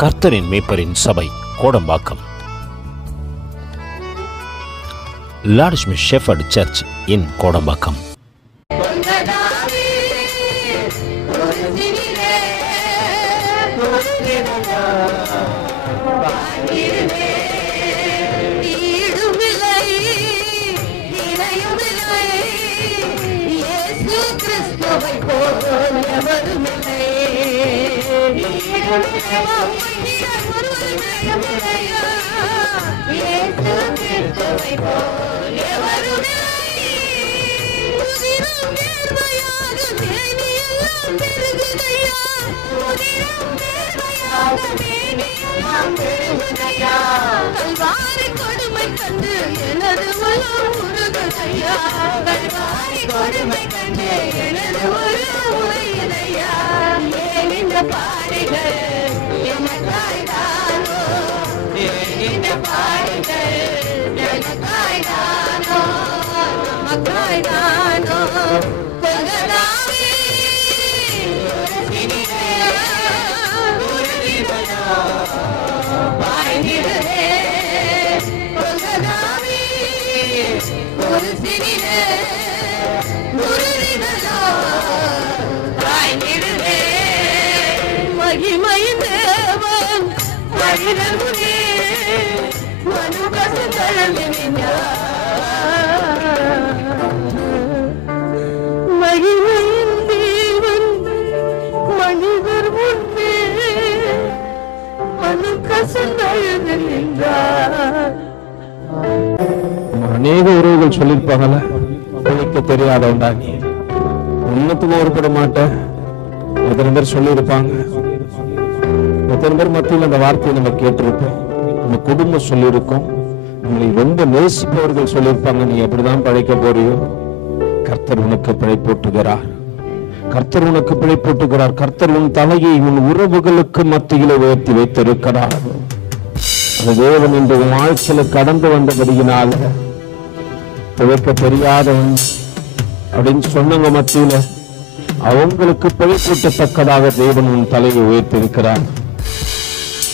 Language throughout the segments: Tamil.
கர்த்தரின் மேய்ப்பரின் சபை கோடம்பாக்கம். லார்ட் ஷெஃபர்ட் சர்ச் இன் கோடம்பாக்கம். கொடுமை கண்டு எனது மனம் உருகுதையா, கொடுமை கண்டு எனது உரையுதையா, இந்த பாடுகள் எனக்காய்தானோ, இந்த பாடுகள் எனக்காய்தானோ, நமக்காய்தானோ. மகிமையின் தேவன் மகிழல் முனே மனு கசந்தழலினா, மகிமையின் தேவன் மனிதர் முன்னே மனு கசந்தழலினார். அநேக உறவுகள் சொல்லியிருப்பாங்கல்ல, பிழைக்க தெரியாதவன்டா நீ, ஒன்னத்துக்கும் ஒருபட மாட்டேன், எத்தனை பேர் சொல்லியிருப்பாங்க. எத்தனை பேர் மத்தியில் அந்த வார்த்தையை நம்ம கேட்டிருப்போம். நம்ம குடும்பம் சொல்லியிருக்கோம், நம்மளை ரொம்ப நேசிப்பவர்கள் சொல்லியிருப்பாங்க, நீ எப்படிதான் பழைக்க போறியோ. கர்த்தர் உனக்கு பிழைப்பூட்டுகிறார், கர்த்தர் உனக்கு பிழைப்பூட்டுகிறார். கர்த்தர் உன் தலையை உன் உறவுகளுக்கு மத்தியில் உயர்த்தி வைத்திருக்கிறார். அந்த தேவன் இன்று உன் வாழ்க்கையில கடந்து வந்தபடியினால துவைக்க தெரியாதவன் அப்படின்னு சொன்னவங்க மத்தியில அவங்களுக்கு பிழைப்பூட்டத்தக்கதாக தேவன் உன் தலையை உயர்த்திருக்கிறார்.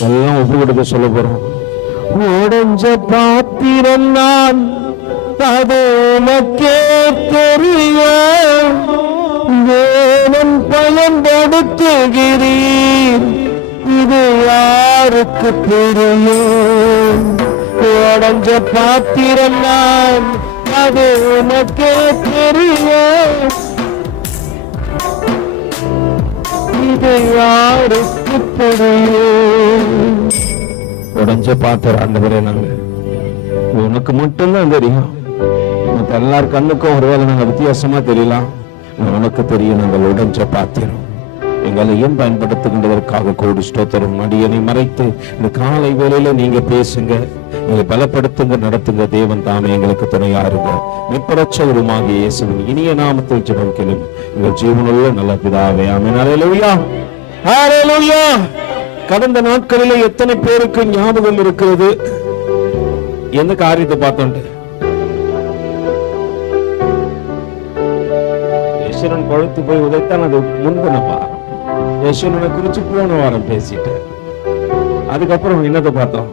எல்லாம் ஒப்பு கொடுக்க சொல்ல போறோம். உடைஞ்ச பாத்திரம் நான், அது உனக்கே தெரியும், தேவன் பயன்படுத்துகிறீர், இது யாருக்கு தெரியும். உடைஞ்ச பாத்திரம் நான், அது உனக்கே தெரியும், இது யாருக்கு தெரியும். உடைஞ்ச பாத்திரம் ஆண்டவரே, நாங்க உனக்கு மட்டும்தான் தெரியும். மற்ற எல்லார் கண்ணுக்கும் ஒருவேளை நாங்க வித்தியாசமா தெரியலாம், உனக்கு தெரியும். நாங்கள் உடைஞ்ச பாத்திரம் எங்களையும் பயன்படுத்துகின்றதற்காக கோடி ஸ்தோத்திரம். அடியனை மறைத்து இந்த காலை வேளையில நீங்க பேசுங்க, நீங்க பலப்படுத்துங்க, நடத்துங்க. தேவன் தாமே எங்களுக்கு துணையாருங்க. மீட்பரட்சகருமாகிய இயேசுவின் இனிய நாமத்தில் ஜெபம் கேளும் எங்கள் ஜீவனுள்ள நல்ல பிதாவே, ஆமென். ஹல்லேலூயா, ஹல்லேலூயா. கடந்த நாட்களிலே எத்தனை பேருக்கு ஞாபகம் இருக்கிறது எந்த காரியத்தை பார்த்தோம்? யேசுரன் கொழுத்து போய் உதைத்தான், அது முன்பனப்பா. யேசுரனை குறிச்சு போன வாரம் பேசிட்டேன். அதுக்கப்புறம் என்னத்தை பார்த்தோம்?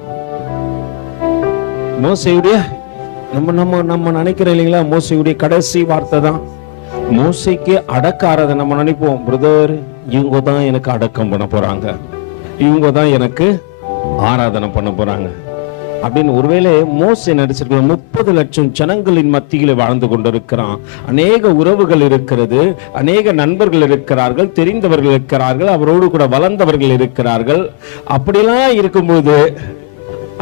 மோசேயுடைய நம்ம நினைக்கிறோம் இல்லைங்களா, மோசேயுடைய கடைசி வார்த்தை தான். மோசேக்கு அடக்காரதை நம்ம நினைப்போம், பிரதர் இவங்க தான் எனக்கு அடக்கம் பண்ண போறாங்க, இவங்க தான் எனக்கு ஆராதனை பண்ண போறாங்க அப்படின்னு. ஒருவேளை மோசே நடிச்சிருக்கிற 30 லட்சம் ஜனங்களின் மத்தியில வாழ்ந்து கொண்டிருக்கிறான். அநேக உறவுகள் இருக்கிறது, அநேக நண்பர்கள் இருக்கிறார்கள், தெரிந்தவர்கள் இருக்கிறார்கள், அவரோடு கூட வளர்ந்தவர்கள் இருக்கிறார்கள். அப்படிலாம் இருக்கும்போது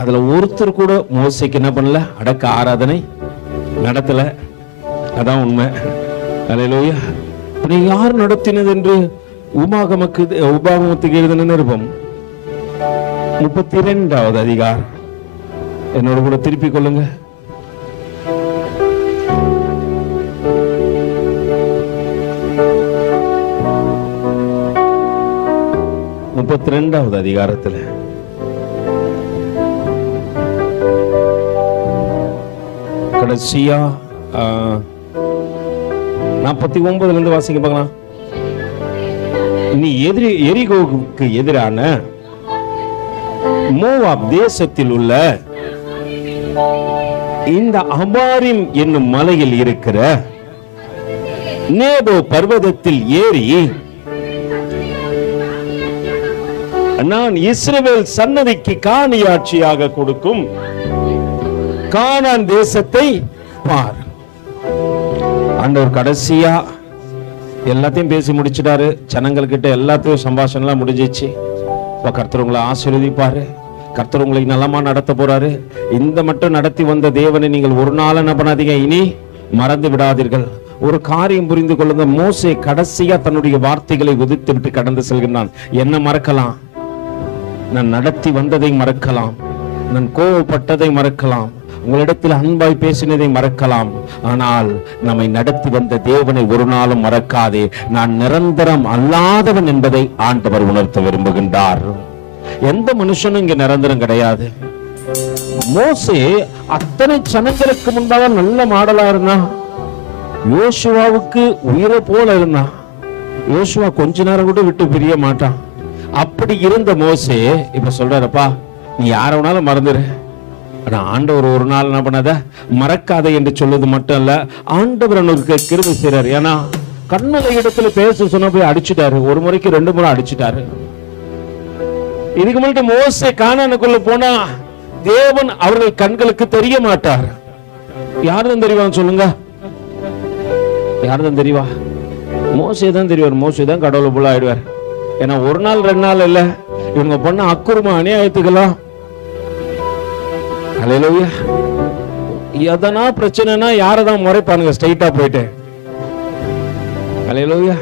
அதுல ஒருத்தர் கூட மோசேக்கு என்ன பண்ணல, அடக்க ஆராதனை நடத்தல. அதான் உண்மை. அல்லேலூயா. யார் நடத்தினது என்று உபாகமத்துக்கு எழுதின நிருபம் 32வது அதிகாரம் என்னோட கூட திருப்பிக் கொள்ளுங்க. முப்பத்தி 32வது அதிகாரத்துல கடைசியா 49 இருந்து வாசிக்க பார்க்கலாம். இனி எரிகோவுக்கு எதிரான மோவாப் தேசத்தில் உள்ள இந்த அபாரிம் என்னும் மலையில் இருக்கிற நேபோ பர்வதத்தில் ஏறி நான் இஸ்ரவேல் சன்னதிக்கு காணியாட்சியாக கொடுக்கும் கானான் தேசத்தை பார். ஆண்டவர் கடைசியா எல்லாத்தையும் பேசி முடிச்சிட்டாரு. ஜனங்கள்கிட்ட எல்லாத்தையும் சம்பாஷணம் முடிஞ்சிச்சு. இப்ப கர்த்தர் உங்களை ஆசீர்வதிப்பாரு. கர்த்தர் உங்களை நலமா நடத்த போறாரு. இந்த மட்டும் நடத்தி வந்த தேவனை நீங்கள் ஒரு நாள் என்ன பண்ணாதீங்க, இனி மறந்து விடாதீர்கள். ஒரு காரியம் புரிந்து கொள்ளுங்க. மோசே கடைசியா தன்னுடைய வார்த்தைகளை உதித்து விட்டு கடந்து செல்கிறான். என்ன மறக்கலாம்? நான் நடத்தி வந்ததை மறக்கலாம், நான் கோவப்பட்டதை மறக்கலாம், உங்களிடத்தில் அன்பாய் பேசினதை மறக்கலாம். ஆனால் நம்மை நடத்தி வந்த தேவனை ஒரு நாளும் மறக்காதே. நான் நிரந்தரம் அல்லாதவன் என்பதை ஆண்டவர் உணர்த்த விரும்புகின்றார். எந்த மனுஷனும் இங்க நிரந்தரம் கிடையாது. மோசே அத்தனை ஜனங்களுக்கு முன்பாக நல்ல மாடலா இருந்தான். யோசுவாவுக்கு உயிரை போல இருந்தான். யோசுவா கொஞ்ச நேரம் கூட விட்டு பிரிய மாட்டான். அப்படி இருந்த மோசே இப்ப சொல்றாருப்பா, நீ யார வேணாலும் மறந்துரு, ஆனா ஆண்டவர் ஒரு நாள் என்ன பண்ணாத மறக்காத என்று சொல்வது மட்டும் இல்ல, ஆண்டவர் அவனுக்கு கிருபை செய்றார். ஏன்னா கண்ணலை இடத்துல பேச சொன்ன போய் அடிச்சுட்டாரு. ஒரு முறைக்கு 2 முறை அடிச்சுட்டாரு. இதுக்கு முன்னாடி மோசே கானானுக்குள்ள போனா தேவன் அவர்கள் கண்களுக்கு தெரிய மாட்டார். யாருதான் தெரியுவான்னு சொல்லுங்க, யாருதான் தெரியுவா? மோசே தான் தெரிவார். மோசே தான் கடவுளை போல ஆயிடுவார். ஏன்னா ஒரு நாள் 2 நாள் இல்ல, இவங்க பண்ண அக்குறுமா அநியாயத்துக்கெல்லாம் அல்லேலூயா. எதனா பிரச்சனைனா யாரதான் முறைப்பானுங்க ஸ்ட்ரைட்டா போயிட்டு. அல்லேலூயா.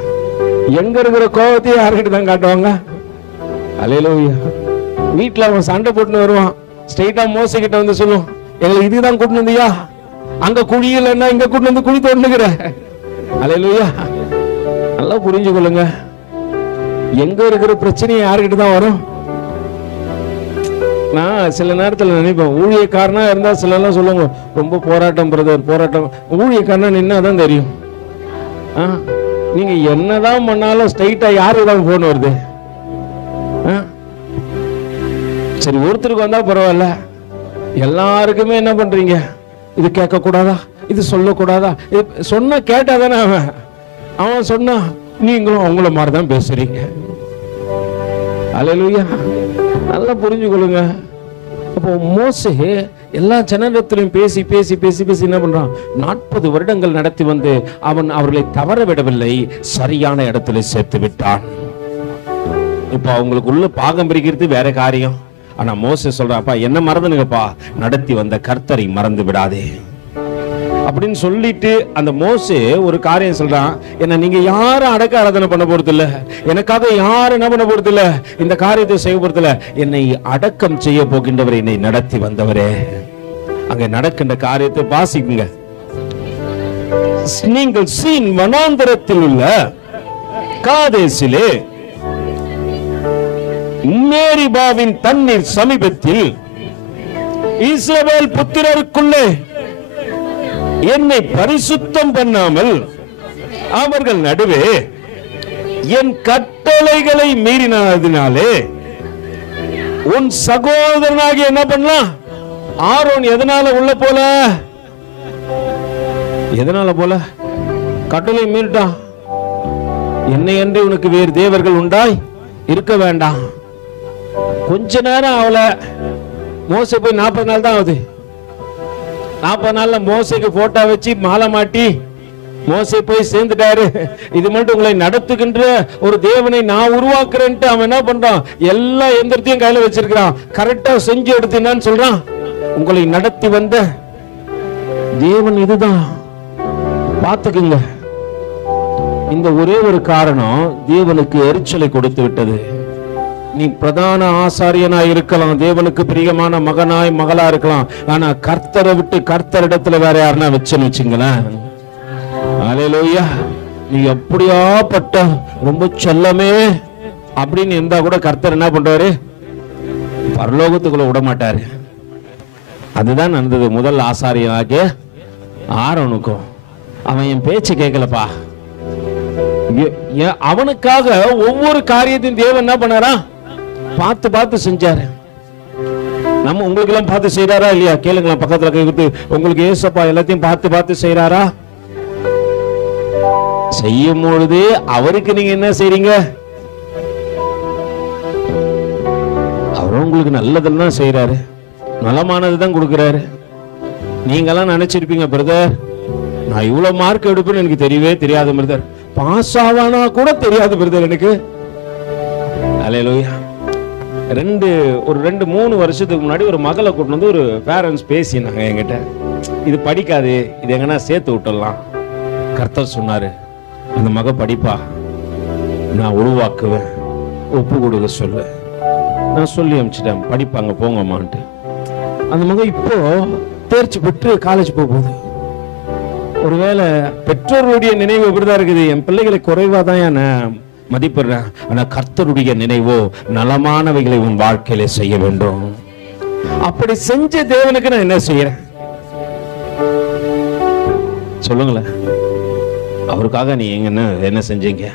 எங்க இருக்கிற கோபத்தையும் யாருக்கிட்ட தான் காட்டுவாங்க. அல்லேலூயா. வீட்டுல அவன் சண்டை போட்டுன்னு வருவான், ஸ்ட்ரைட்டா மோசே கிட்ட வந்து சொல்லுவான், எங்களுக்கு இதுதான் கூட்டு வந்தியா, அங்க குழி இல்லைன்னா இங்க கூட்டு வந்து குழி தோண்டுகிற. அல்லேலூயா. நல்லா புரிஞ்சு கொள்ளுங்க. எங்க இருக்கிற பிரச்சனையை யாருக்கிட்ட தான் வரும்? நான் சில நேரத்தில் நினைப்பேன், ஊழியக்காரனா இருந்தா சில எல்லாம் சொல்லுவாங்க, ரொம்ப போராட்டம் பிரதர் போராட்டம். ஊழியக்காரனா நின்னாதான் தெரியும். நீங்க என்னதான் பண்ணாலும் ஸ்ட்ரைட்டா யாருதான் போன் வருது? சரி, ஒருத்தருக்கு வந்தா பரவாயில்ல, எல்லாருக்குமே என்ன பண்றீங்க? இது கேட்க கூடாதா, இது சொல்லக்கூடாதா? சொன்ன கேட்டாதானே அவன் சொன்னா நீங்களும் அவங்கள மாதிரிதான் பேசுறீங்க. அல்லேலூயா. நல்லா புரிஞ்சு கொள்ளுங்க. அப்போ மோசே எல்லா ஜனத்திலையும் பேசி பேசி பேசி பேசி என்ன பண்றான்? 40 வருடங்கள் நடத்தி வந்து அவன் அவர்களை தவற விடவில்லை, சரியான இடத்துல சேர்த்து விட்டான். இப்ப அவங்களுக்குள்ள பாகம் பிரிக்கிறது வேற காரியம். ஆனா மோசே சொல்றாப்பா, என்ன மறந்துனுங்கப்பா, நடத்தி வந்த கர்த்தரை மறந்து விடாதே அப்படின்னு சொல்லிட்டு அந்த மோசே ஒரு காரியம் சொல்றான். என்ன நீங்க யாரும் அடக்க ஆராதனை பண்ண போறது இல்ல, எனக்காக யாரும் என்ன பண்ண போறது இல்ல, இந்த காரியத்தை செய்ய போறது இல்ல, என்னை அடக்கம் செய்ய போகின்றவர், என்னை நடத்தி வந்தவரே. அங்க நடக்கின்ற காரியத்தை வாசிக்குங்க. நீங்கள் சீன் வனாந்தரத்தில் உள்ள காதேசிலே மேரிபாவின் தண்ணீர் சமீபத்தில் இஸ்ரவேல் புத்திரருக்குள்ளே என்னை பரிசுத்தம் பண்ணாமல் அவர்கள் நடுவே என் கட்டளைகளை மீறினதினாலே உன் சகோதரனாகி என்ன பண்ணலாம்? ஆரோன் எதனால உள்ள போல? எதனால போல? கட்டளை மீறிட்டான். என்னை அன்றி உனக்கு வேறு தேவர்கள் உண்டாய் இருக்க வேண்டாம். கொஞ்ச நேரம் அவளை மோசே போய் 40 நாள் தான் ஆகுது. 40 நாள்ல மோசேக்கு போட்டோ வச்சு மாலை மாட்டி மோசே போய் சேர்ந்துட்டாரு. இது மட்டும் உங்களை நடத்துகின்ற ஒரு தேவனை நான் உருவாக்குறேன்ட்டு அவன் என்ன பண்றான்? எல்லா எந்திரத்தையும் கையில வச்சிருக்கிறான். கரெக்டா செஞ்சு எடுத்து என்னன்னு சொல்றான்? உங்களை நடத்தி வந்த தேவன் இதுதான், பார்த்துக்குங்க. இந்த ஒரே ஒரு காரணம் தேவனுக்கு எரிச்சலை கொடுத்து விட்டது. நீ பிரதான ஆசாரியனா இருக்கலாம், தேவனுக்கு பிரியமான மகனாய் மகளா இருக்கலாம், ஆனா கர்த்தரை விட்டு கர்த்தரிடத்துல வேற யாருன்னா வச்சுன்னு வச்சுங்களேன். அல்லேலூயா. நீ எப்படியாப்பட்ட ரொம்ப செல்லமே அப்படின்னு இருந்தா கூட கர்த்தர் என்ன பண்றாரு? பரலோகத்துக்குள்ள விட மாட்டாரு. அதுதான் நடந்தது முதல் ஆசாரியனாகிய ஆரோனுக்கும். அவன் என் பேச்சு கேட்கலப்பா. அவனுக்காக ஒவ்வொரு காரியத்தையும் தேவன் என்ன பண்ணாரா? பார்த்து பார்த்து செஞ்சாரு. நம்ம உங்களுக்கு எல்லாம் பார்த்து செய்யறாரா இல்லையா? கேளுங்களா, பக்கத்துல கை கொடுத்து, உங்களுக்கு ஏசப்பா எல்லாத்தையும் பார்த்து பார்த்து செய்யறாரா? செய்யும் பொழுது அவருக்கு நீங்க என்ன செய்றீங்க? அவரும் உங்களுக்கு நல்லதெல்லாம் செய்யறாரு, நலமானதுதான் கொடுக்கிறாரு. நீங்க எல்லாம் நினைச்சிருப்பீங்க, பிரதர் நான் இவ்வளவு மார்க் எடுப்பேன்னு எனக்கு தெரியவே தெரியாது பிரதர், பாஸ் ஆவானா கூட தெரியாது பிரதர் எனக்கு. அல்லேலூயா. ஒரு 2-3 வருஷத்துக்கு முன்னாடி ஒரு மகளை கூட்டு வந்து ஒரு பேரண்ட்ஸ் பேசினாங்க என்கிட்ட, இது படிக்காது, இது எங்கன்னா சேர்த்து விட்டுடலாம். கர்த்தர் சொன்னாரு, அந்த மக படிப்பா, நான் உருவாக்குவேன், ஒப்பு கொடுக்க சொல்லு. நான் சொல்லி அனுப்பிச்சிட்டேன், படிப்பாங்க போங்கம்மான்ட்டு. அந்த மக இப்போ தேர்ச்சி பெற்று காலேஜ் போகுது. ஒருவேளை பெற்றோருடைய நினைவு இப்படிதான் இருக்குது, என் பிள்ளைகளை குறைவாதான் நான் மதிப்பிடுறேன், ஆனா கர்த்தருடைய நினைவோ நலமானவைகளை உன் வாழ்க்கையில செய்ய வேண்டும். அப்படி செஞ்ச தேவனுக்கு நான் என்ன செய்யறேன் சொல்லுங்களேன்? அவருக்காக நீ என்ன செஞ்சீங்க?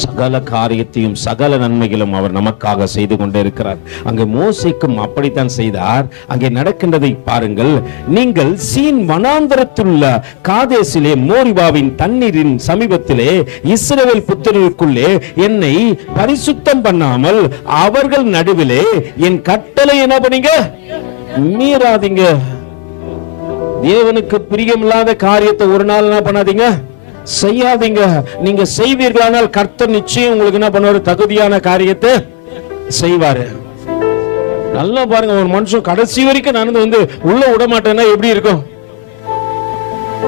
சகல காரியத்தையும் சகல நன்மைகளும் அவர் நமக்காக செய்து கொண்டே இருக்கிறார். அங்கே மோசேக்கும் அப்படித்தான் செய்தார். அங்கே நடக்கின்றதை பாருங்கள். நீங்கள் சீன் வனாந்தரத்துள்ள காதேசிலே மோரிபாவின் தண்ணீரின் சமீபத்திலே இஸ்ரவேல் புத்திரருக்குள்ளே என்னை பரிசுத்தம் பண்ணாமல் அவர்கள் நடுவிலே என் கட்டளை என்ன பண்ணீங்க? மீறாதீங்க. தேவனுக்கு பிரியமில்லாத காரியத்தை ஒரு நாள் என்ன பண்ணாதீங்க, செய்யாதீங்க. நீங்க செய்வீர்களானால் கர்த்தர் நிச்சயம் உங்களுக்கு என்ன பண்ணுவாரு? தகுதியான காரியத்தை செய்வாரு. நல்லா பாருங்க, ஒரு மனுஷன் கடைசி வரைக்கும் நடந்து வந்து உள்ள விட மாட்டேன்னா எப்படி இருக்கும்?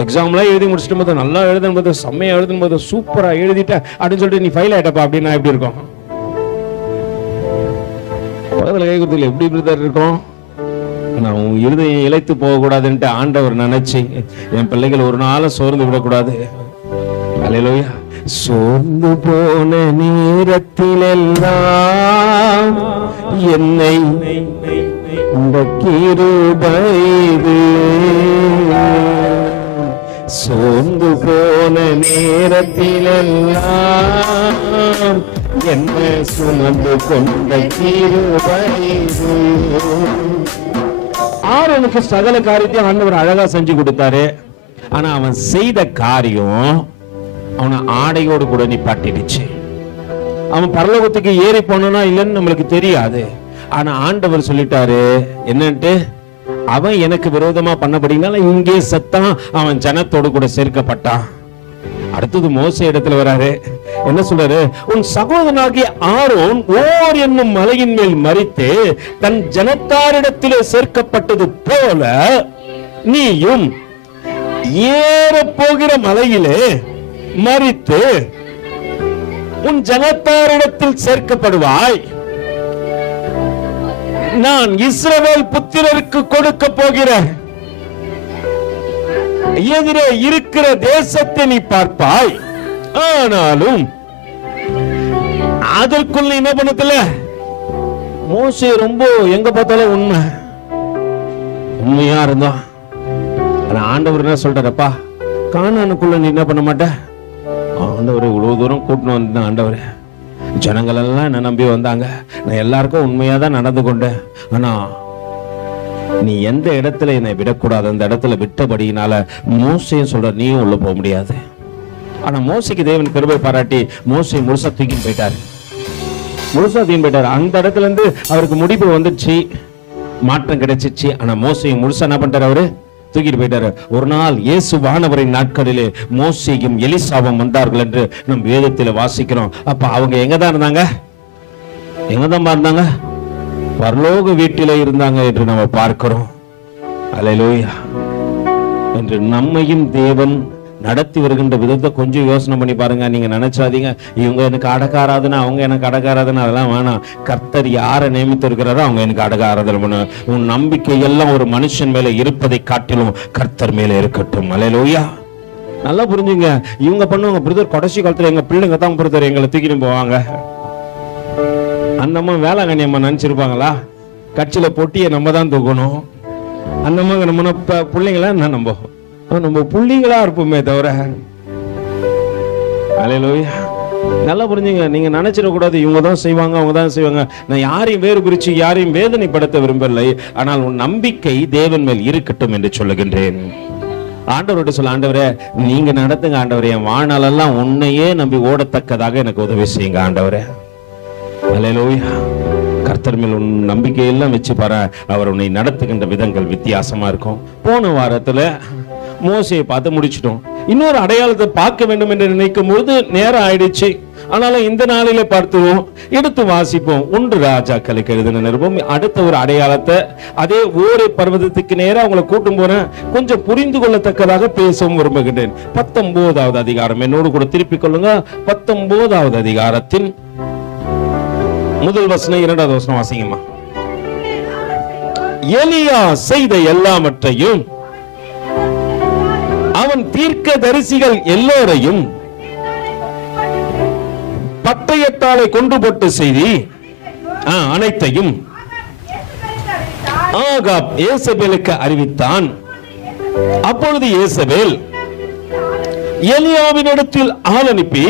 எக்ஸாம்லாம் எழுதி முடிச்சிட்டு போது நல்லா எழுதும் போது, செம்மையா எழுதும் போது, சூப்பரா எழுதிட்ட அப்படின்னு சொல்லிட்டு நீ ஃபெயில் ஆயிட்டப்பா அப்படின்னா எப்படி இருக்கும்? பக்கத்துல கை கொடுத்துல எப்படி பிரதர் இருக்கும்? நான் இருதயம் இழைத்து போக கூடாதுன்ட்டு ஆண்டவர் நினைச்சு என் பிள்ளைகள் ஒரு நாள் சோர்ந்து விடக்கூடாது. அல்லேலூயா. சோர்ந்து போன நேரத்திலெல்லாம் என்னை இந்த கிருபை, சோர்ந்து போன நேரத்திலெல்லாம் என்னை சுமந்து கொண்ட கிருபை. ஆரோனுக்கு சகல காரியத்தையும் ஆண்டவர் அழகா செஞ்சு கொடுத்தாரு. ஆனா அவன் செய்த காரியம் அவனை ஆடையோடு கூட நிப்பாட்டிடுச்சு. அவன் பரலோகத்துக்கு ஏறி போனானா இல்லைன்னு நம்மளுக்கு தெரியாது. ஆனா ஆண்டவர் சொல்லிட்டாரு என்னன்ட்டு, அவன் எனக்கு விரோதமா பண்ணபடினால இங்கே செத்தான், அவன் ஜனத்தோடு கூட சேர்க்கப்பட்டான். அடுத்தது மோசே இடத்துல வராரு. என்ன சொல்றாரு? உன் சகோதரனாகிய ஆரோன் ஓர் என்னும் மலையின் மேல் மரித்து தன் ஜனத்தாரிடத்திலே சேர்க்கப்பட்டது போல நீயும் ஏற போகிற மலையிலே மரித்து உன் ஜனத்தாரிடத்தில் சேர்க்கப்படுவாய். நான் இஸ்ரவேல் புத்திரருக்கு கொடுக்க போகிற எதிரே இருக்கிற தேசத்தை நீ பார்ப்பாய். ஆனாலும் அதற்குள்ள என்ன பண்ணல மோசே ரொம்ப எங்க பார்த்தாலும் உண்மையா இருந்தா. ஆண்டவர் என்ன சொல்றாரப்பா, கானானுக்குள்ள நீ என்ன பண்ண மாட்ட? ஆண்டவர் இவ்வளவு தூரம் கூட்டின்னு வந்தேன். ஆண்டவர் ஜனங்கள் எல்லாம் என்ன நம்பி வந்தாங்க, நான் எல்லாருக்கும் உண்மையா தான் நடந்து கொண்டேன். ஆனா நீ எந்த இடத்துல என்னை விடக்கூடாது, அந்த இடத்துல விட்டபடியினால மோசையும் சொல்ற நீயும் உள்ள போக முடியாது. ஆனா மோசைக்கு தேவன் கிருபை பாராட்டி மோசை முழுசா தூக்கிட்டு போயிட்டாரு. அந்த இடத்துல இருந்து அவருக்கு முடிவு வந்துச்சு, மாற்றம் கிடைச்சிச்சு. ஆனா மோசையும் முழுசா என்ன பண்ணிட்டாரு? அவரு தூக்கிட்டு போயிட்டாரு. ஒரு நாள் இயேசு வானவரின் நாட்களிலே மோசேயும் எலிசாவும் வந்தார்கள் என்று நம் வேதத்தில் வாசிக்கிறோம். அப்ப அவங்க எங்கதான் இருந்தாங்க? எங்கதான் இருந்தாங்க? பரலோக வீட்டிலே இருந்தாங்க என்று நம்ம பார்க்கிறோம். அல்லேலூயா. என்று நம்மையும் தேவன் நடத்தி வருகின்ற விதத்தை கொஞ்சம் யோசனை பண்ணி பாருங்க. நீங்க நினைச்சாதீங்க இவங்க எனக்கு அடக்காராதுன்னா அவங்க எனக்கு அடக்காராதுன்னு, அதெல்லாம் வேணாம். கர்த்தர் யாரை நியமித்து இருக்கிறாரோ அவங்க எனக்கு அடக்காராதனை பண்ண. உன் நம்பிக்கை எல்லாம் ஒரு மனுஷன் மேல இருப்பதை காட்டிலும் கர்த்தர் மேல இருக்கட்டும். அல்லேலூயா. நல்லா புரிஞ்சுங்க. இவங்க பண்ணுவாங்க பிரதர், கடைசி காலத்துல எங்க பிள்ளைங்க தான் பிரதர் எங்களை தூக்கிட்டு போவாங்க. அந்த அம்மா வேளாங்கண்ணி அம்மா நினைச்சிருப்பாங்களா? கட்சியில பொட்டியை நம்ம தான் தூக்கணும். அந்த அம்மா நம்ம பிள்ளைங்களா நம்ம பிள்ளைங்களா இருப்போமே தவிர. அல்லேலூயா. நல்லா புரிஞ்சுங்க. நீங்க நினைச்சிடக்கூடாது இவங்க தான் செய்வாங்க அவங்க தான் செய்வாங்க. நான் யாரையும் வேறு பிரிச்சு யாரையும் வேதனைப்படுத்த விரும்பவில்லை. ஆனால் உன் நம்பிக்கை தேவன் மேல் இருக்கட்டும் என்று சொல்லுகின்றேன். ஆண்டவர்கிட்ட சொல்ல, ஆண்டவரே நீங்க நடத்துங்க ஆண்டவரே, என் வாழ்நாளெல்லாம் உன்னையே நம்பி ஓடத்தக்கதாக எனக்கு உதவி செய்யுங்க ஆண்டவரே. அல்லேலூயா. கர்த்தர் மேல் உன் நம்பிக்கையெல்லாம் வச்சு பாரு, அவர் உன்னை நடத்துகின்ற விதங்கள் வித்தியாசமா இருக்கும். போன வாரத்துல மோசையை பார்த்து முடிச்சிட்டோம். இன்னொரு அடையாளத்தை பார்க்க வேண்டும் என்று நினைக்கும் பொழுது நேரம் ஆயிடுச்சு. ஆனாலும் இந்த நாளிலே பார்த்துவோம், எடுத்து வாசிப்போம். 1 ராஜாக்களுக்கு எழுதின நிருபம். அடுத்த ஒரு அடையாளத்தை அதே ஓரே பர்வதத்துக்கு நேரம் அவங்களை கூட்டும் போறேன், கொஞ்சம் புரிந்து கொள்ளத்தக்கதாக பேசவும் விரும்புகின்றேன். 19வது அதிகாரம் என்னோடு கூட திருப்பிக் கொள்ளுங்க. 19வது அதிகாரத்தின் முதல் வசனம் 2வது வசனம் வாசிங்கம்மா. எலியா செய்த எல்லாவற்றையும் அவன் தீர்க்கதரிசிகள் எல்லோரையும் பட்டயத்தாலே கொண்டு போட்டு செய்தி அனைத்தையும் ஆகாப் ஏசபேலுக்கு அறிவித்தான். அப்பொழுது ஏசபேல் எலியாவினிடத்தில் ஆள் அனுப்பி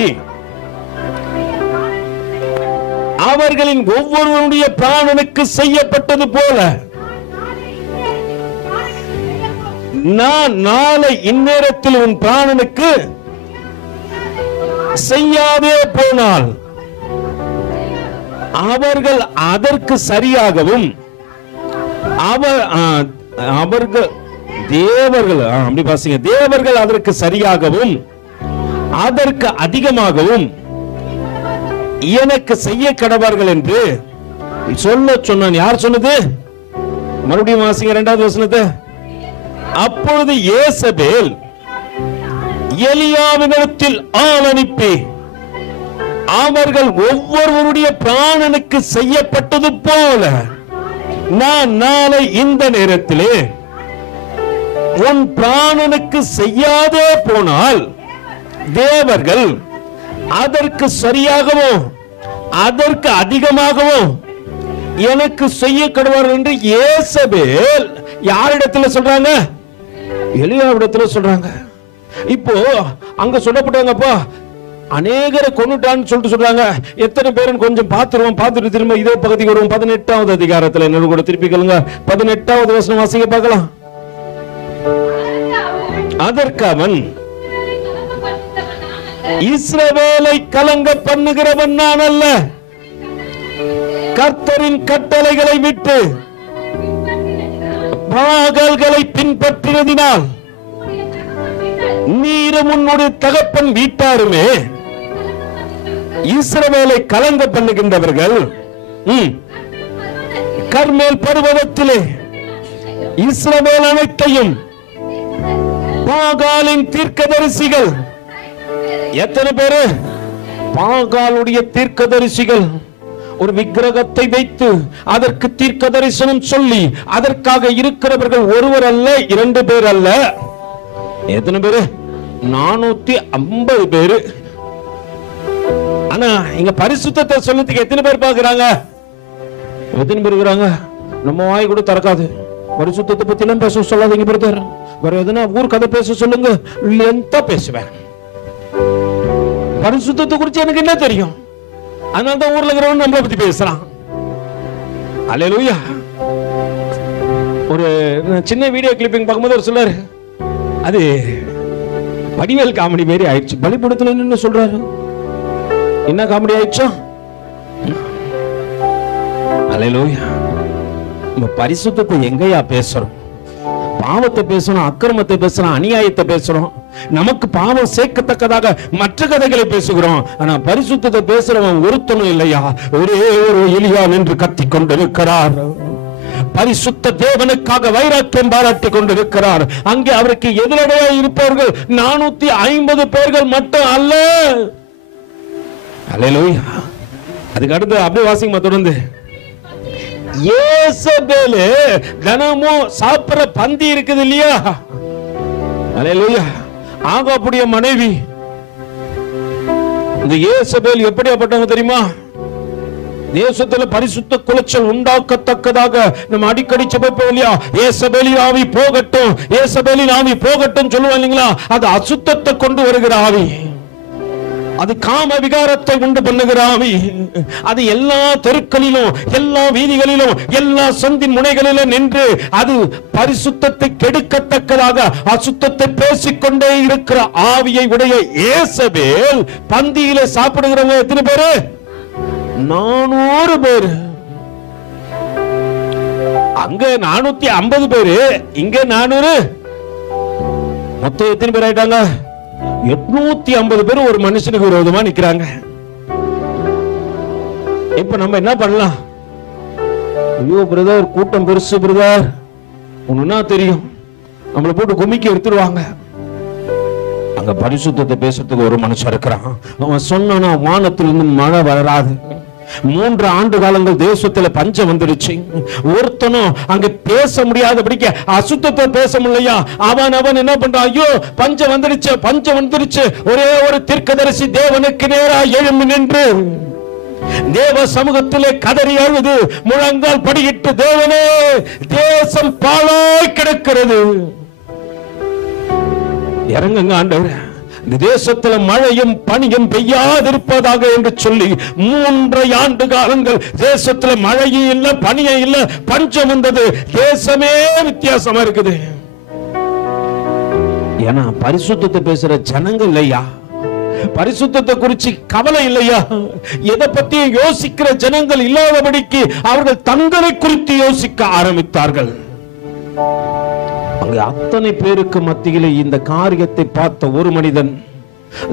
அவர்களின் ஒவ்வொருவருடைய பிராணனுக்கு செய்யப்பட்டது போல நான் நாளை இந்நேரத்தில் உன் பிராணனுக்கு செய்யாதே போனால் அவர்கள் அதற்கு சரியாகவும் அவர்கள் தேவர்கள் அப்படி பாசிங்க, தேவர்கள் அதற்கு சரியாகவும் அதற்கு அதிகமாகவும் எனக்கு செய்ய கடவார்கள் என்று சொல்ல சொன்னான். யார் சொன்னது? மறுபடியும் வாசிங்க 2வது வசனத்தை. அப்பொழுது ஏசபேல் எலியாவினிடத்தில் ஆள் அனுப்பி அவர்கள் ஒவ்வொருவருடைய பிராணனுக்கு செய்யப்பட்டது போல நான் நாளை இந்த நேரத்திலே உன் பிராணனுக்கு செய்யாதே போனால் தேவர்கள் அதற்கு சரியாகவோ அதற்கு அதிகமாகவோ எனக்கு செய்ய கடவார்கள் என்று ஏசபேல் யாரிடத்துல சொல்றாங்க? எலியாவிடத்துல சொல்றாங்க. இப்போ அங்க சொல்லப்பட்டாங்கப்பா அநேகரை கொன்னுட்டான்னு சொல்லிட்டு சொல்றாங்க. எத்தனை பேருன்னு கொஞ்சம் பார்த்துருவோம். பார்த்துட்டு திரும்ப இதே பகுதிக்கு வருவோம். 18வது அதிகாரத்துல என்ன கூட திருப்பிக்கலுங்க. 18வது வசனம் வாசிங்க பார்க்கலாம். அதற்கு அவன், இஸ்ரவேலை கலங்க பண்ணுகிறவன் நான் அல்ல, கர்த்தரின் கட்டளைகளை விட்டு பாகால்களை பின்பற்றினதினால் நீரும் உன்னுடைய தகப்பன் வீட்டாருமே இஸ்ரவேலை கலங்க பண்ணுகின்றவர்கள். கர்மேல் பர்வதத்திலே இஸ்ரவேல் அனைத்தையும் பாகாலின் தீர்க்கதரிசிகள், எத்தனை பேரு? பாகாலுடைய தீர்க்கதரிசிகள் ஒரு விக்கிரகத்தை வைத்து அதற்கு தீர்க்க தரிசனம் சொல்லி அதற்காக இருக்கிறவர்கள் ஒருவர் அல்ல, 2 பேர் அல்ல. எத்தனை பேரு? 450 பேரு. ஆனா இங்க பரிசுத்தத்தை சொல்லத்துக்கு எத்தனை பேர் பாக்குறாங்க? எத்தனை பேர் இருக்கிறாங்க? நம்ம வாய் கூட திறக்காது. பரிசுத்தத்தை பத்தி எல்லாம் பேச சொல்லாதீங்க பிரதர். வேற எதுனா ஊர் கதை பேச சொல்லுங்க, லென்த்தா பேசுவேன். பரிசுத்தத்தை குறித்து எனக்கு என்ன தெரியும்? அதனால்தான் ஊர்ல இருக்கிறவன் நம்மளை பத்தி பேசுறான். அல்லேலூயா. ஒரு சின்ன வீடியோ கிளிப்பிங் பார்க்கும்போது ஒரு சொல்லாரு, அது வடிவேல் காமெடி மாரி ஆயிடுச்சு. பலிபடத்துல என்ன சொல்றாரு? என்ன காமெடி ஆயிடுச்சோ? அல்லேலூயா. நம்ம பரிசுத்தத்தை எங்கயா பேசுறோம்? பாவத்தை பேசணும், அக்கிரமத்தை பேசணும், அநியாயத்தை பேசுறோம். நமக்கு பாவம் சேர்க்கத்தக்கதாக மற்ற கதைகளை பேசுகிறோம். ஆனா பரிசுத்தத்தை பேசுறவன் ஒருத்தனும் இல்லையா? ஒரே ஒரு எலியா நின்று கத்திக் கொண்டிருக்கிறார். பரிசுத்த தேவனுக்காக வைராக்கியம் பாராட்டி கொண்டிருக்கிறார். அங்கே அவருக்கு எதிரடையாக இருப்பவர்கள் 450 பேர்கள் மட்டும் அல்ல. அல்லேலூயா. அதுக்கு அடுத்து அப்படியே வாசிங்க தொடர்ந்து. ஏசபேலு தினமும் சாப்பிடுற பந்தி இருக்குது இல்லையா? அல்லேலூயா. ஆகாபுடைய மனைவி இந்த ஏசபேல் எப்படியாப்பட்டவங்க தெரியுமா? தேசத்துல பரிசுத்த குலைச்சல் உண்டாக்கத்தக்கதாக நம்ம அடிக்கடி ஜெபிப்போம் இல்லையா? ஏசபேலின் ஆவி போகட்டும், ஏசபேலின் ஆவி போகட்டும் சொல்லுவாங்க இல்லைங்களா? அது அசுத்தத்தை கொண்டு வருகிற ஆவி. அது காம விகாரத்தை உண்டு பண்ணுகிற ஆவி. அது எல்லா தெருக்களிலும், எல்லா வீதிகளிலும், எல்லா சந்தின் முனைகளிலும் நின்று அது பரிசுத்தத்தை கெடுக்கத்தக்கதாக அசுத்தத்தை பேசிக்கொண்டே இருக்கிற ஆவியை உடைய ஏசபேல் பந்தியில சாப்பிடுகிறவங்க எத்தனை பேரு? 400 பேரு. அங்க 450 பேரு, இங்க 400. மொத்தம் எத்தனை பேர் ஆயிட்டாங்க? 850 பேர் ஒரு மனுஷனுக்கு விரோதமா நிக்கிறாங்க. இப்ப நம்ம என்ன பண்ணலாம்? ஐயோ பிரதர், கூட்டம் பெருசு பிரதர், ஒண்ணுன்னா தெரியும், நம்மளை போட்டு குமிக்கி எடுத்துருவாங்க. அங்க பரிசுத்தத்தை பேசுறதுக்கு ஒரு மனுஷன் இருக்கிறான். அவன் சொன்னா வானத்திலிருந்து மழை வராது. 3 ஆண்டு காலங்கள் தேசத்துல பஞ்சம் வந்துடுச்சு. ஒருத்தனும் அங்க பேச முடியாதபடிக்கு அசுத்தத்தை பேச முடியலையா? அவன் என்ன பண்றான்? ஐயோ பஞ்சம் வந்துடுச்சு. ஒரே ஒரு தீர்க்கதரிசி தேவனுக்கு நேரா எழும்பி நின்று தேவ சமூகத்திலே கதறி அழுது முழங்கால் படியிட்டு, தேவனே, தேசம் பாழாய் கிடக்கிறது, இறங்குங்க ஆண்டவரே, இந்த தேசத்துல மழையும் பனியும் பெய்யாதிருப்பதாக என்று சொல்லி 3 ஆண்டு காலங்கள் தேசத்துல மழையும் இல்ல, பனியும் இல்ல, பஞ்சம் வந்தது. தேசமே வித்தியாசமா இருக்குது. ஏன்னா பரிசுத்தத்தை பேசுற ஜனங்கள் இல்லையா, பரிசுத்தத்தை குறிச்சு கவலை இல்லையா, எதை பத்தி யோசிக்கிற ஜனங்கள் இல்லாதபடிக்கு அவர்கள் தங்களை குறித்து யோசிக்க ஆரம்பித்தார்கள். அங்க அத்தனை பேருக்கு மத்தியிலே இந்த காரியத்தை பார்த்த ஒரு மனிதன்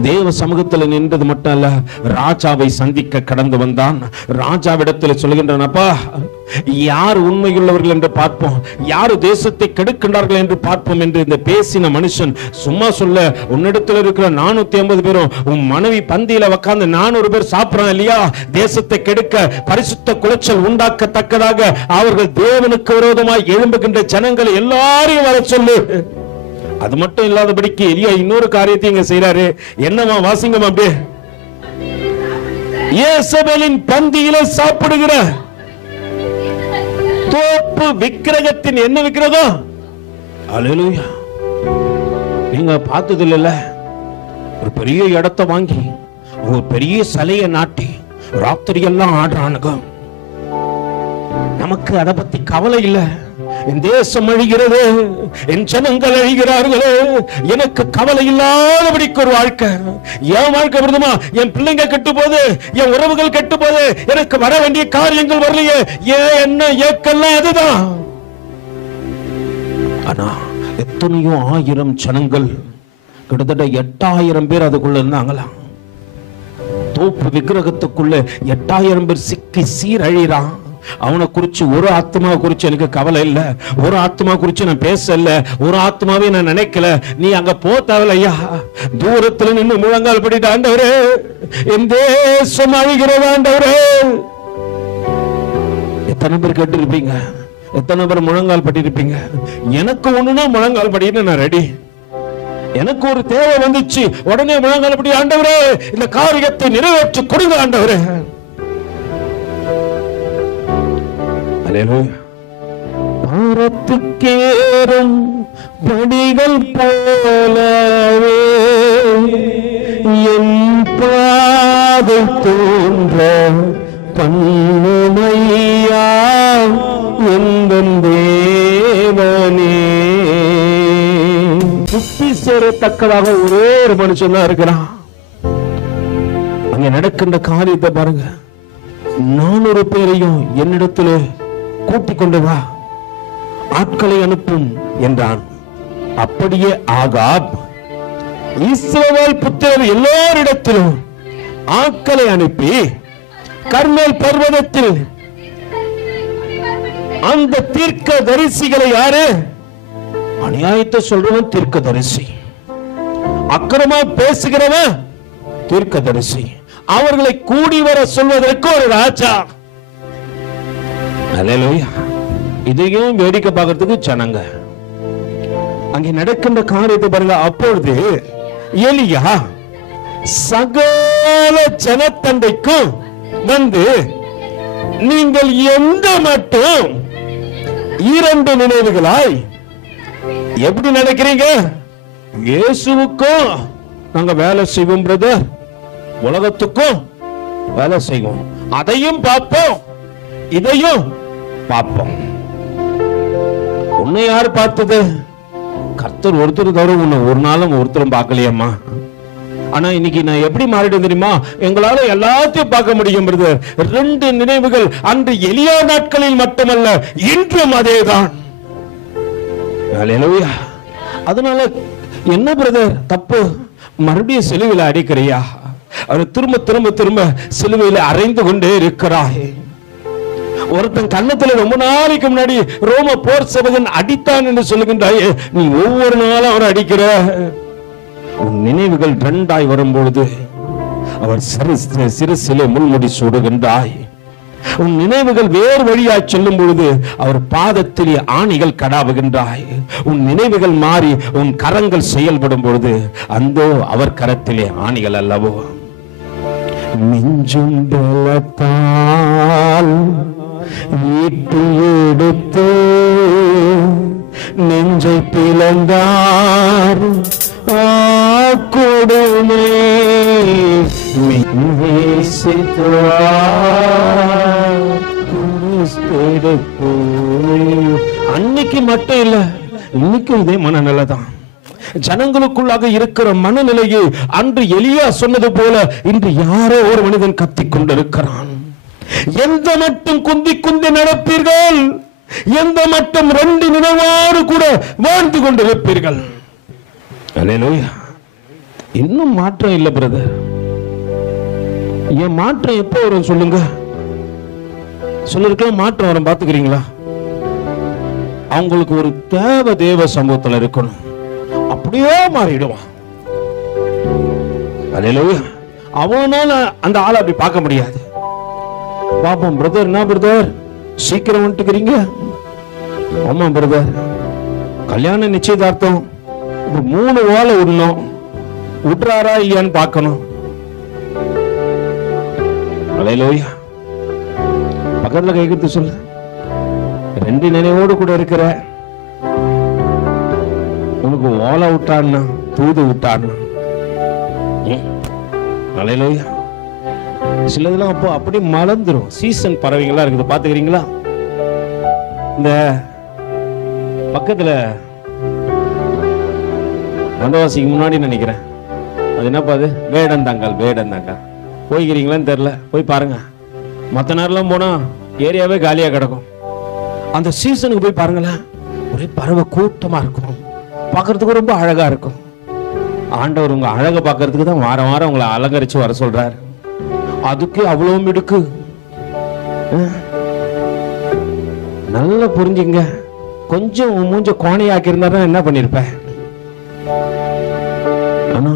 தேவ சமூகத்தில் நின்றது மட்டும் அல்ல, ராஜாவை சந்திக்க கடந்து வந்தான். ராஜாவிடத்தில் சொல்கின்றான், அப்பா, யார் உண்மையுள்ளவர்கள் என்று பார்ப்போம், யாரு தேசத்தை கெடுக்கின்றார்கள் என்று பார்ப்போம் என்று இந்த பேசின மனுஷன் சும்மா சொல்ல, உன்னிடத்தில் இருக்கிற 450 பேரும் உன் மனைவி பந்தியில உட்கார்ந்து 400 பேர் சாப்பிடறான் இல்லையா, தேசத்தை கெடுக்க, பரிசுத்த குலைச்சல் உண்டாக்கத்தக்கதாக அவர்கள் தேவனுக்கு விரோதமாய் எழும்புகின்ற ஜனங்களை எல்லாரையும் வர சொல்லு. அது மட்டும் இல்லாதபடிக்கு எலியா இன்னொரு காரியத்தை இங்க செய்யறாரு. என்னவா? வாசிங்கமா அப்படியே. யேசபேலின் பந்தியில சாப்பிடுகிற தோப்பு விக்கிரகத்தின் என்ன விக்கிரகம்? அல்லேலூயா. நீங்க பார்த்தது இல்ல, ஒரு பெரிய இடத்தை வாங்கி ஒரு பெரிய சிலையை நாட்டி ராத்திரி எல்லாம் ஆடுறானுங்க. நமக்கு அதை பத்தி கவலை இல்ல. என் தேசம் அழிகிறது, என் ஜனங்கள் அழிகிறார்களே, எனக்கு கவலை இல்லாதபடிக்கு ஒரு வாழ்க்கை. என் வாழ்க்கை விருதுமா, என் பிள்ளைங்க கெட்டு போது, என் உறவுகள் கெட்டு போது, எனக்கு வர வேண்டிய காரியங்கள் வரலையே, என்ன ஏக்கெல்லாம் அதுதான். ஆனா எத்தனையோ 1000 ஜனங்கள், கிட்டத்தட்ட 8000 பேர் அதுக்குள்ள இருந்தாங்களாம். தோப்பு விக்கிரகத்துக்குள்ள 8000 பேர் சிக்கி சீரழிறான். அவனை குறிச்சு ஒரு ஆத்மா குறிச்சு எனக்கு கவலை இல்ல, ஒரு ஆத்மா குறிச்சு நான் பேசல, ஒரு ஆத்மாவே நான் நினைக்கல. நீ அங்க போ தேவையா, தூரத்துல நின்று முழங்கால் படிட்டு, ஆண்டவரே, என் தேசம் அழிகிறது ஆண்டவரே. எத்தனை பேர் கேட்டு இருப்பீங்க, எத்தனை பேர் முழங்கால் படிருப்பீங்க? எனக்கு ஒண்ணுனா முழங்கால் படின்னு நான் ரெடி. எனக்கு ஒரு தேவை வந்துச்சு, உடனே முழங்கால் படி, ஆண்டவரே இந்த காரியத்தை நிறைவேற்றி கொடுங்க ஆண்டவரே. பாரத்துக்கேறும் படிகள் போலவே என் பாதை தோன்ற பண்ணுமையா எந்தன் தேவனே. புத்தி சேரத்தக்கதாக ஒரே ஒரு மனுஷன் தான் இருக்கிறான். அங்க நடக்கின்ற காரியத்தை பாருங்க. 400 பேரையும் என்னிடத்துல கூட்டிக் கொண்டு வா, ஆட்களை அனுப்பும் என்றான். அப்படியே ஆகாப் இஸ்ரவேல் புத்திரர் எல்லோரிடத்திலும் ஆட்களை அனுப்பி கர்மேல் பர்வதத்தில் அந்த தீர்க்க தரிசிகளை, யாரு? அநியாயத்தை சொல்றவன் தீர்க்க தரிசி, அக்கிரமா பேசுகிறவன் தீர்க்க தரிசி, அவர்களை கூடி வர சொல்வதற்கு ஒரு ராஜா. அல்லேலூயா. இதையும் வேடிக்கை பார்க்கிறதுக்கு ஜனங்க. அங்கே நடக்கின்ற காரியத்தை பாருங்க. அப்பொழுது எலியா சகல ஜனத்தண்டைக்கும் வந்து, நீங்கள் எந்த மட்டும் 2 நினைவுகளாய் எப்படி நினைக்கிறீங்க? இயேசுவுக்கும் நாங்க வேலை செய்வோம் பிரதர், உலகத்துக்கும் வேலை செய்வோம், அதையும் பார்ப்போம், இதையும் பார்ப்போம். உன்னை யார் பார்த்தது? கர்த்தர் ஒருத்தர் தவிர உன்னை ஒரு நாளும் ஒருத்தரும் பார்க்கலையம்மா. ஆனா இன்னைக்கு நான் எப்படி மாறிட்டு தெரியுமா? எங்களால எல்லாத்தையும் பார்க்க முடியும். ரெண்டு நினைவுகள் அன்று எலியா நாட்களில் மட்டுமல்ல, இன்றும் அதேதான். அல்லேலூயா. அதனால என்ன பிரதர் தப்பு? மறுபடியும் சிலுவையில் அடிக்கிறியா? அவர் திரும்ப திரும்ப திரும்ப சிலுவையில் அறைந்து கொண்டே இருக்கிறாய். ஒருத்தன் கன்னத்துல ரொம்ப நாளைக்கு முன்னாடி ரோம போர் சேவகன் அடித்தான் என்று சொல்லுகின்றாயே, நீ ஒவ்வொரு நாளும் அவர் அடிக்கிற. உன் நினைவுகள் ரெண்டாய் வரும்பொழுது அவர் சிறுசிலே முள்முடி சூடுகின்றாய். உன் நினைவுகள் வேறு வழியாய் செல்லும் பொழுது அவர் பாதத்திலே ஆணிகள் கடாவுகின்றாய். உன் நினைவுகள் மாறி உன் கரங்கள் செயல்படும் பொழுது அந்தோ அவர் கரத்திலே ஆணிகள் அல்லவோ. மிஞ்சும் பலத்தால் ஈட்டு எடுத்து நெஞ்சை பிளந்தார் கொடுமே. அன்னைக்கு மட்டும் இல்ல, இன்னைக்கும் இதே மனநிலைதான். ஜனங்களுக்குள்ளாக இருக்கிற மனநிலையை அன்று எலியா சொன்னது போல இன்று யாரோ ஒரு மனிதன் கத்திக் கொண்டிருக்கிறான். எந்த மட்டும் குந்தி குந்தி நடப்பீர்கள், எந்த மட்டும் ரெண்டு நினைவோடு கூட வாழ்ந்து கொண்டிருப்பீர்கள். அல்லேலூயா. இன்னும் மாற்றம் இல்லை பிரதர். என் மாற்றம் எப்போ வரும் சொல்லுங்க? சொல்லிருக்கலாம் மாற்றம் வரும், பாத்துக்கிறீங்களா? அவங்களுக்கு ஒரு தேவ சமூகத்தில் இருக்கணும், அப்படியே மாறிடுவான். அல்லேலூயா. அவனால அந்த ஆளை அப்படி பார்க்க முடியாது. பாப்போம் பிரதர், என்ன பிரதர் சீக்கிரம் வந்துட்டுக்கிறீங்க? ஆமா பிரதர், கல்யாண நிச்சயதார்த்தம் 3 வாழை விடணும், விட்டுறாரா இல்லையான்னு பார்க்கணும். அல்லேலூயா. பக்கத்துல கைகத்து சொல்லு. 2 நினைவோடு கூட இருக்கிற உனக்கு ஓலை விட்டான்னா தூது விட்டான்னா. அல்லேலூயா. சிலதெல்லாம் அப்போ அப்படி மலர்ந்துரும். சீசன் பறவைங்களா இருக்குது, பாத்துக்கிறீங்களா? இந்த பக்கத்துல வந்தவாசிக்கு முன்னாடி நினைக்கிறேன், அது என்னப்பா அது, வேடந்தாங்கல். போய்க்கிறீங்களான்னு தெரியல, போய் பாருங்க. மற்ற நேரம்லாம் போனா ஏரியாவே காலியா கிடக்கும். அந்த சீசனுக்கு போய் பாருங்களேன், ஒரே பறவை கூட்டமா இருக்கும், பார்க்கறதுக்கு ரொம்ப அழகா இருக்கும். ஆண்டவர் உங்க அழகை பார்க்கறதுக்கு தான் வாரம் வாரம் உங்களை அலங்கரிச்சு வர சொல்றாரு. அதுக்கு அவ்வளவு மிடுக்கு. நல்லா புரிஞ்சுங்க. கொஞ்சம் மூஞ்ச கோணையாக்கி இருந்தா என்ன பண்ணிருப்ப? ஆனா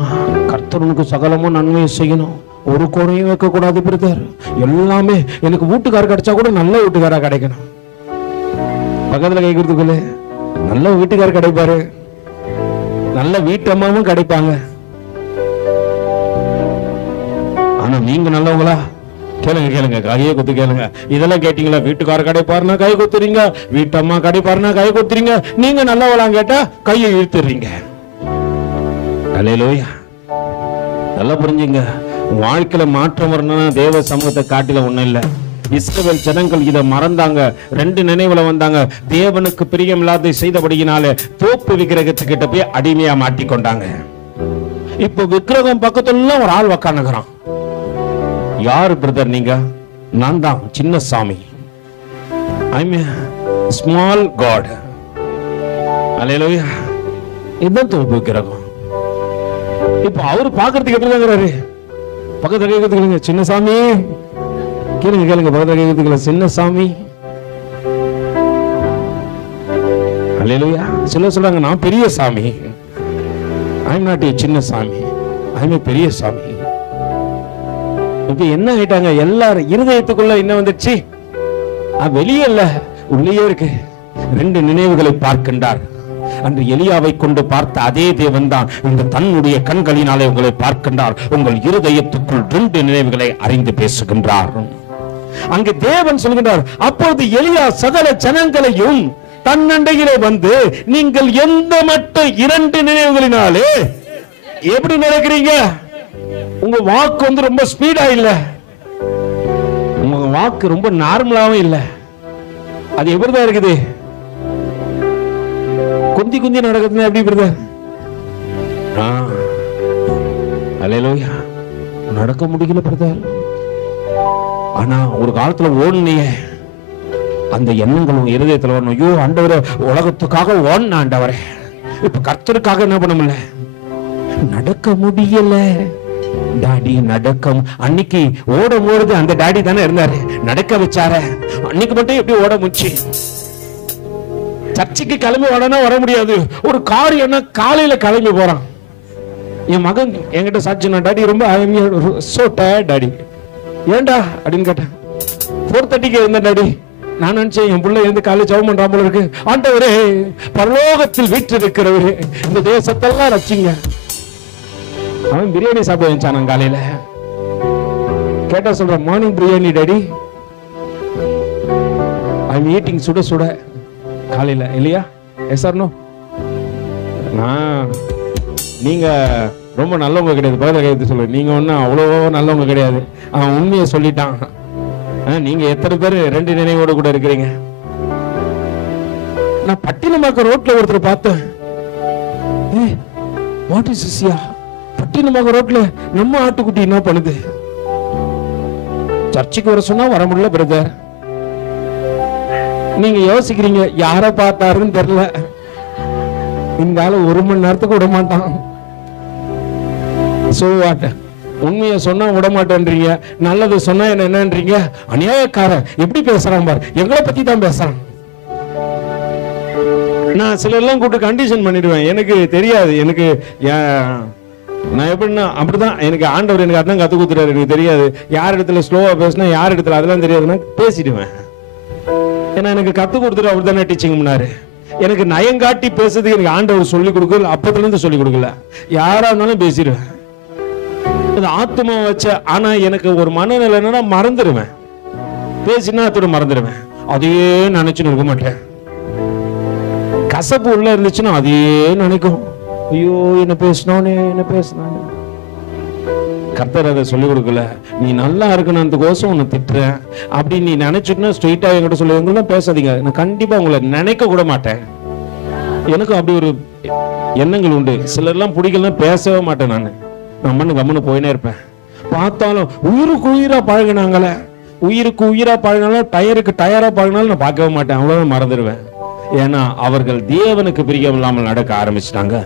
கர்த்தர் உனக்கு சகலமும் நன்மையை செய்யணும், ஒரு கோணையும் வைக்க கூடாது பிரதர். எல்லாமே எனக்கு வீட்டுக்காரர் கிடைச்சா கூட நல்ல வீட்டுக்காரா கிடைக்கணும். பக்கத்துல கேட்கறதுக்குள்ள நல்ல வீட்டுக்காரர் கிடைப்பாரு, நல்ல வீட்டம்மாவும் கிடைப்பாங்க. ஆனா நீங்க நல்லவங்களா? கேளுங்க, கையை குத்து கேளுங்க. இதெல்லாம் கேட்டீங்களா? வீட்டுக்காரர் கிடைப்பாருன்னா கை குத்துறீங்க, வீட்டம்மா கிடைப்பாருன்னா கை குத்துறீங்க. நீங்க நல்லவங்களாம் கேட்டா கையை இழுத்துறீங்க. அல்லேலூயா. நல்லா புரிஞ்சுங்க. வாழ்க்கையில மாற்றம் வரணும்னா தேவ சமூகத்தை காட்டில ஒண்ணும் இல்ல. இஸ்ரவேல் ஜனங்கள் இதை மறந்தாங்க, 2 நினைவுல வந்தாங்க. தேவனுக்கு பிரியமில்லாத செய்தபடியினால தோப்பு விக்கிரகத்துக்கிட்ட போய் அடிமையா மாட்டிக்கொண்டாங்க. இப்போ விக்கிரகம் பக்கத்துல ஒரு ஆள் உக்காந்துக்கிறான். யாரு பிரதர் நீங்க? நான் தான் சின்ன சாமி. I'm small god. அல்லேலூயா. இதுதான் தோப்பு விக்கிரகம். இப்போ அவரு பாக்குறதுக்கு எப்படிதாங்கிறாரு? பக்கத்துல கேட்கறதுக்கு சின்ன சாமி கேளுங்க, பக்கத்துல கேட்கறதுக்கு சின்ன சாமி. அல்லேலூயா. சில சொல்றாங்க நான் பெரிய சாமி. ஐம் நாட் ஏ சின்ன சாமி, ஐம் ஏ பெரிய சாமி. இப்ப என்ன ஆயிட்டாங்க? எல்லாரும் இருதயத்துக்குள்ள என்ன வந்துச்சு? வெளியே இல்ல, உள்ளே இருக்கு. 2 நினைவுகளை பார்க்கின்றார். அன்று எலியாவை கொண்டு பார்த்த அதே தேவன் தான் இந்த தன்னுடைய கண்களினாலே உங்களை பார்க்கின்றார். உங்கள் இருதயத்துக்குள் 2 நினைவுகளை அறிந்து பேசுகின்றார். அங்கு தேவன் சொல்கின்றார், அப்பொழுது எலியா சகல ஜனங்களையும் தன்னண்டையிலே வந்து, நீங்கள் எந்த மட்டும் 2 நினைவுகளினாலே எப்படி நடக்கிறீங்க? உங்க வாக்கு வந்து ரொம்ப ஸ்பீடா இல்ல, உங்க வாக்கு ரொம்ப நார்மலாவும் இல்ல. அது எப்படிதான் இருக்குது? குந்தி குந்தி நடக்குதுன்னா எப்படி பிரதர்? அல்லேலூயா. நடக்க முடியல பிரதர். ஆனா ஒரு காலத்துல ஓடுனியே, அந்த எண்ணங்கள் உங்க இருதயத்துல வரணும். ஐயோ ஆண்டவரே, உலகத்துக்காக ஓடுன ஆண்டவரே, இப்ப கர்த்தருக்காக என்ன பண்ண முடியல, நடக்க முடியல. டாடி நடக்கம் அன்னைக்கு ஓடும் பொழுது அந்த டாடி தானே இருந்தாரு, நடக்க வச்சார. அன்னைக்கு மட்டும் எப்படி ஓட முடிச்சு? சர்ச்சைக்கு கிளம்பி வரனா வர முடியாது. ஒரு காரியம் காலையில கிளம்பி போறான். என் மகன் என்கிட்ட சாட்சி, டாடி ரொம்ப சோ டயர்ட் டாடி. ஏண்டா அப்படின்னு கேட்டேன். 4:30 இருந்த டாடி. நான் நினைச்சேன் என் பிள்ளை இருந்து காலையில் ஜெபம் பண்றான் போல இருக்கு. ஆண்டவரே, பரலோகத்தில் வீற்றிருக்கிறவரே, இந்த தேசத்தெல்லாம் ரட்சிங்க. அவன் பிரியாணி சாப்பிட வச்சான் காலையில. கேட்டா சொல்றான், morning biryani daddy. I am eating சுட சுட காலையில. இல்லையா? Yes or no? நீங்க ரொம்ப நல்லவங்க கிடையாது. பதில் கைது சொல்ல, நீங்க ஒன்னும் அவ்வளவோ நல்லவங்க கிடையாது. அவன் உண்மையை சொல்லிட்டான். நீங்க எத்தனை பேர் 2 நினைவோடு கூட இருக்கிறீங்க? நான் பட்டினமாக்க ரோட்ல ஒருத்தர் பார்த்தேன். What is this yeah? பட்டினமாக்க ரோட்ல நம்ம ஆட்டுக்குட்டி என்ன பண்ணுது? சர்ச்சுக்கு வர சொன்னா வர முடியல பிரதர். நீங்க யோசிக்கிறீங்க, யார பார்த்தாருன்னு தெரியல, இந்த ஆளு 1 மணி நேரத்துக்கு விட மாட்டான். So what? உண்மையை சொன்னா விட மாட்டேன்றீங்க, நல்லது சொன்னா என்னன்றீங்க. அநியாயக்காரன் எப்படி பேசுறான் பாரு, எங்களை பத்தி தான் பேசுறான். நான் சில எல்லாம் கூப்பிட்டு கண்டிஷன் பண்ணிடுவேன். எனக்கு தெரியாது. எனக்கு நான் எப்படின்னா அப்படிதான். எனக்கு ஆண்டவர் எனக்கு அதான் கத்து கொடுத்துறாரு. எனக்கு தெரியாது யார் இடத்துல ஸ்லோவா பேசினா யார் இடத்துல அதெல்லாம் தெரியாதுன்னா பேசிடுவேன். ஏன்னா எனக்கு கத்து கொடுத்துட்டு அவர் தானே டீச்சிங் பண்ணாரு. எனக்கு நயங்காட்டி பேசுறதுக்கு எனக்கு ஆண்டவர் சொல்லிக் கொடுக்கல, அப்பத்துல இருந்து சொல்லிக் கொடுக்கல. யாரா இருந்தாலும் பேசிடுவேன். ஆத்மா வச்ச. ஆனா எனக்கு ஒரு மனநிலை என்னன்னா, மறந்துடுவேன். பேசினா அதோட மறந்துடுவேன். அதையே நினைச்சுன்னு இருக்க மாட்டேன். கசப்பு உள்ள இருந்துச்சுன்னா அதையே நினைக்கும். ஐயோ என்ன பேசினோன்னு, என்ன பேசினானு. கர்த்தர் அதை சொல்லிக் கொடுக்கல. நீ நல்லா இருக்கணும்ன்றதுக்கோசம் உன்னை திட்டுறேன் அப்படி நீ நினைச்சுட்டுனா ஸ்ட்ரெயிட்டா என்கிட்ட சொல்லுவீங்களாம் பேசாதீங்க. நான் கண்டிப்பா உங்களை நினைக்க கூட மாட்டேன். எனக்கும் அப்படி ஒரு எண்ணங்கள் உண்டு. சிலர்லாம் பிடிக்கலாம், பேசவே மாட்டேன். நான் மண்ணு கம்மனு போயினே இருப்பேன். பார்த்தாலும் உயிருக்கு உயிரா பழகினாங்களே, உயிருக்கு உயிரா பழகினாலும் டயருக்கு டயரா பழகினாலும் நான் பார்க்கவே மாட்டேன். அவ்வளவுதான் மறந்துடுவேன். ஏன்னா அவர்கள் தேவனுக்கு பிரியம் இல்லாமல் நடக்க ஆரம்பிச்சிட்டாங்க.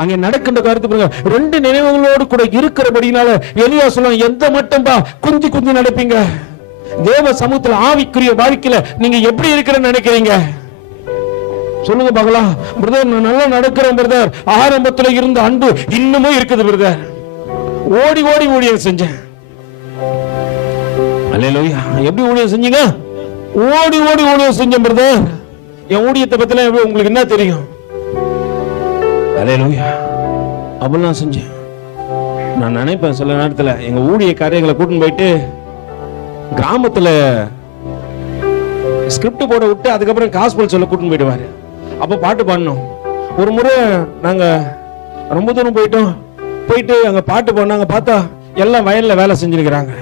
அங்கே நடக்கின்ற கருத்து 2 நினைவுகளோடு கூட இருக்கிறபடினால எலியா சொல்ல, எந்த மட்டும்பா குந்தி குந்தி நடப்பீங்க? தேவ சமூகத்தில் ஆவிக்குரிய வாழ்க்கையில நீங்க எப்படி இருக்கிறன்னு நினைக்கிறீங்க? சொல்லுங்க பார்க்கலாம். பிரதர் நான் நல்லா நடக்கிறேன் பிரதர். ஆரம்பத்துல இருந்த அன்பு இன்னமும் இருக்குது பிரதர். ஓடி ஓடி ஊழியம் செஞ்சேன். அல்லேலூயா. எப்படி ஊழியம் செஞ்சீங்க? ஓடி ஓடி ஊழியம் செஞ்சேன் பிரதர். என் ஊழியத்தை பத்தில உங்களுக்கு என்ன தெரியும்? அல்லேலூயா. அப்படிலாம் செஞ்சேன். நான் நினைப்பேன் சில நேரத்துல எங்க ஊழிய காரியங்களை கூட்டின்னு போயிட்டு கிராமத்துல ஸ்கிரிப்ட் போட விட்டு அதுக்கப்புறம் காஸ்பல் சொல்ல கூட்டின்னு போயிடுவாரு. அப்ப பாட்டு பாடணும். ஒரு முறை நாங்க ரொம்ப தூரம் போயிட்டு அங்க பாட்டு பாடினாங்க. பார்த்தா எல்லாம் வயல்ல வேலை செஞ்சிருக்கிறாங்க.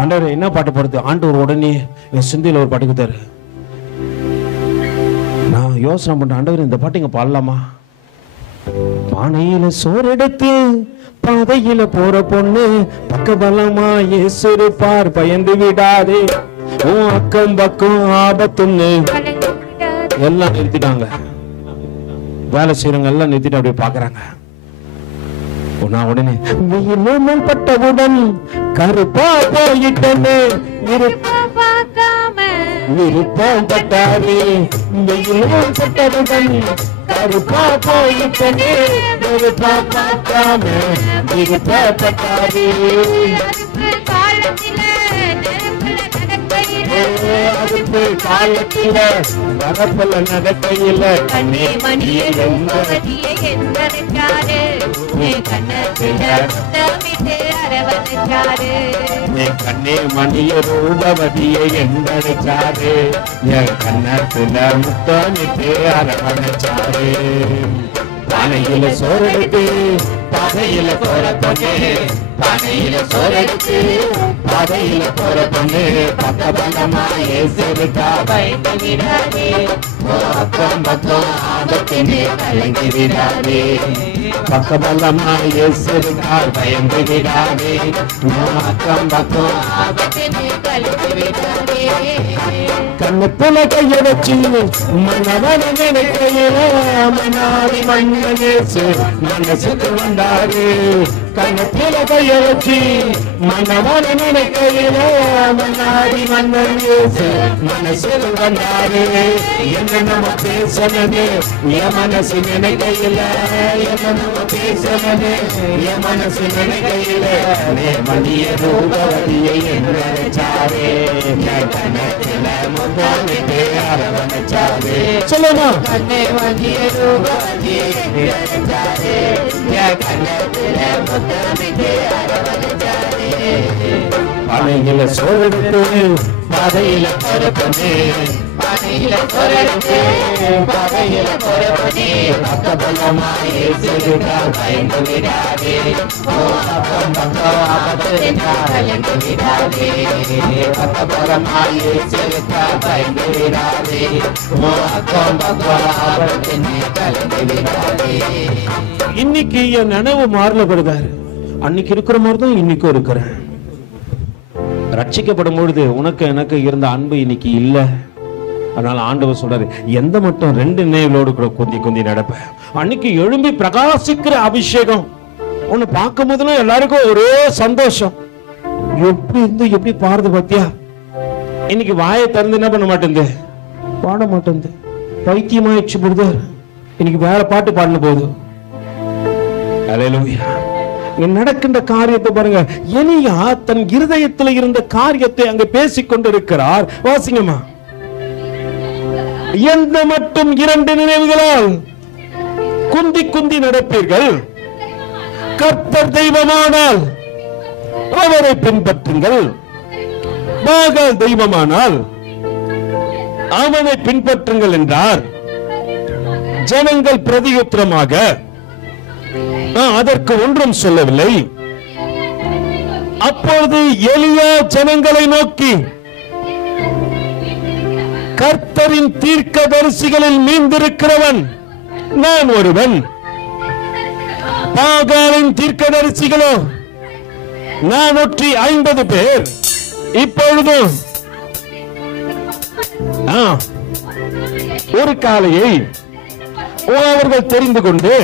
ஆண்டவர் என்ன பாட்டு பாடுது? ஆண்டவர் உடனே என் சிந்தையில ஒரு பாட்டு கொடுத்தாரு. நான் யோசனை பண்றேன், ஆண்டவர் இந்த பாட்டு இங்க பாடலாமா? பானையில சோறு எடுத்து பாதையில போற பொண்ணு பக்கபலமா இயேசு இருப்பார், பயந்து விடாதே, உன் அக்கம் பக்கம் ஆபத்துன்னு எல்லாம் நிறுத்திட்டாங்க. வேலை செய்யறவங்க எல்லாம் நிறுத்திட்டு அப்படியே பாக்குறாங்க. நான் உடனே வெயில் பட்டவுடன் கருப்பா போயிட்டனே, விருப்பம் பட்டாரு. வெயில் பட்டவுடன் கருப்பா போயிட்டனே, விருப்பம் பார்க்காம விருப்பப்பட்டாரு. அதுக்கு காலத்தில வரப்பல நடக்கையில கண்ணே மணியே ரூபவதியே என்றாரு, கண்ணே மணிய ரூபவதியை என்றடிச்சாரு, என் கண்ணத்துல முத்தமிட்டு அரவணைச்சாரு. பானையில சோறெடுத்து பாதையில போற பொண்ணு பாதையில சோறெடுத்து பாதையில போற பொண்ணு பக்க பக்கமா ஏசுக்கா பயந்து விடாதே அக்கம் பக்கம் ஆபத்தினே கலங்கி விடாதே பக்க பக்கமா ஏசுக்கா பயந்து விடாதே அக்கம் பக்கம் ஆபத்தினே கலங்கி விடாதே கண்ணத்துல கைய வச்சு மன்னவன நினைக்கையில மன்னாடி மன்னேசு மனசுக்கு வந்தாரு கண்ணத்துல கைய வச்சு மன்னவன நினைக்கையில மன்னாடி மன்னேசு மனசுக்கு வந்தாரு என்ன நம்ம பேசனது என் மனசு நினைக்கையில என்ன நம்ம பேசனது என் மனசு நினைக்கையில மதிய ரூபவதியை நினைச்சாரே கண்ணத்துல முத்தாமிட்டு அரவணைச்சாரே சொல்லுமா கண்ணே மதிய ரூபவதியை நினைச்சாரே கண்ணத்துல முத்தாமிட்டு அரவணைச்சாரே பாதையில சோறெடுத்து பாதையில பொறுப்பனே பாதையில பொறுப்பு பாதையில பொறுப்பனே பக்க பக்கமாயே சொல்லுடா பயந்து விடாதே பக்கம் பக்கம் ஆபத்து கலந்து விடாதே பக்க பக்கமாயே சொல்லுடா பயந்து விடாதே பக்கம் பக்கம் ஆபத்து கலந்து விடாதே. இன்னைக்கு என் நினைவு மாறல படுதாரு. அன்னைக்கு இருக்கிற மாதிரி தான் இன்னைக்கும் இருக்கிறேன். ரட்சிக்கப்படும் பொழுது உனக்கு எனக்கு இருந்த அன்பு இன்னைக்கு இல்ல. அதனால ஆண்டவர் சொல்றாரு, எந்த மட்டும் 2 நினைவுகளோடு கூட குந்தி குந்தி நடப்ப. அன்னைக்கு எழும்பி பிரகாசிக்கிற அபிஷேகம் உன்னை பார்க்கும் போதுலாம் எல்லாருக்கும் ஒரே சந்தோஷம். எப்படி இருந்து எப்படி பாருது பாத்தியா. இன்னைக்கு வாயை திறந்து என்ன பண்ண மாட்டேங்குது, பாட மாட்டேங்குது. பைத்தியமாயிடுச்சு பொழுது இன்னைக்கு வேற பாட்டு பாடின போது. அல்லேலூயா. நடக்கின்ற காரியத்தை பாருங்க. எலியா தன் இருதயத்தில் இருந்த காரியத்தை அங்க பேசிக் கொண்டிருக்கிறார். வாசிங்கம்மா. எந்த மட்டும் 2 நினைவுகளால் குந்தி குந்தி நடப்பீர்கள், கர்த்தர் தெய்வமானால் அவரை பின்பற்றுங்கள், பாகால் தெய்வமானால் அவனை பின்பற்றுங்கள் என்றார். ஜனங்கள் பிரதியுத்தரமாக அதற்கு ஒன்றும் சொல்லவில்லை. அப்பொழுது எலியா ஜனங்களை நோக்கி, கர்த்தரின் தீர்க்கதரிசிகளில் மீந்திருக்கிறவன் நான் ஒருவன், பாகாலின் தீர்க்கதரிசிகளோ 450 பேர். இப்பொழுது ஒரு காளையை அவர்கள் தெரிந்து கொண்டு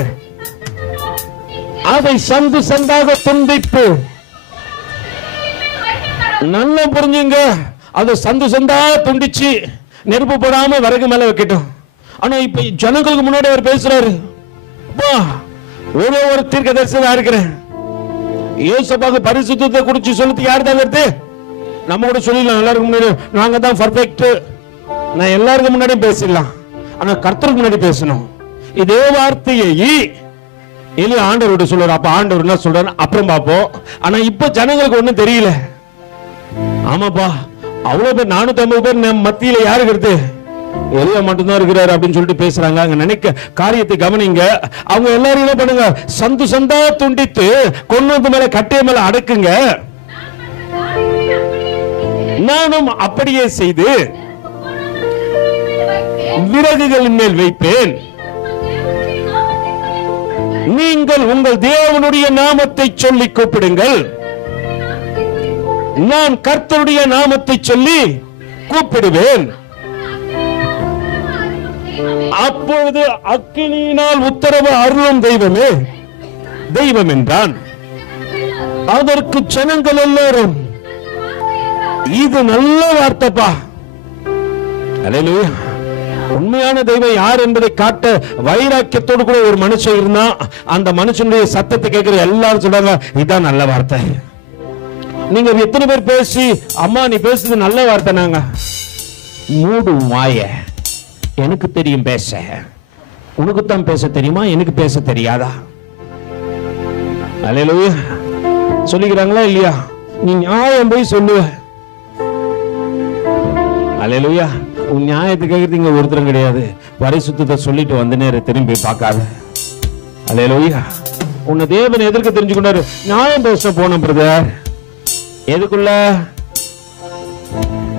அதை சந்து சந்தாக துண்டித்து, நல்லா புரிஞ்சுங்க, அதை சந்து சந்தா துண்டிச்சு நெருப்பு போடாம விறகு மேல வைக்கட்டும். ஆனா இப்ப ஜனங்களுக்கு முன்னாடி அவர் பேசுறாரு, ஒரே ஒரு தீர்க்கதரிசியா இருக்கிறேன். ஏசப்பாக்கு பரிசுத்தத்தை குறிச்சு சொல்லிட்டு யார் தான் வருது? நம்ம கூட சொல்லிடலாம், எல்லாருக்கும் முன்னாடி நாங்க தான் பர்ஃபெக்ட், நான் எல்லாருக்கும் முன்னாடி பேசிடலாம். ஆனா கர்த்தருக்கு முன்னாடி பேசணும். இதே வார்த்தையை எலியா ஆண்டவரோட சொல்றாரு. அப்ப ஆண்டவர் என்ன சொல்றாரு அப்புறம் பாப்போம். ஆனா இப்ப ஜனங்களுக்கு ஒண்ணும் தெரியல. ஆமாப்பா, அவ்வளவு பேர் 450 பேர் நம்ம மத்தியில யாரு இருக்கிறது? எலியா மட்டும்தான் இருக்கிறாரு அப்படின்னு சொல்லிட்டு பேசுறாங்க. அங்க நினைக்க காரியத்தை கவனிங்க. அவங்க எல்லாரும் என்ன பண்ணுங்க, சந்து சந்தா துண்டித்து கொண்டு வந்து மேல கட்டைய மேல அடக்குங்க. நானும் அப்படியே செய்து விறகுகளின் மேல் வைப்பேன். நீங்கள் உங்கள் தேவனுடைய நாமத்தை சொல்லி கூப்பிடுங்கள். நான் கர்த்தருடைய நாமத்தை சொல்லி கூப்பிடுவேன். அப்பொழுது அக்கினியினால் உத்தரவு அருளும் தெய்வமே தெய்வம் என்றான். அதற்கு ஜனங்கள் எல்லாரும், இது நல்ல வார்த்தைப்பா, அல்லேலூயா, உண்மையான தெய்வம் யார் என்பதை காட்ட வைராக்கியத்தோடு கூட ஒரு மனுஷன் இருந்தா அந்த மனுஷனுடைய சத்தத்தை கேட்கிற எல்லாரும் சொல்றாங்க, இதான் நல்ல வார்த்தை. நீங்க எத்தனை பேர் பேசி, அம்மா நீ பேசுறது நல்ல வார்த்தை, நாங்க மூடு வாய, எனக்கு தெரியும் பேச, உனக்கு தான் பேச தெரியுமா, எனக்கு பேச தெரியாதா? அல்லேலூயா. சொல்லிக்கிறாங்களா இல்லையா? நீ நியாயம் போய் சொல்லுவ. அல்லேலூயா. உன் நியாயத்தை கேட்கறது இங்க ஒருத்தரும் கிடையாது. பரிசுத்தத்தை சொல்லிட்டு வந்து நேரம் திரும்பி பார்க்காத. அல்லேலூயா. உன்னை தேவன் எதற்கு தெரிஞ்சுக்கொண்டாரு? நியாயம் பேச போன பிரதர். எதுக்குள்ள?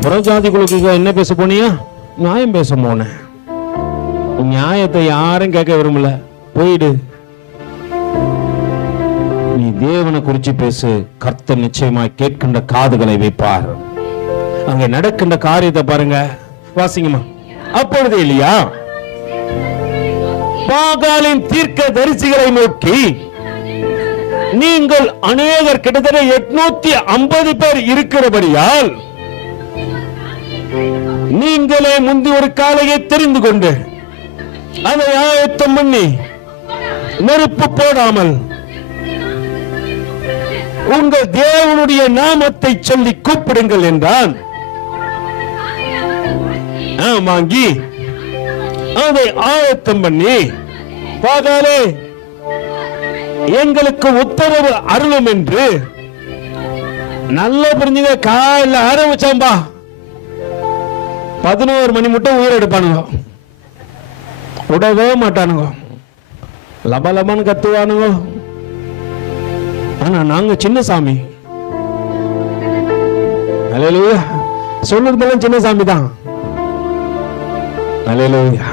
புறஜாதிகளுக்கு என்ன பேச போனியா? நியாயம் பேச போன. நியாயத்தை யாரும் கேட்க விரும்பல, போயிடு. நீ தேவனை குறிச்சு பேசு, கர்த்தர் நிச்சயமாய் கேட்கின்ற காதுகளை வைப்பார். அங்க நடக்கின்ற காரியத்தை பாருங்க, வாசிங்கம்மா. அப்பொழுது இல்லையா பாகாலின் தீர்க்க தரிசிகளை நோக்கி, நீங்கள் அநேகர் கிட்டத்தட்ட 850 பேர் இருக்கிறபடியால் நீங்களே முந்தி ஒரு காளையை தெரிந்து கொண்டு அதை ஆயத்தம் பண்ணி நெருப்பு போடாமல் உங்கள் தேவனுடைய நாமத்தை சொல்லி கூப்பிடுங்கள் என்றான். வாங்கி அதை ஆயத்தம் பண்ணி, பாகாலே எங்களுக்கு உத்தரவு அருளும் என்று நல்லா புரிஞ்சுங்க. காலையில் ஆரம்பிச்சாம்பா, 11 மணி மட்டும் உயிர் எடுப்பானுங்க, விடவே மாட்டானுங்க, லபலபான்னு கத்துவானுங்க. ஆனா நாங்க சின்ன சாமி, அல்லேலூயா, சொல்றதெல்லாம் சின்ன சாமி தான். அல்லேலூயா,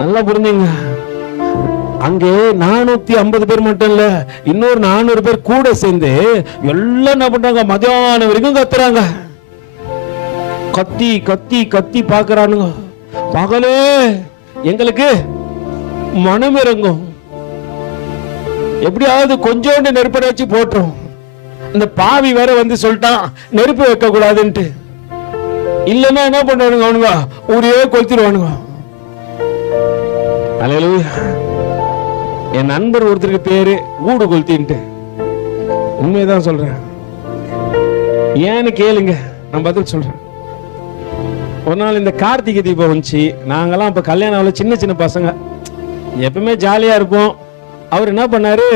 நல்லா புரிஞ்சுங்க. அங்கே 450 பேர் மட்டும் இல்ல, இன்னொரு 400 பேர் கூட சேர்ந்து எல்லாம் என்ன பண்றாங்க, மதியானம் வரைக்கும் கத்துறாங்க. கத்தி கத்தி கத்தி பாக்குறானுங்க. பகலே எங்களுக்கு மனம் இறங்கும், எப்படியாவது கொஞ்சோண்டு நெருப்பை வச்சு போட்டுரும். இந்த பாவி வேற வந்து சொல்லிட்டான் நெருப்பு வைக்க கூடாதுன்ட்டு. இல்லன்னா என்ன பண்ணுவானுங்க, அவனுங்க ஊரே கொளுத்திடுவானுங்க. அல்லேலூயா. என் நண்பர் ஒருத்தருக்கு பேரு ஊடு கொளுத்தின்ட்டு. உண்மைதான் சொல்றேன், ஏன்னு கேளுங்க, நான் பதில் சொல்றேன். ஒரு நாள் இந்த கார்த்திகை தீபம் வந்துச்சு. நாங்கெல்லாம் இப்ப கல்யாணம் சின்ன சின்ன பசங்க, எப்பவுமே ஜாலியா இருப்போம். அவர் என்ன பண்ணாரு,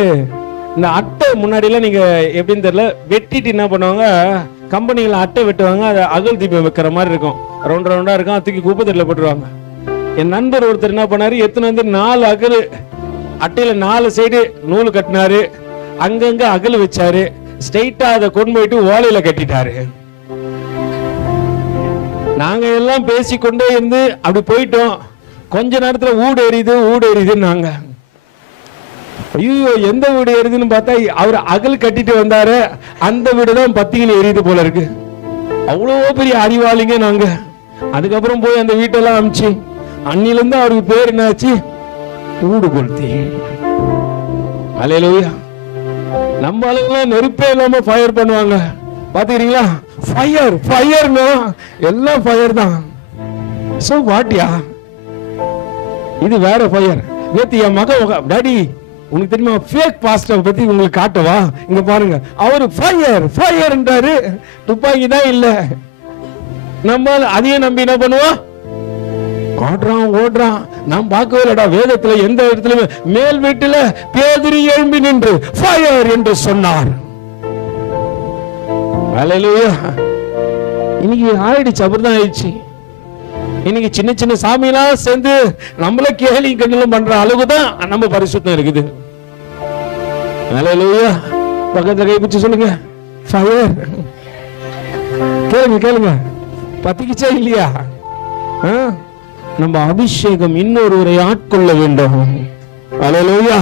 இந்த அட்டை முன்னாடிலாம் நீங்க எப்படின்னு தெரியல, வெட்டிட்டு என்ன பண்ணுவாங்க, கம்பெனிகளை அட்டை வெட்டுவாங்க, அது அகல் தீபம் வைக்கிற மாதிரி இருக்கும், ரவுண்ட் ரவுண்டா இருக்கும், தூக்கி குப்பைத்தட்டில போட்டுருவாங்க. என் நண்பர் ஒருத்தர் என்ன பண்ணாரு, எத்தனை வந்து 4 அகல் அட்டையில 4 சைடு நூல் கட்டினாரு, அங்கங்க அகல் வச்சாரு, ஸ்ட்ரைட்டா அதை கொண்டு போயிட்டு ஓலையில கட்டிட்டாரு. நாங்க எல்லாம் பேசிக்கொண்டே இருந்து அப்படி போயிட்டோம். கொஞ்ச நேரத்துல ஊடு எரியுது நாங்க. ஐயோ, எந்த வீடு எரியுதுன்னு பார்த்தா அவர் அகல் கட்டிட்டு வந்தாரு, அந்த வீடுதான் பத்தியில் எரியுது போல இருக்கு. அவ்வளோ பெரிய அறிவாளிங்க நாங்க. அதுக்கப்புறம் போய் அந்த வீட்டெல்லாம் அமிச்சு, அன்னில இருந்து அவருக்கு பேர் என்னாச்சு, ஊடு கொளுத்தி. அல்லேலூயா. நம்ம ஆளுங்கெல்லாம் நெருப்பே இல்லாம ஃபயர் பண்ணுவாங்க, பாத்துக்கிறீங்களா? ஃபயர் ஃபயர்னா எல்லாம் ஃபயர் தான். சோ வாட்டியா, இது வேற ஃபயர். நேத்து என் மகன், டாடி உனக்கு தெரியுமா ஃபேக் பாஸ்டர் பத்தி உங்களுக்கு காட்டவா, இங்க பாருங்க, அவரு ஃபயர் ஃபயர்ன்றாரு, துப்பாக்கி தான் இல்ல. நம்ம அதையே நம்பி என்ன பண்ணுவோம், ஓடுறான். நாம் பார்க்கவில்லடா, வேதத்துல எந்த இடத்துல மேல் வீட்டுல பேதுரு எழும்பி நின்று ஃபயர் என்று சொன்னார். அல்லேலூயா. இன்னைக்கு ஆயிடுச்சு, அப்படிதான் ஆயிடுச்சு. இன்னைக்கு சின்ன சின்ன சாமியெல்லாம் சேர்ந்து நம்மள கேலி கிண்டலும் பண்ற அளவுக்குதான் நம்ம பரிசுத்தம் இருக்குது. அல்லேலூயா. பக்கத்துல கை பிடிச்சு சொல்லுங்க, ஃபயர். கேளுங்க, பத்திக்கிச்சா இல்லையா? நம்ம அபிஷேகம் இன்னொருவரை ஆட்கொள்ள வேண்டும். அல்லேலூயா.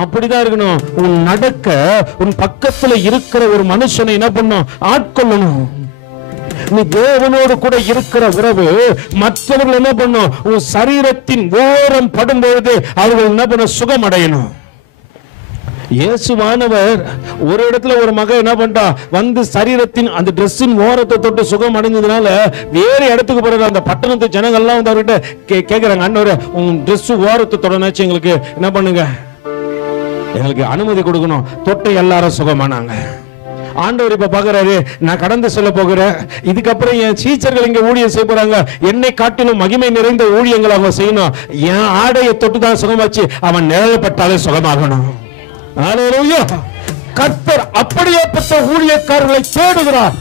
அப்படிதான் இருக்கணும். உன் நடக்க உன் பக்கத்துல இருக்கிற ஒரு மனுஷனை என்ன பண்ணும், ஆட்கொள்ளணும். நீ தேவனோடு கூட இருக்கிற உறவு மற்றவர்கள் என்ன பண்ணும், உன் சரீரத்தின் ஓரம் படும்பொழுது அவர்கள் என்ன பண்ண, சுகம் அடையணும். இயேசுவானவர் ஒரு இடத்துல ஒரு மகன் என்ன பண்றா, வந்து சரீரத்தின் அந்த டிரெஸ்ஸின் ஓரத்தை தொட்டு சுகம் அடைஞ்சதுனால வேற இடத்துக்கு போற அந்த பட்டணத்து ஜனங்கள்லாம் வந்து அவர்கிட்ட கேட்கிறாங்க, அண்ணவரே உன் டிரெஸ் ஓரத்தை தொடனாச்சு எங்களுக்கு என்ன பண்ணுங்க, எங்களுக்கு அனுமதி கொடுக்கணும். தொட்டை எல்லாரும் சுகமானாங்க. ஆண்டவர் இப்ப பாக்குறாரு, நான் கடந்து சொல்ல போகிறேன், இதுக்கப்புறம் என் சீச்சர்கள் இங்க ஊழியம் செய்ய போறாங்க, என்னை காட்டிலும் மகிமை நிறைந்த ஊழியங்கள் அவங்க செய்யணும். என் ஆடையை தொட்டுதான் சுகமாச்சு, அவன் நிழல்பட்டாலே சுகமாகணும். அல்லேலூயா. கர்த்தர் அப்படியேப்பட்ட ஊழியக்காரர்களை தேடுகிறார்.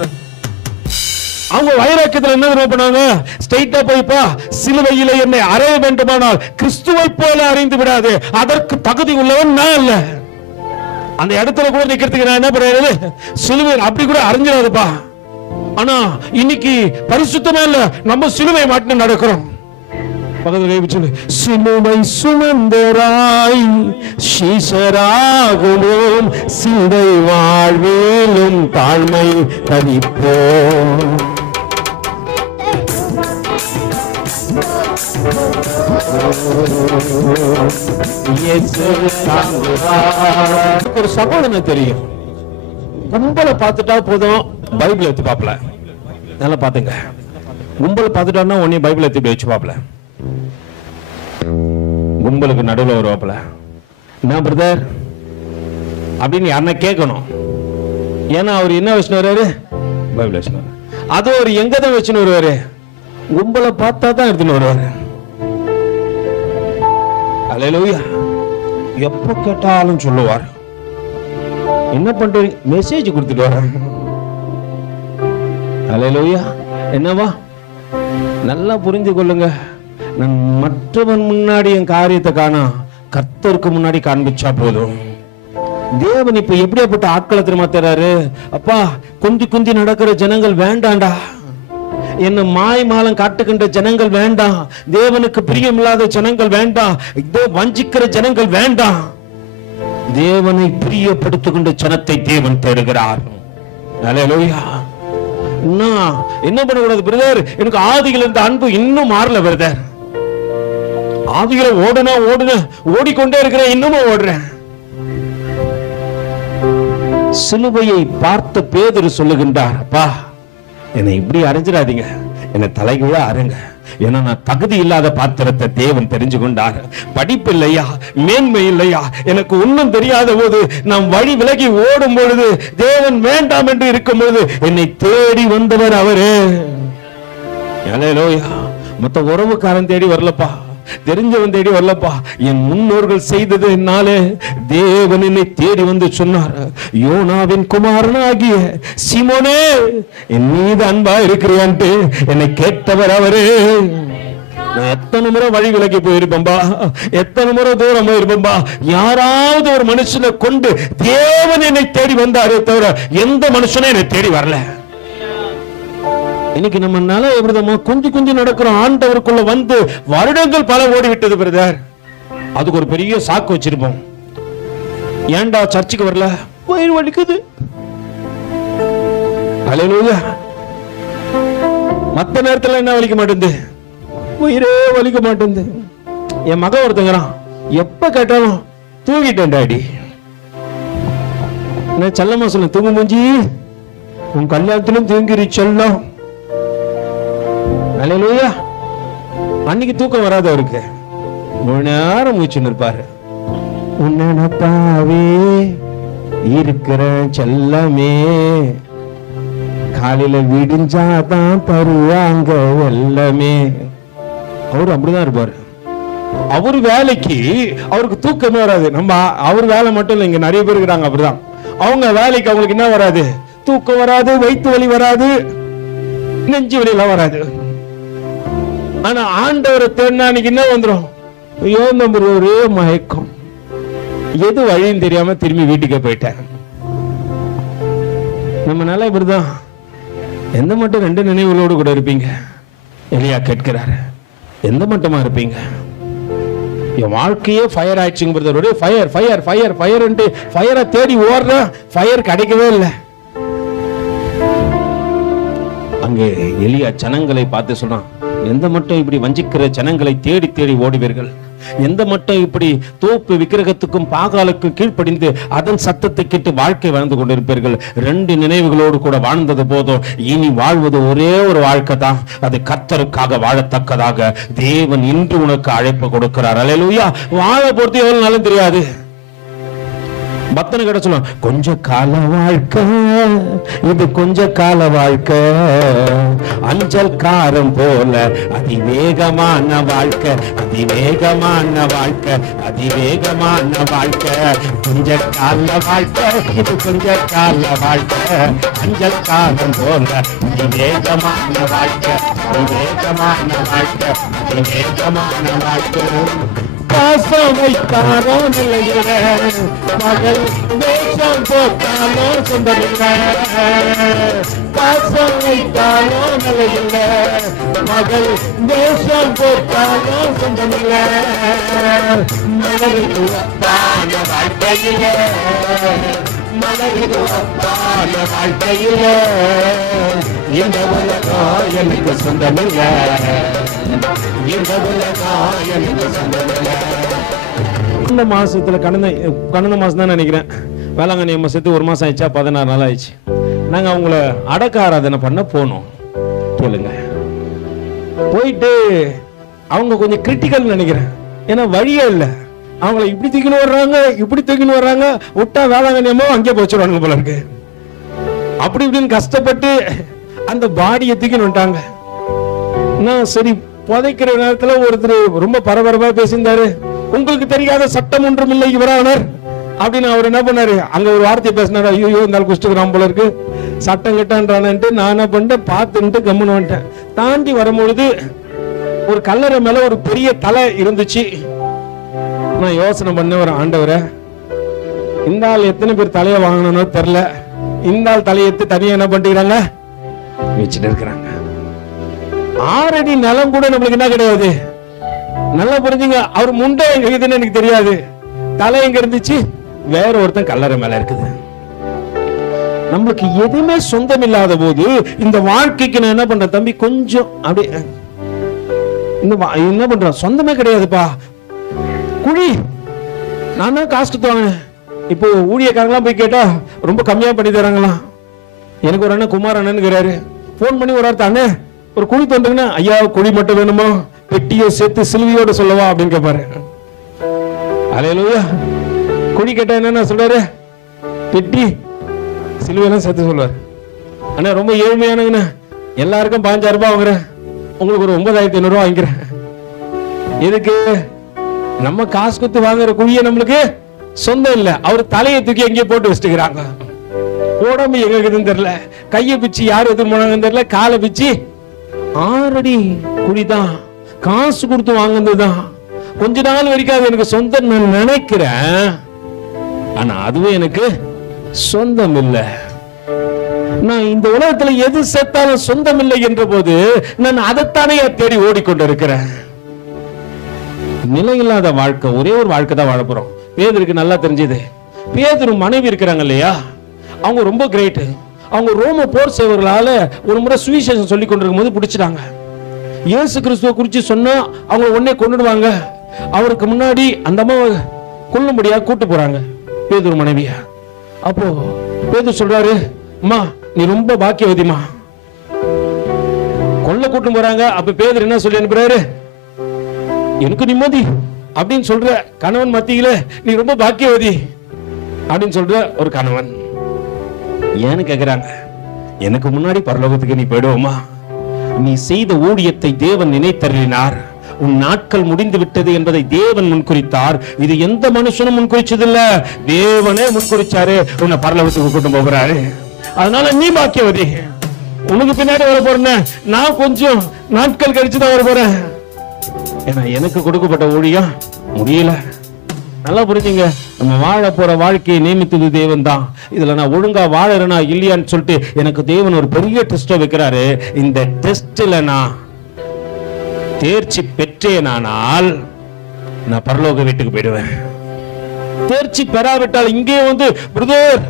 அவங்க வைராக்கியத்தில் என்ன பண்ணாங்க, ஸ்ட்ரைட்டா போய்ப்பா, சிலுவையிலே என்னை அறைய வேண்டுமானால் கிறிஸ்துவை போல அறிந்து விடாது, அதற்கு தகுதி உள்ளவன் நான் அல்ல. அந்த இடத்துல கூட நிக்கிறதுக்கு நான் என்ன பண்றது, சிலுவை அப்படி கூட அறிஞ்சிடாதுப்பா. ஆனா இன்னைக்கு பரிசுத்தமே இல்ல, நம்ம சிலுவை மாட்டின நடக்கிறோம். பக்கத்துல சொல்லு, சிலுவை சுமந்தராய் சீசராகுவோம், சிந்தை வாழ்விலும் தாழ்மை தரிப்போம். ஒரு சகோதரனை தெரியும், கும்பலை பார்த்துட்டா போதும் பைபிள் எடுத்து பாப்பல. நல்லா பாத்துங்க, கும்பலை பார்த்துட்டா உடனே பைபிள் எடுத்து வச்சு பாப்பல. கும்பலுக்கு நடுவில் வருவாப்புல, என்ன பிரதர் அப்படின்னு யாருன்னா கேட்கணும். ஏன்னா அவர் என்ன வச்சுன்னு வருவாரு, பைபிள் வச்சுன்னு. அது ஒரு எங்க தான் வச்சுன்னு வருவாரு, கும்பலை பார்த்தா தான் எடுத்துன்னு வருவாரு. அல்லேலூயா. எப்ப கேட்டாலும் சொல்லுவார். என்ன பண்றீங்க, மெசேஜ் கொடுத்துட்டு வர. அல்லேலூயா. என்னவா, நல்லா புரிந்து கொள்ளுங்க. நான் மற்றவன் முன்னாடி என் காரியத்தை காணா, கர்த்தருக்கு முன்னாடி காண்பிச்சா போதும். தேவன் இப்ப எப்படியாப்பட்ட ஆட்களை திரும்ப தர்றாரு. அப்பா, குந்தி குந்தி நடக்கிற ஜனங்கள் வேண்டாண்டா, என்ன மாய் மாலம் காட்டுகின்ற ஜனங்கள் வேண்டாம், தேவனுக்கு பிரியமில்லாத ஜனங்கள் வேண்டாம், இதோ வஞ்சிக்கிற ஜனங்கள் வேண்டாம். தேவனை பிரியப்படுத்துகின்ற ஜனத்தை தேவன் தேடுகிறார். அல்லேலூயா. என்ன பண்ணக்கூடாது பிரதர், எனக்கு ஆதியில் இருந்த அன்பு இன்னும் மாறல பிரதர். ஆதியில ஓடுன ஓடிக்கொண்டே இருக்கிறேன், இன்னமும் ஓடுறேன். சிலுவையை பார்த்த பேதுரு சொல்லுகின்றார், அப்பா என்னை இப்படி அரைஞ்சிடாதீங்க, என்னை தலைகீழ அருங்க. ஏன்னா நான் தகுதி இல்லாத பாத்திரத்தை தேவன் தெரிஞ்சு கொண்டார். படிப்பு இல்லையா, மேன்மை இல்லையா, எனக்கு ஒன்றும் தெரியாத போது நான் வழி விலகி ஓடும் பொழுது, தேவன் வேண்டாம் என்று இருக்கும் பொழுது என்னை தேடி வந்தவர் அவரு. அல்லேலூயா. மத்த உறவுக்காரன் தேடி வரலப்பா, தெரிஞ்சவன் தேடி வரலப்பா, என் முன்னோர்கள் செய்தது என்னாலே தேவன் என்னை தேடி வந்து சொன்னார், யோனாவின் குமாரனாகிய சீமோனே, என் மீது அன்பா இருக்கிறியான்ட்டு என்னை கேட்டவர் அவரே. நான் எத்தனை முறை வழி விலகி போயிருப்பேன்பா, எத்தனை முறை தூரம் போயிருப்பேன்பா. யாராவது ஒரு மனுஷனை கொண்டு தேவன் என்னை தேடி வந்தாரே தவிர எந்த மனுஷனும் என்னை தேடி வரல. இன்னைக்கு நம்ம நாள எப்படிதமா குஞ்சு குஞ்சு நடக்கிறோம். ஆண்டவருக்குள்ள வந்து வருடங்கள் பல ஓடிவிட்டது பிரதர். அதுக்கு ஒரு பெரிய சாக்கு வச்சிருப்போம். ஏன்டா சர்ச்சுக்கு வரல, வயிறு வலிக்குது. அல்லேலூயா. மத்த நேரத்துல என்ன வலிக்க மாட்டேங்குது, வயிறே வலிக்க மாட்டேங்குது. என் மகன் ஒருத்தங்கிறான், எப்ப கேட்டாலும் தூங்கிட்டேன் டாடி. நான் செல்லமா சொல்ல, தூங்கு மூஞ்சி, உன் கல்யாணத்திலும் தூங்கிரு செல்லம். அல்லேலூயா. அன்னைக்கு தூக்கம் வராது அவருக்கு, ஒரு நேரம் மூச்சுன்னு இருப்பாரு. உன்னப்பாவே இருக்கிற செல்லமே, காலையில விடிஞ்சாதான் தருவாங்க எல்லாமே. அவரு அப்படிதான் இருப்பாரு. அவரு வேலைக்கு அவருக்கு தூக்கமே வராது. நம்ம அவர் வேலை மட்டும் இல்லை, இங்க நிறைய பேர் இருக்கிறாங்க அப்படிதான். அவங்க வேலைக்கு அவங்களுக்கு என்ன வராது, தூக்கம் வராது, வயிற்று வலி வராது, நெஞ்சு வலி எல்லாம் வராது. ஆனா ஆண்டவரை தேடினா என்ன வந்துடும், ஐயோ நம்ம ஒரே மயக்கம், எது வழின்னு தெரியாம திரும்பி வீட்டுக்கே போயிட்டேன். நம்ம நல்லா இப்படிதான். எந்த மட்டும் ரெண்டு நினைவுகளோடு கூட இருப்பீங்க? எலியா கேட்கிறாரு, எந்த மட்டுமா இருப்பீங்க? என் வாழ்க்கையே ஃபயர் ஆயிடுச்சுங்க, ஒரே ஃபயர் ஃபயர் ஃபயர் ஃபயர், ஃபயரை தேடி ஓடுற, ஃபயர் கிடைக்கவே இல்லை. அங்கே எலியா ஜனங்களை பார்த்து சொன்னான், எந்த மட்டும் இப்படி வஞ்சிக்கிற ஜனங்களை தேடி தேடி ஓடுவீர்கள்? எந்த மட்டும் இப்படி தோப்பு விக்கிரகத்துக்கும் பாகாலுக்கும் கீழ்ப்படிந்து அதன் சத்தத்தை கேட்டு வாழ்க்கை வாழ்ந்து கொண்டிருப்பீர்கள்? ரெண்டு நினைவுகளோடு கூட வாழ்ந்தது போதும், இனி வாழ்வது ஒரே ஒரு வாழ்க்கை தான். அது கர்த்தருக்காக வாழத்தக்கதாக தேவன் இன்று உனக்கு அழைப்பு கொடுக்கிறார். அல்லேலூயா. வாழ பொறுத்து எவ்வளவு நாளும் தெரியாது. பக்தனை கிட்ட சொல்லுவான், கொஞ்ச கால வாழ்க்கை இது, கொஞ்ச கால வாழ்க்கை, அஞ்சல் காரம் போல அதிவேகமான வாழ்க்கை, அதிவேகமான வாழ்க்கை, அதிவேகமான வாழ்க்கை. கொஞ்ச கால வாழ்க்கை இது, கொஞ்ச கால வாழ்க்கை, அஞ்சல் காரம் போல அதிவேகமான வாழ்க்கை, அதிவேகமான வாழ்க்கை, அதிவேகமான வாழ்க்கை. பாசம் வைத்தாரோ நிலையில மகள் மகள் வேஷம் போட்டாலும் சொந்தமில்லை, பாசம் வைத்தாலும் நிலையில்லை, மகள் வேஷம் போட்டாலும் சொந்தமில்லை, மலருக்கு ஒப்பான வாழ்க்கையிலே, மலருக்கு ஒப்பான வாழ்க்கையிலே, இந்த உலகம் எனக்கு சொந்தமில்லை, இந்த உலகம் எனக்கு சொந்தமில்லை. இந்த மாசத்துல கடந்த மாசம் தான் நினைக்கிறேன், வேளாங்கண்ணி அம்மா சேர்த்து 1 மாசம் ஆயிடுச்சா, 16 நாள் ஆயிடுச்சு. நாங்க அவங்கள அடக்க ஆராதனை பண்ண போனோம். கேளுங்க, போயிட்டு அவங்க கொஞ்சம் கிரிட்டிக்கல் நினைக்கிறேன், ஏன்னா வழியே இல்லை. அவங்கள இப்படி தூக்கின்னு வர்றாங்க, இப்படி தூக்கின்னு வர்றாங்க, விட்டா வேளாங்கண்ணி அம்மா அங்கே போச்சுடுவாங்க போல இருக்கு. அப்படி இப்படின்னு கஷ்டப்பட்டு அந்த பாடியை தூக்கின்னு வந்துட்டாங்க. நான் சரி புதைக்கிற நேரத்துல ஒருத்தர் ரொம்ப பரபரப்பா பேசியிருந்தாரு. உங்களுக்கு தெரியாத சட்டம் ஒன்றும் இல்லை இவரானர் அப்படின்னு அவர் என்ன பண்ணாரு, அங்க ஒரு வார்த்தை பேசினாரு. ஐயோ இந்த குஷ்டகிராம் போல இருக்கு, சட்டம் கட்டான்றானன்ட்டு நான் என்ன பண்ணிட்டேன், பார்த்துட்டு கம்முன்னு வந்துட்டேன். தாண்டி வரும்பொழுது ஒரு கல்லறை மேல ஒரு பெரிய தலை இருந்துச்சு. நான் யோசனை பண்ண ஒரு ஆண்டவரை, இந்த ஆள் எத்தனை பேர் தலையை வாங்கணும்னு தெரியல, இந்த ஆள் தலையை எடுத்து தனியா என்ன பண்ணிக்கிறாங்க வச்சுட்டு இருக்கிறாங்க. 6 அடி நிலம் கூட நம்மளுக்கு என்ன கிடையாது. நல்லா புரிஞ்சுங்க, அவர் முண்டை எங்க இருக்குதுன்னு எனக்கு தெரியாது, தலை எங்க இருந்துச்சு வேற ஒருத்தன் கல்லறை மேல இருக்குது. நம்மளுக்கு எதுவுமே சொந்தம் இல்லாத போது இந்த வாழ்க்கைக்கு நான் என்ன பண்றேன் தம்பி, கொஞ்சம் அப்படியே என்ன பண்றேன், சொந்தமே கிடையாதுப்பா. குழி நான் தான் காசு கொடுத்துவாங்க. இப்போ ஊழியக்காரங்களாம் போய் கேட்டா ரொம்ப கம்மியா பண்ணி தராங்களாம். எனக்கு ஒரு அண்ணன் குமார் அண்ணனுங்கிறாரு, போன் பண்ணி ஒரு வார்த்தை, அண்ணே ஒரு குழி தோண்டுங்கன்னா, ஐயா குழி மட்டும் வேணுமோ, பெட்டியோ சேர்த்து சிலுவையோட சொல்லவா அப்படின்னு கேட்பாரு. அல்லேலூயா. குழி கேட்டா என்ன சொல்றாரு, பெட்டி சிலுவையெல்லாம் சேர்த்து சொல்லுவார். அண்ணா ரொம்ப ஏழ்மையானுங்கண்ணா, எல்லாருக்கும் 5000 ரூபாய் வாங்குறேன், உங்களுக்கு ஒரு 9500 ரூபாய் வாங்கிக்கிறேன். எதுக்கு, நம்ம காசு கொடுத்து வாங்குற குழிய நம்மளுக்கு சொந்தம் இல்ல. அவர் தலையை தூக்கி எங்கேயே போட்டு வச்சுக்கிறாங்க. உடம்பு எங்க இருக்குதுன்னு தெரியல, கையை பிச்சு யார் எதுவும் போனாங்கன்னு தெரியல, காலை பிச்சு 6 அடி குழிதான், காசு கொடுத்து வாங்குனதுதான். கொஞ்ச நாள் வரைக்கும் அது எனக்கு சொந்தம் நான் நினைக்கிறேன், ஆனா அதுவே எனக்கு சொந்தம் இல்லை. நான் இந்த உலகத்துல எது செத்தாலும் சொந்தம் இல்லை என்ற போது நான் அதைத்தானே தேடி ஓடிக்கொண்டிருக்கிறேன். நிலையில்லாத வாழ்க்கை, ஒரே ஒரு வாழ்க்கை தான் வாழ போறோம். பேதுருக்கு நல்லா தெரிஞ்சது. பேதுரு மனைவி இருக்கிறாங்க இல்லையா, அவங்க ரொம்ப கிரேட். அவங்க ரோம போர் சேவர்களால ஒரு முறை சுவிசேஷம் சொல்லி கொண்டிருக்கும் போது பிடிச்சிட்டாங்க. இயேசு கிறிஸ்துவை குறித்து சொன்னா அவங்க உடனே கொண்டுடுவாங்க. அவருக்கு முன்னாடி அந்த அம்மா கொல்லும்படியா கூட்டு போறாங்க பேதுரு மனைவியா. அப்போ பேதுரு சொல்றாரு, அம்மா நீ ரொம்ப பாக்கியவதிமா, கொல்ல கூட்டு போறாங்க. அப்ப பேதுரு என்ன சொல்லி அனுப்புறாரு, எனக்கு நிம்மதி அப்படின்னு சொல்ற கணவன் மத்தியில நீ ரொம்ப பாக்கியவதி அப்படின்னு சொல்ற ஒரு கணவன். ஏன்னு கேக்குறாங்க, எனக்கு முன்னாடி பரலோகத்துக்கு நீ போயிடுவோமா, நீ செய்த ஊழியத்தை தேவன் நினைத்தருளினார், உன் நாட்கள் முடிந்து விட்டது என்பதை தேவன் முன்குறித்தார். இது எந்த மனுஷனும் முன்குறிச்சதில்ல, தேவனே முன்குறிச்சாரு, உன்னை பரலோகத்துக்கு கூட்டு போகிறாரு. அதனால நீ பாக்கியவதி, உனக்கு பின்னாடி வர போறேன், நான் கொஞ்சம் நாட்கள் கழிச்சுதான் வர போறேன். ஏன்னா எனக்கு கொடுக்கப்பட்ட ஊழியம் முடியல. நல்லா புரிஞ்சுங்க, நம்ம வாழ போற வாழ்க்கையை நியமித்தது தேவன் தான். இதுல நான் ஒழுங்கா வாழறேனா இல்லையான்னு சொல்லிட்டு எனக்கு தேவன் ஒரு பெரிய டெஸ்ட் வைக்கிறாரு. இந்த டெஸ்ட்ல நான் தேர்ச்சி பெற்றேனானால் நான் பரலோக வீட்டுக்கு போயிடுவேன். தேர்ச்சி பெறாவிட்டால் இங்கே வந்து பிரதர்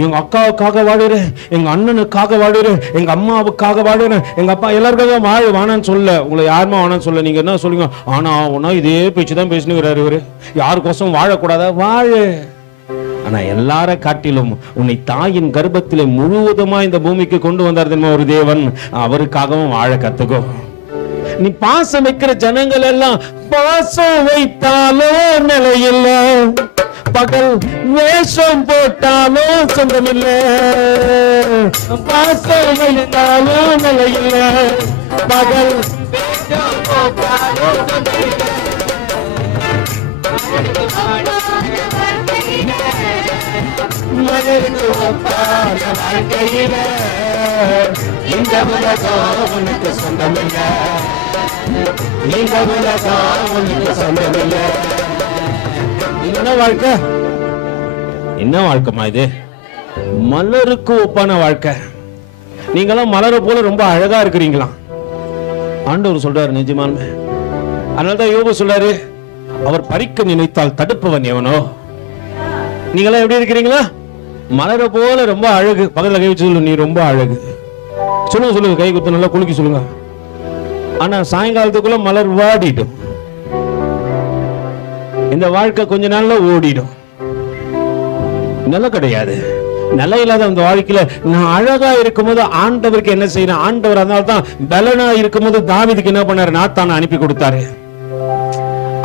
எங்க அக்காவுக்காக வாடுறேன், எங்க அண்ணனுக்காக வாடுறேன், எங்க அம்மாவுக்காக வாடுறேன், எங்க அப்பா எல்லாருக்காக வாழ வானான்னு சொல்ல, உங்களை யாருமா வானான்னு சொல்ல. நீங்க என்ன சொல்லுங்க, ஆனா ஒன்னா இதே பேச்சுதான் பேசினுக்கிறாரு இவரு, யாருக்கோசம் வாழக்கூடாதா, வாழு. ஆனா எல்லார காட்டிலும் உன்னை தாயின் கர்ப்பத்திலே முழுவதுமா இந்த பூமிக்கு கொண்டு வந்தார் தெரியுமா ஒரு தேவன், அவருக்காகவும் வாழ கத்துக்கோ. நீ பாசம் வைக்கிற ஜனங்கள் எல்லாம் பாசம் வைத்தாலும் நிலையில்லை, பகல் வேஷம் போட்டாலும் சொந்தமில்லை, பாசம் வைத்தாலும் நிலையில்லை, பகல் வேஷம் போட்டாலும் சொந்தமில்லை. மலருக்கு ஒப்பான வாழ்க்கையில இந்த உலகம் உனக்கு சொந்தமில்லை, இந்த உலகம் உனக்கு சொந்தமில்லை. என்ன வாழ்க்கை, என்ன வாழ்க்கைமா இது? மலருக்கு ஒப்பான வாழ்க்கை. நீங்களாம் மலரை போல ரொம்ப அழகா இருக்கிறீங்களா? ஆண்டவர் சொல்றாரு நிஜமாலுமே. அதனாலதான் யோபு சொல்றாரு, அவர் பறிக்க நினைத்தால் தடுப்பவன் எவனோ. நீங்களாம் எப்படி இருக்கிறீங்களா? மலரை போல ரொம்ப அழகு. பக்கத்துல கை வச்சு சொல்லு, நீ ரொம்ப அழகு. சொல்லுங்க, கை குத்து நல்லா குலுக்கி சொல்லுங்க. ஆனா சாயங்காலத்துக்குள்ள மலர் வாடிடும். இந்த வாழ்க்கை கொஞ்ச நாள்ல ஓடிடும். நிலை கிடையாது. நிலை இல்லாத அந்த வாழ்க்கையில நான் அழகா இருக்கும்போது ஆண்டவருக்கு என்ன செய்யறேன்? ஆண்டவர் அதனால தான் பலனா இருக்கும்போது தாவீதுக்கு என்ன பண்ணாரு? நாத்தானை அனுப்பி கொடுத்தாரு.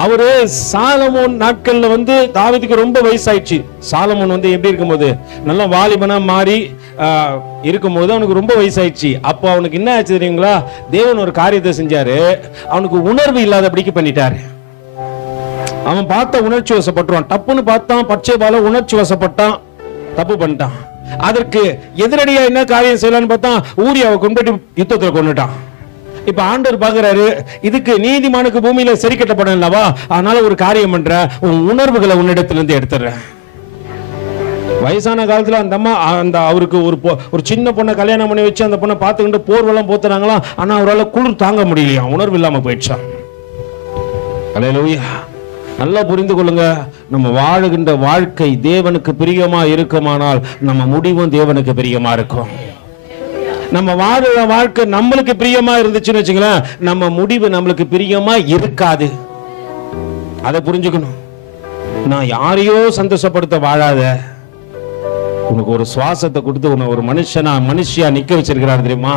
அவரு சாலமோன் நாட்கள்ல தாவீதுக்கு ரொம்ப வயசாயிடுச்சு. சாலமோன் எப்படி இருக்கும்போது நல்ல வாலிபனா மாறி இருக்கும்போது அவனுக்கு ரொம்ப வயசாயிடுச்சு. அப்போ அவனுக்கு என்ன ஆச்சு தெரியுங்களா? தேவன் ஒரு காரியத்தை செஞ்சாரு. அவனுக்கு உணர்வு இல்லாதபடிக்கு பண்ணிட்டாரு. அவன் பார்த்த உணர்ச்சி வசப்பட்டுருவான். தப்புன்னு பார்த்தான், பச்சைபால உணர்ச்சி வசப்பட்டான், தப்பு பண்ணிட்டான். அதற்கு எதிரடியா என்ன காரியம் செய்யலான்னு பார்த்தா ஊரியாவை கொண்டு யுத்தத்துல கொண்டுட்டான். இப்ப ஆண்டவர் பாக்குறாரு, இதுக்கு நீதிமானுக்கு பூமியில சரி கட்டப்படலவா, அதனால ஒரு காரியம் பண்ற, உன் உணர்வுகளை உன்னிடத்துல இருந்து எடுத்துறேன். வயசான காலத்துல அந்த அம்மா அவருக்கு ஒரு சின்ன பொண்ணை கல்யாணம் பண்ணி வச்சு அந்த பொண்ணை பார்த்துக்கிட்டு போர்வெல்லாம் போத்துறாங்களா. ஆனா அவரால் குளிர் தாங்க முடியலையா, உணர்வு இல்லாம போயிடுச்சான். அல்லேலூயா. நல்லா புரிந்து கொள்ளுங்க, நம்ம வாழுகின்ற வாழ்க்கை தேவனுக்கு பிரியமா இருக்குமானால் நம்ம முடிவும் தேவனுக்கு பிரியமா இருக்கும். நம்ம வாழுற வாழ்க்கை நம்மளுக்கு பிரியமா இருந்துச்சுன்னு வச்சுங்களேன், நம்ம முடிவு நம்மளுக்கு பிரியமா இருக்காது. அதை புரிஞ்சுக்கணும். நான் யாரையோ சந்தோஷப்படுத்த வாழாத. உனக்கு ஒரு சுவாசத்தை கொடுத்து உன்னை ஒரு மனுஷியா நிக்க வச்சிருக்கிறார் தெரியுமா?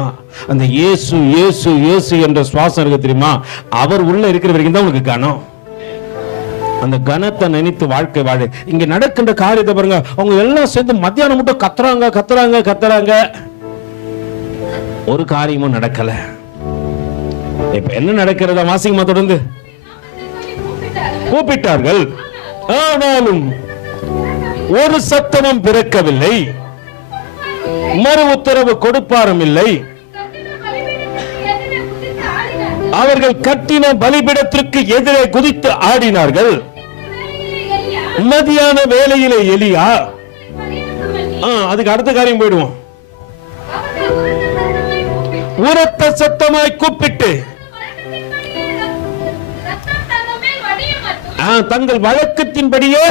அந்த இயேசு இயேசு இயேசு என்ற சுவாசம் இருக்கு தெரியுமா? அவர் உள்ள இருக்கிற வரைக்கும் தான் உனக்கு கனம். அந்த கனத்தை நினைத்து வாழ்க்கை வாழு. இங்க நடக்கின்ற காரியத்தை பாருங்க. அவங்க எல்லாம் சேர்ந்து மத்தியானம் மட்டும் கத்துறாங்க. ஒரு காரியமும் நடக்கல. இப்ப என்ன நடக்கிறதா? வாசிங்கமா தொடர்ந்து. கூப்பிட்டார்கள், ஆனாலும் ஒரு சத்தமும் பிறக்கவில்லை, மறு உத்தரவு கொடுப்பாரும் இல்லை. அவர்கள் கட்டின பலிபீடத்திற்கு எதிரே குதித்து ஆடினார்கள். மதியான வேளையிலே எலியா, அதுக்கு அடுத்த காரியம் போயிடுவோம். உரத்த சத்தமாய் கூப்பிட்டு தங்கள் வழக்கத்தின்படியே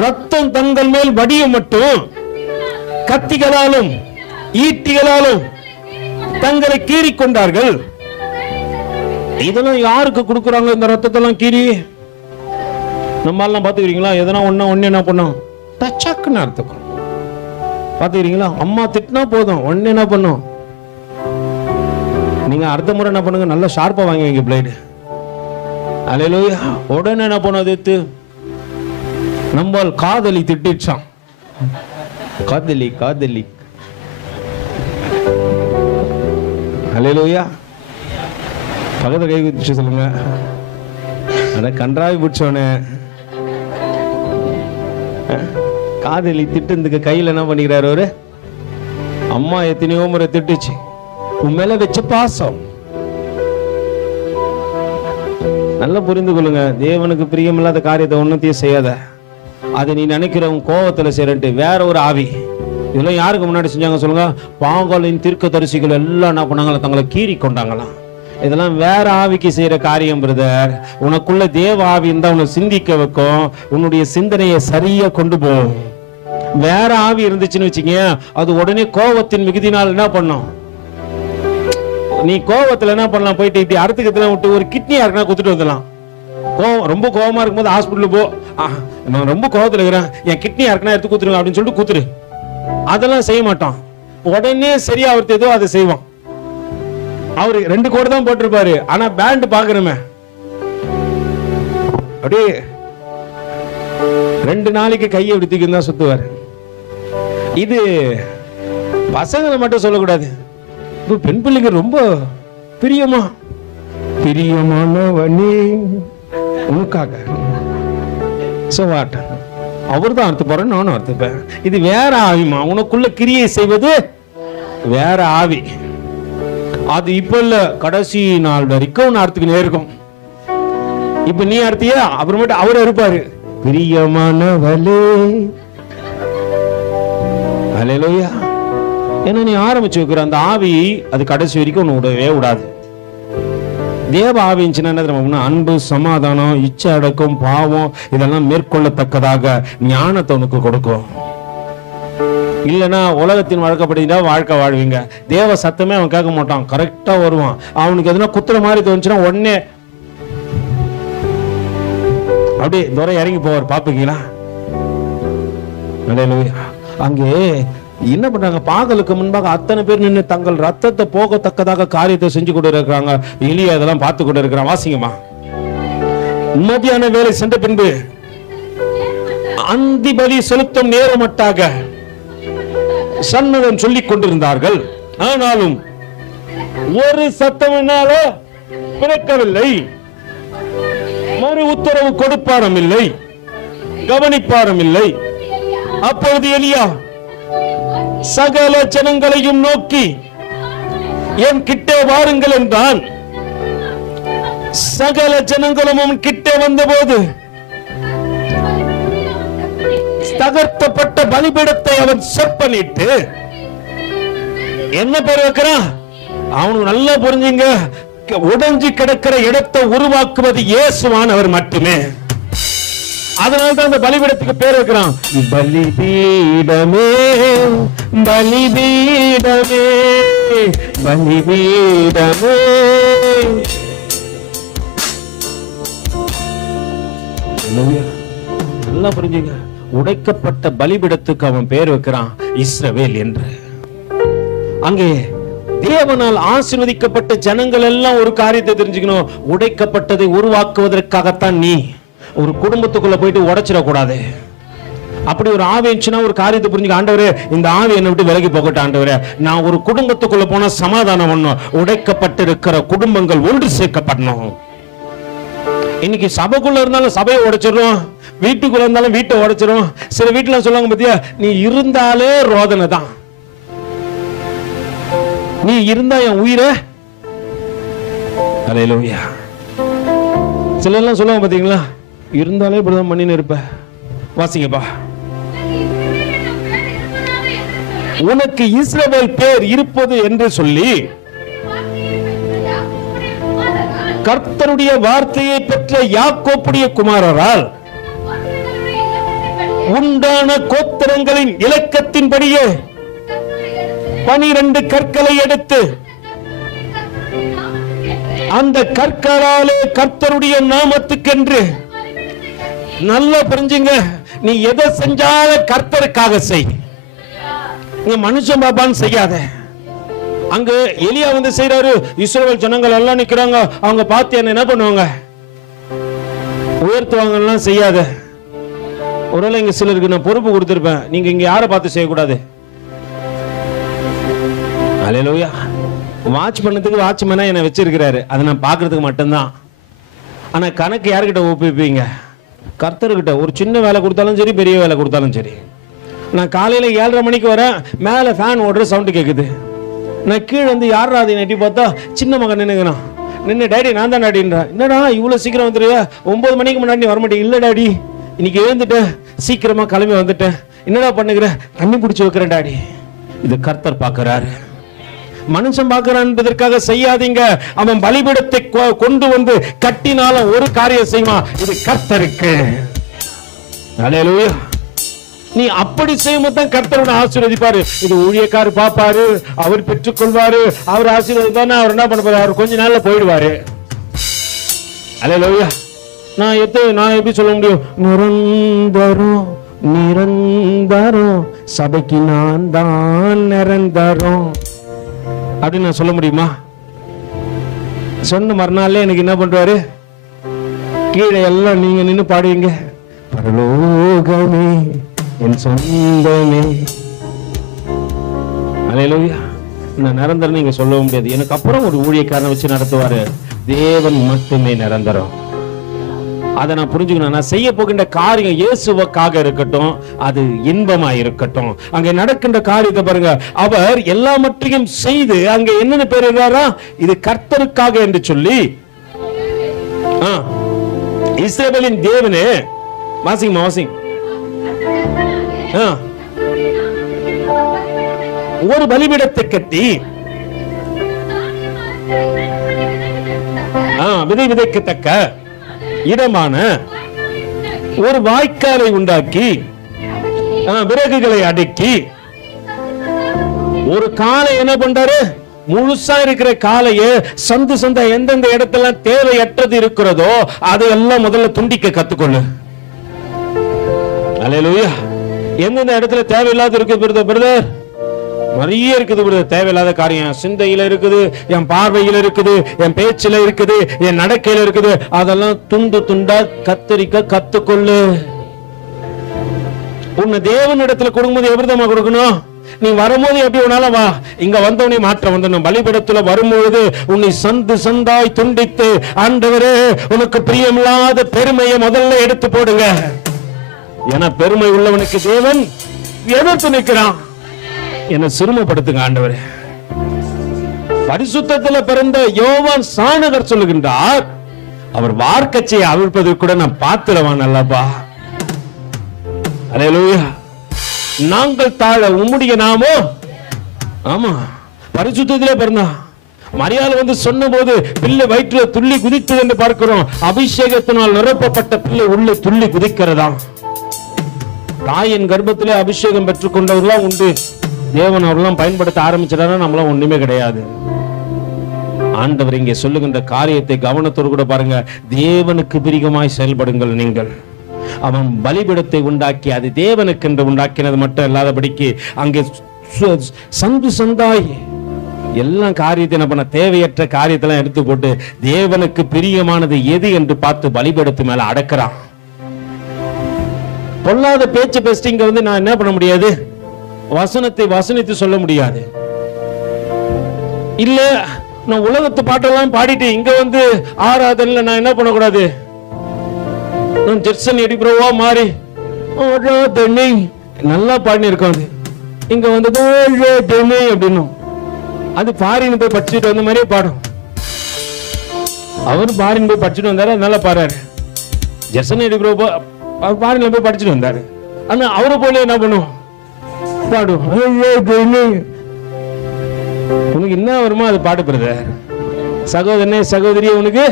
ரத்தம் தங்கள் மேல் வடியும் மட்டும் கத்திகளாலும் ஈட்டிகளாலும் தங்களை கீறிக்கொண்டார்கள். இதெல்லாம் யாருக்கு கொடுக்குறாங்க? இந்த ரத்தத்தெல்லாம் கீறி நம்ம எல்லாம் பாத்துக்கிறீங்களா? எதனா ஒண்ணு என்ன பண்ணும்? டச்சாக்குன்னு அர்த்தம். பாத்துக்கிறீங்களா? அம்மா திட்டினா போதும், ஒன்னு என்ன பண்ணும்? நீங்க அடுத்த முறை என்ன பண்ணுங்க, நல்லா ஷார்ப்பா வாங்கி வைங்க பிளேடு. அல்லேலூயா. உடனே என்ன பண்ணது? நம்ம காதலி திட்டிச்சான். காதலி அல்லேலூயா. பக்கத்துல கை குதிச்சு சொல்லுங்க, அட கன்றாவி பிடிச்சவனே. காதலி திட்டுறதுக்கு கையில என்ன பண்ணிக்கிறாரு அவரு? அம்மா எத்தனையோ முறை திட்டுச்சு, உன் மேல வச்ச பாசம். நல்லா புரிந்து கொள்ளுங்க, தேவனுக்கு பிரியமில்லாத காரியத்தை ஒன்னத்தையும் செய்யாத. அதை நீ நினைக்கிற உன் கோபத்துல செய்யறன்ட்டு வேற ஒரு ஆவி. இதெல்லாம் யாருக்கு முன்னாடி செஞ்சாங்க சொல்லுங்க? பாகாலின் தீர்க்கதரிசிகள் எல்லாம் என்ன பண்ணாங்களா? தங்களை கீறி கொண்டாங்களாம். இதெல்லாம் வேற ஆவிக்கு செய்யற காரியம் பிரதர். உனக்குள்ள தேவ ஆவி இருந்தா உன்னை சிந்திக்க வைக்கும், உன்னுடைய சிந்தனையை சரியா கொண்டு போகும். வேற ஆவி இருந்துச்சுன்னு வச்சுங்க, அது உடனே கோபத்தின் மிகுதினால் என்ன பண்ணும்? நீ கோபத்துல என்ன பண்ணலாம்? போயிட்டு இப்படி அறுத்துக்கத்துல விட்டு ஒரு கிட்னி யாருக்குன்னா குத்துட்டு வந்துடலாம். ரொம்ப கோபமா இருக்கும்போது ஹாஸ்பிட்டல் போ, நான் ரொம்ப கோபத்துல இருக்கிறேன், என் கிட்னி யாருக்குன்னா எடுத்து குத்துருங்க அப்படின்னு சொல்லிட்டு குத்துரு. அதெல்லாம் செய்ய மாட்டான். உடனே சரியா அவருக்கு ஏதோ அதை செய்வான். அவரு 2 கோடி தான் போட்டிருப்பாரு, ஆனா பேண்ட் பாக்குறமே அப்படியே 2 நாளைக்கு கையை விடுத்திக்கு தான் சுத்துவாரு. இது பசங்களை மட்டும் சொல்லக்கூடாது, பெண் பிள்ளைங்க ரொம்ப பிரியமானவனே உனக்காக அவர் தான் அர்த்தப்படுற, நானும் அர்த்தப்பேன். இது வேற ஆவிமா. உனக்குள்ள கிரியை செய்வது வேற ஆவி. அது இப்ப இல்ல, கடைசி நாள் வரைக்கும் அர்த்தத்துக்கு நேர்க்கும். இப்ப நீ அர்த்தியா, அப்புறமேட்டு அவர் இருப்பாரு, பிரியமானவளே அல்லேலூயா. ஏன்னா நீ ஆரம்பிச்சு வைக்கிற அந்த ஆவி அது கடைசி வரைக்கும் ஒன்று விடவே விடாது. தேவ ஆவி இருந்துச்சுன்னா என்ன தெரியுமா? அன்பு, சமாதானம், இச்சை அடக்கம், பாவம் இதெல்லாம் மேற்கொள்ளத்தக்கதாக ஞானத்தை உனக்கு கொடுக்கும். இல்லைன்னா உலகத்தின் வழக்கப்படினா வாழ்க்கை வாழ்வீங்க. தேவ சத்தமே அவன் கேட்க மாட்டான், கரெக்டா வருவான். அவனுக்கு எதுனா குத்துற மாதிரி தோணுச்சுன்னா உடனே அப்படியே துறை இறங்கி போவார். பாப்பீங்களா? அங்கே என்ன பண்றாங்க? பாகலுக்கு முன்பாக அத்தனை பேர் நின்று தங்கள் ரத்தத்தை போகத்தக்கதாக காரியத்தை செஞ்சு கொண்டு இருக்கிறாங்க. எலியா இதெல்லாம் பார்த்து கொண்டு இருக்கிறான். வாசிங்கம்மா. மத்தியான வேலை சென்ற பின்பு அந்தி பலி செலுத்தும் நேரமட்டாக சன்னதம் சொல்லிக் கொண்டிருந்தார்கள். ஆனாலும் ஒரு சத்தம் என்னால பிறக்கவில்லை. மறு உத்தரவு கொடுப்பாரும் இல்லை, கவனிப்பாரும் இல்லை. அப்போது எலியா சகல ஜனங்களையும் நோக்கி என் கிட்டே வாருங்கள் என்றான். சகல ஜனங்களும் கிட்டே வந்தபோது தகர்த்தப்பட்ட பலிபீடத்தை அவன் செப்பனிட்டு என்ன பேர் வைக்கிறான்? அவனுக்கு நல்லா புரிஞ்சுங்க, உடைஞ்சு கிடக்கிற இடத்தை உருவாக்குவது இயேசுவானவர் மட்டுமே. அதனால்தான் அந்த பலிபீடத்துக்கு பேர் வைக்கிறான், பலிபீடமே பலிபீடமே பலிபீடமே. நல்லா புரிஞ்சுங்க, உடைக்கப்பட்ட பலிபீடத்துக்கு அவன் பேர் வைக்கிறான் இஸ்ரவேல் என்று. அங்கே தேவனால் ஆசீர்வதிக்கப்பட்ட ஜனங்கள் எல்லாம் ஒரு காரியத்தை தெரிஞ்சுக்கணும், உடைக்கப்பட்டதை உருவாக்குவதற்காகத்தான். நீ ஒரு குடும்பத்துக்குள்ள போயிட்டு உடைச்சிடக்கூடாது. அப்படி ஒரு ஆவி இருந்துச்சுன்னா ஒரு காரியத்தை புரிஞ்சுக்க, ஆண்டவரே இந்த ஆவி என்னை விட்டு விலகி போகட்டும் ஆண்டவரே. நான் ஒரு குடும்பத்துக்குள்ள போனா சமாதானம் பண்ணும். உடைக்கப்பட்டு இருக்கிற குடும்பங்கள் ஒன்று சேர்க்கப்படணும். இன்னைக்கு சபைக்குள்ள இருந்தாலும் சபையை உடைச்சிடும், வீட்டுக்குள்ள இருந்தாலும் வீட்டை உடைச்சிடும். சில வீட்டுல சொல்லுவாங்க பத்தியா, நீ இருந்தாலே ரோதனை தான், நீ இருந்தா என் உயிரை. அல்லேலூயா. சில எல்லாம் சொல்லுவாங்க பாத்தீங்களா, இருந்தாலே இப்படிதான் பண்ணின்னு இருப்ப. வாசிங்கப்பா. உனக்கு இஸ்ரவேல் பேர் இருப்பது என்று சொல்லி கர்த்தருடைய வார்த்தையை பெற்ற யாக்கோப்புடைய குமாரரால் உண்டான கோத்திரங்களின் இலக்கத்தின்படியே 12 கற்களை எடுத்து அந்த கற்களாலே கர்த்தருடைய நாமத்துக்கென்று, நல்லா புரிஞ்சுங்க, நீ எதை செஞ்சாலும் கர்த்தருக்காக செய். நீ மனுஷன் பாப்பான்னு செய்யாத. அங்க எலியா வந்து செய்யறாரு, இஸ்ரவேல் ஜனங்கள் எல்லாம் நிக்கிறாங்க. அவங்க பார்த்து என்ன பண்ணுவாங்க? உயர்த்துவாங்கலாம் செய்யாத. ஒருவேளை இங்க சிலருக்கு நான் பொறுப்பு கொடுத்திருப்பேன், நீங்க இங்க யாரை பார்த்து செய்யக்கூடாது. அல்லேலூயா. வாட்ச் பண்ணதுக்கு வாட்ச்மேனா என்ன வச்சிருக்கிறாரு, அதை நான் பாக்குறதுக்கு மட்டும்தான். ஆனா கணக்கு யாருக்கிட்ட ஒப்புப்பீங்க? கர்த்தர்கிட்ட. ஒரு சின்ன வேலை கொடுத்தாலும் சரி, பெரிய வேலை கொடுத்தாலும் சரி. நான் காலையில 7:30 மணிக்கு வரேன், மேல ஃபேன் ஓடுற சவுண்ட் கேக்குது. நான் கீழே வந்து யாரா அதை நெட்டி பார்த்தா சின்ன மகன் நின்னுங்கண்ணா. நின்று டாடி நான் தான் டாடின்றா. என்னடா இவ்வளவு சீக்கிரம் வந்துருவியா? 9 மணிக்கு முன்னாடி வர மாட்டேன். இல்ல டாடி இன்னைக்கு எழுந்துட்டேன், சீக்கிரமா கிளம்பி வந்துட்டேன். என்னடா பண்ணுகிற? தண்ணி பிடிச்சி வைக்கிறேன் டாடி. இது கர்த்தர் பார்க்கிறாரு, மனுஷன் பார்க்கிறான் என்பதற்காக செய்யாதீங்க. அவன் பலிபீடத்தை கொண்டு வந்து கட்டினாலும் ஒரு காரியம் செய்வான், இது கர்த்தருக்கு. அல்லேலூயா. நீ அப்படி செய்யும்போது தான் கர்த்தரோட ஆசீர்வதிப்பாரு. இது ஊழியக்காரு பாப்பாரு, அவர் பெற்றுக்கொள்வாரு, அவர் ஆசீர்வதிப்பாரு. அவர் என்ன பண்ண போறாரு? அவர் கொஞ்ச நாள்ல போயிடுவாரு. அல்லேலூயா. நான் எப்படி சொல்ல முடியும்? நிரந்தரம் நிரந்தரம் சபைக்கு நான் தான் நிரந்தரம் அப்படின்னு நான் சொல்ல முடியுமா? சொன்ன மறுநாள்ல எனக்கு என்ன பண்றாரு? கீழே எல்லாம் நீங்க நின்னு பாடுவீங்க, பரலோகமே என் சொந்தமே. அல்லேலூயா. நான் நிரந்தரம் நீங்க சொல்ல முடியாது. எனக்கு அப்புறம் ஒரு ஊழியக்காரனை வச்சு நடத்துவாரு. தேவன் மட்டுமே நிரந்தரம். அதை நான் புரிஞ்சுக்கணும். நான் செய்ய போகின்ற காரியம் இயேசுவுக்காக இருக்கட்டும், அது இன்பமா இருக்கட்டும். அங்க நடக்கின்ற காரியத்தை பாருங்க, அவர் எல்லாவற்றையும் செய்து அங்க என்னென்ன பேர் இருக்காரா? இது கர்த்தருக்காக என்று சொல்லி இஸ்ரவேலின் தேவனே. வாசிங்க வாசிங்க. ஒரு பலிபீடத்தை கட்டி விதை விதைக்கத்தக்க இடமான ஒரு வாய்க்காலை உண்டாக்கி விறகுகளை அடுக்கி ஒரு காலை என்ன பண்றாரு, முழுசா இருக்கிற காலைய சந்து சந்த எந்தெந்த இடத்துல தேவையற்றது இருக்கிறதோ அதையெல்லாம் முதல்ல துண்டிக்க கத்துக்கொள்ளு. அல்லேலூயா. எந்தெந்த இடத்துல தேவையில்லாத இருக்குது பிரதர், நிறைய இருக்குது பிரதர். தேவையில்லாத காரியம் சிந்தையில இருக்குது, என் பார்வையில இருக்குது, என் பேச்சில இருக்குது, என் நடக்கையில இருக்குது. அதெல்லாம் துண்டு துண்டா கத்தரிக்க கத்துக்கொள்ளு. உன்னை தேவனிடத்துல கொடுக்கும்போது எப்படிதான் கொடுக்கணும்? நீ வரும்போது எப்படி வேணாலும் வா, இங்க வந்தவனே மாற்றம் வந்துடணும். பலிபீடத்துல வரும்பொழுது உன்னை சந்து சந்தாய் துண்டித்து, ஆண்டவரே உனக்கு பிரியமில்லாத பெருமையை முதல்ல எடுத்து போடுங்க. ஏன்னா பெருமை உள்ளவனுக்கு தேவன் எதிர்த்து நிற்கிறான். என்ன சிறுமப்படுத்துங்க ஆண்டவரே. பரிசுத்தத்துல பிறந்த யோவான் சாணகர் சொல்லுகின்றார், அவர் வார்க்கச்சையை அவிழ்ப்பது கூட நான் பாத்துறவான் அல்லப்பா. அல்லேலூயா. நாங்கள் தாழ உம்முடைய நாமோ, ஆமா பரிசுத்தத்திலே பிறந்தா. மரியாதை வந்து சொன்ன போது பிள்ளை வயிற்றுல துள்ளி குதித்தது என்று பார்க்கிறோம். அபிஷேகத்தினால் நிரப்பப்பட்ட பிள்ளை உள்ளே துள்ளி குதிக்கிறதா. தாயின் கர்ப்பத்திலே அபிஷேகம் பெற்றுக் கொண்டவர்களாம் உண்டு. தேவன் அவர்களாம் பயன்படுத்த ஆரம்பிச்சிட்டாரா, நம்மளாம் ஒண்ணுமே கிடையாது. ஆண்டவர் இங்கே சொல்லுகின்ற காரியத்தை கவனத்தோடு கூட பாருங்க. தேவனுக்கு பிரியமாய் செயல்படுங்கள் நீங்கள். அவன் பலிபீடத்தை உண்டாக்கி அது தேவனுக்கு என்று உண்டாக்கினது மட்டும் இல்லாதபடிக்கு அங்கே சந்து சந்தாய் எல்லா காரியத்தை என்ன பண்ண, தேவையற்ற காரியத்தெல்லாம் எடுத்து போட்டு தேவனுக்கு பிரியமானது எது என்று பார்த்து பலிபீடத்து மேல அடக்கிறான். பொல்லாத பேச்சு பேசிட்டு இங்க வந்து நான் என்ன பண்ண முடியாது, வசனத்தை வசனித்து சொல்ல முடியாது. இல்ல நான் உலகத்து பாட்டெல்லாம் பாடிட்டு இங்க வந்து ஆராதனையில நான் என்ன பண்ணக்கூடாது, நான் ஜெர்சன் எடிப்ரோவா மாறி நல்லா பாடி இருக்கோம். இங்க வந்து அப்படின்னு அது பாரின்னு போய் படிச்சுட்டு வந்த மாதிரியே பாடும். அவரு பாரின்னு போய் படிச்சுட்டு வந்தாரு, நல்லா பாடுறாரு. ஜெர்சன் எடிப்ரோவா பாரின்ல போய் படிச்சுட்டு வந்தாரு. ஆனா அவரை போல என்ன பண்ணும், பாடும். உனக்கு என்ன வருமோ அது பாடு பிரதர். சகோதரனே சகோதரியே உனக்கு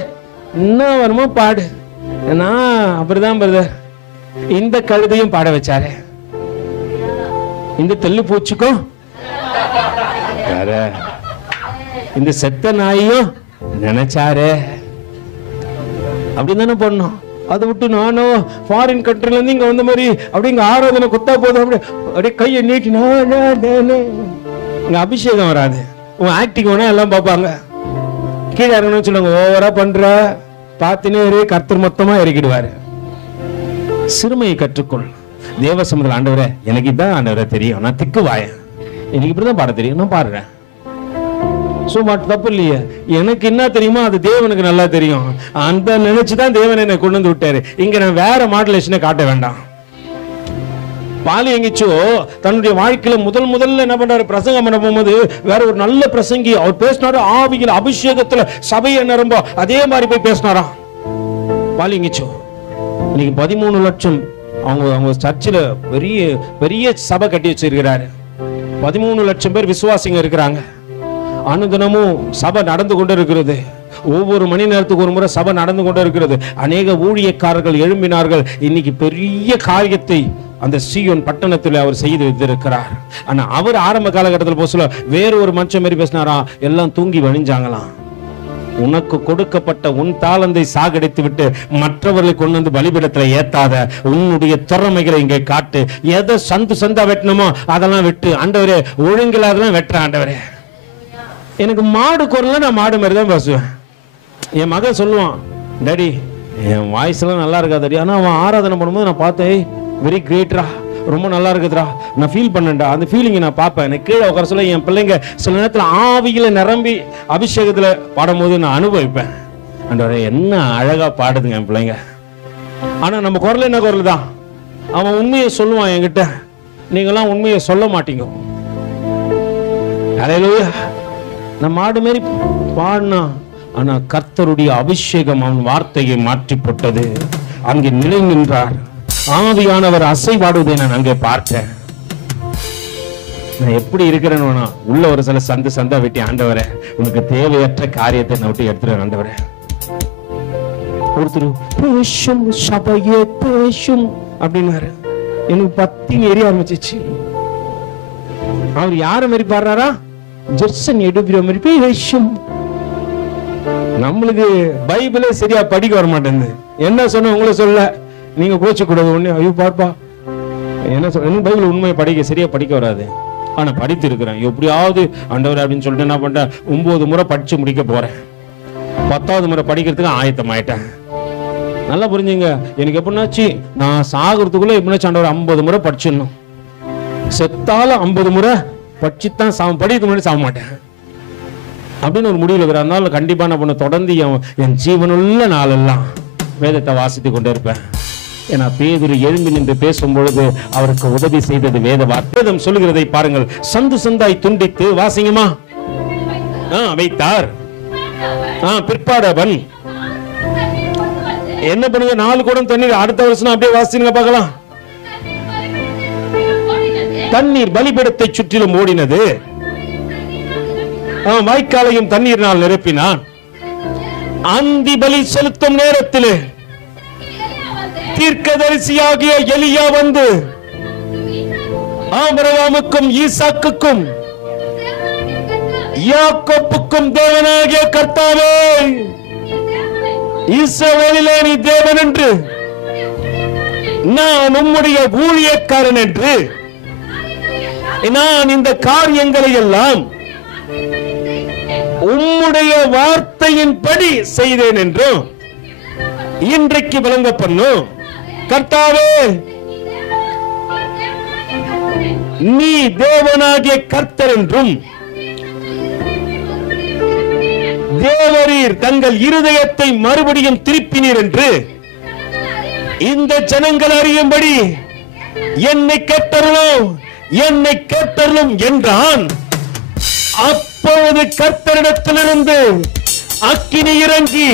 என்ன வருமோ பாடு. நான் அப்படிதான் பிரதர். இந்த கழுதையும் பாட வச்சாரு, இந்த தெல்லு பூச்சிக்கும், இந்த செத்த நாயும் நினைச்சாரு. அப்படிதானே பண்ணோம். அதை விட்டு நானும் ஃபாரின் கண்ட்ரில இருந்து இங்க வந்த மாதிரி அப்படிங்க ஆராதனை குத்தா போதும் அப்படியே கையை நீட்டினா இங்க அபிஷேகம் வராது. உன் ஆக்டிங் வேணா எல்லாம் பார்ப்பாங்க. கீழே இறங்கணும்னு சொல்லுவாங்க, ஓவரா பண்ற பார்த்துனே கர்த்தர் மொத்தமா இறக்கிடுவாரு. சிறுமையை கற்றுக்கொள். தேவ சமூகத்தில் ஆண்டவரே எனக்கு இதான் ஆண்டவரே தெரியும், நான் திக்கு வாயன், எனக்கு இப்படிதான் பாட தெரியும், நான் பாடுறேன். சும்மா தப்பு இல்லையே. எனக்கு என்ன தெரியுமோ அது தேவனுக்கு நல்லா தெரியும். அந்த நினைச்சுதான் தேவன் என்னை கொண்டு வந்து விட்டாரு. இங்க நான் வேற மாடுலேஷனை காட்ட வேண்டாம். பாலி எங்கிச்சோ தன்னுடைய வாழ்க்கையில முதல்ல என்ன பண்றாரு, பிரசங்கம் பண்ண போகும்போது வேற ஒரு நல்ல பிரசங்கி அவர் பேசினாரு. ஆவியில் அபிஷேகத்துல சபையை நிரம்ப அதே மாதிரி போய் பேசினாராம் பாலி எங்கிச்சோ. இன்னைக்கு 13 லட்சம் அவங்க சர்ச்சில் பெரிய பெரிய சபை கட்டி வச்சிருக்கிறாரு. 13 லட்சம் பேர் விசுவாசிங்க இருக்கிறாங்க. அனுதினமும் சபை நடந்து கொண்டு இருக்கிறது. ஒவ்வொரு மணி நேரத்துக்கு ஒரு முறை சபை நடந்து கொண்டு இருக்கிறது. அநேக ஊழியக்காரர்கள் எழும்பினார்கள். இன்னைக்கு பெரிய காரியத்தை அந்த சீயோன் பட்டணத்தில் அவர் செய்து வைத்திருக்கிறார். ஆனா அவர் ஆரம்ப காலகட்டத்தில் போல வேற ஒரு மனுஷன் மாதிரி பேசினாரா, எல்லாம் தூங்கி வழிஞ்சாங்களாம். உனக்கு கொடுக்கப்பட்ட உன் தாளந்தை சாகடித்து விட்டு மற்றவர்களை கொண்டு வந்து பலிபீடத்தில் ஏத்தாத. உன்னுடைய திறமைகளை இங்கே காட்டு. எதை சந்தா வெட்டணுமோ அதெல்லாம் விட்டு, ஆண்டவரே ஒழுங்கில்லாதெல்லாம் வெட்டுற ஆண்டவரே. எனக்கு மாடு குரல்ல நான் மாடு மாதிரி தான் பேசுவேன். என் மகன் சொல்லுவான், டாடி என் வாய்ஸ் எல்லாம் நல்லா இருக்காது, ஆனா அவன் ஆராதனை பண்ணும்போது நான் பார்த்தேன், வெரி கிரேட்ரா, ரொம்ப நல்லா இருக்குதுரா, நான் ஃபீல் பண்ணேன்டா. அந்த ஃபீலிங்கை நான் பார்ப்பேன். எனக்கு கீழே உட்கார சொல்ல என் பிள்ளைங்க சில நேரத்தில் ஆவியில நிரம்பி அபிஷேகத்துல பாடும்போது நான் அனுபவிப்பேன். ஆண்டவரே என்ன அழகா பாடுதுங்க என் பிள்ளைங்க. ஆனா நம்ம குரல் என்ன குரல் தான். அவன் உண்மையை சொல்லுவான் என்கிட்ட, நீங்களாம் உண்மையை சொல்ல மாட்டீங்க. ஹல்லேலூயா. நான் மாடு மாதிரி பாடினா, ஆனா கர்த்தருடைய அபிஷேகம் அவன் வார்த்தையை மாற்றி போட்டது. அங்கே நிலை நின்றார். ஆவியானவர் அசைவாடுவதை நான் அங்கே பார்த்தேன். நான் எப்படி இருக்கிறேன்னு வேணா உள்ள ஒரு சில சந்தா வெட்டி ஆண்டவரே உனக்கு தேவையற்ற காரியத்தை நான் விட்டு எடுத்துறேன் ஆண்டவரே. ஒருத்தர் பேசும் சபையே பேசும் அப்படின்னாரு. எனக்கு பத்தின் எரிய ஆரம்பிச்சிச்சு. அவர் யார மாதிரி பாடுறாரா? ஜெர்சன் எடுக்கிற மாதிரி பேசும். நம்மளுக்கு பைபிளே சரியா படிக்க வர மாட்டேங்குது. என்ன சொன்ன உங்களை சொல்ல நீங்க கோச்சு கூடாது. ஒண்ணு ஐயோ பாப்பா என்ன சொல்ல, பைபிள் உண்மையை படிக்க சரியா படிக்க வராது. ஆனா படித்து இருக்கிறேன். எப்படியாவது ஆண்டவர் அப்படின்னு சொல்லிட்டு என்ன பண்றேன், 9 முறை படிச்சு முடிக்க போறேன். 10வது முறை படிக்கிறதுக்கு ஆயத்தம் ஆயிட்டேன். நல்லா புரிஞ்சுங்க. எனக்கு எப்படின்னாச்சு, நான் சாகிறதுக்குள்ள எப்படின்னாச்சு ஆண்டவர் 50 முறை படிச்சிடணும். செத்தாலும் 50 முறை படிச்சுதான் படிக்கிறதுக்கு முன்னாடி சாக மாட்டேன் அப்படின்னு ஒரு முடிவில் இருக்கிற. அதனால கண்டிப்பா நான் பண்ண தொடர்ந்து என் ஜீவனுள்ள நாளெல்லாம் வேதத்தை வாசித்து கொண்டே இருப்பேன். ஏன்னா பேதுரு எழும்பி நின்று பேசும் பொழுது அவருக்கு உதவி செய்தது வேத வார்த்தை. சொல்லுகிறதை பாருங்கள். சந்து சந்தாய் துண்டித்து வாசிங்கம்மா வைத்தார். பிற்பாடவன் என்ன பண்ணுங்க, 4 குடம் தண்ணீர் அடுத்த வருஷம் அப்படியே வாசிங்க பார்க்கலாம். தண்ணீர் பலிபீடத்தை சுற்றிலும் ஓடினது. வாய்க்காலையும் தண்ணீரினால் நிரப்பினான். அந்தி பலி செலுத்தும் நேரத்தில் தீர்க்கதரிசியாகிய எலியா வந்து ஆபிரகாமுக்கும் ஈசாக்குக்கும் யாக்கோப்புக்கும் தேவனாகிய கர்த்தாவே, இஸ்ரவேலிலே நீ தேவன் என்று, நான் உம்முடைய ஊழியக்காரன் என்று, நான் இந்த காரியங்களை எல்லாம் உம்முடைய வார்த்தையின்படி செய்தேன் என்றும் இன்றைக்கு விளங்க பண்ணும். கர்த்தாவே, நீ தேவனாகிய கர்த்தர் என்றும் தேவரீர் தங்கள் இருதயத்தை மறுபடியும் திருப்பினீர் என்று இந்த ஜனங்கள் அறியும்படி என்னை கேட்டருளும் என்றான். அப்பொழுது கர்த்தரிடத்திலிருந்து அக்கினி இறங்கி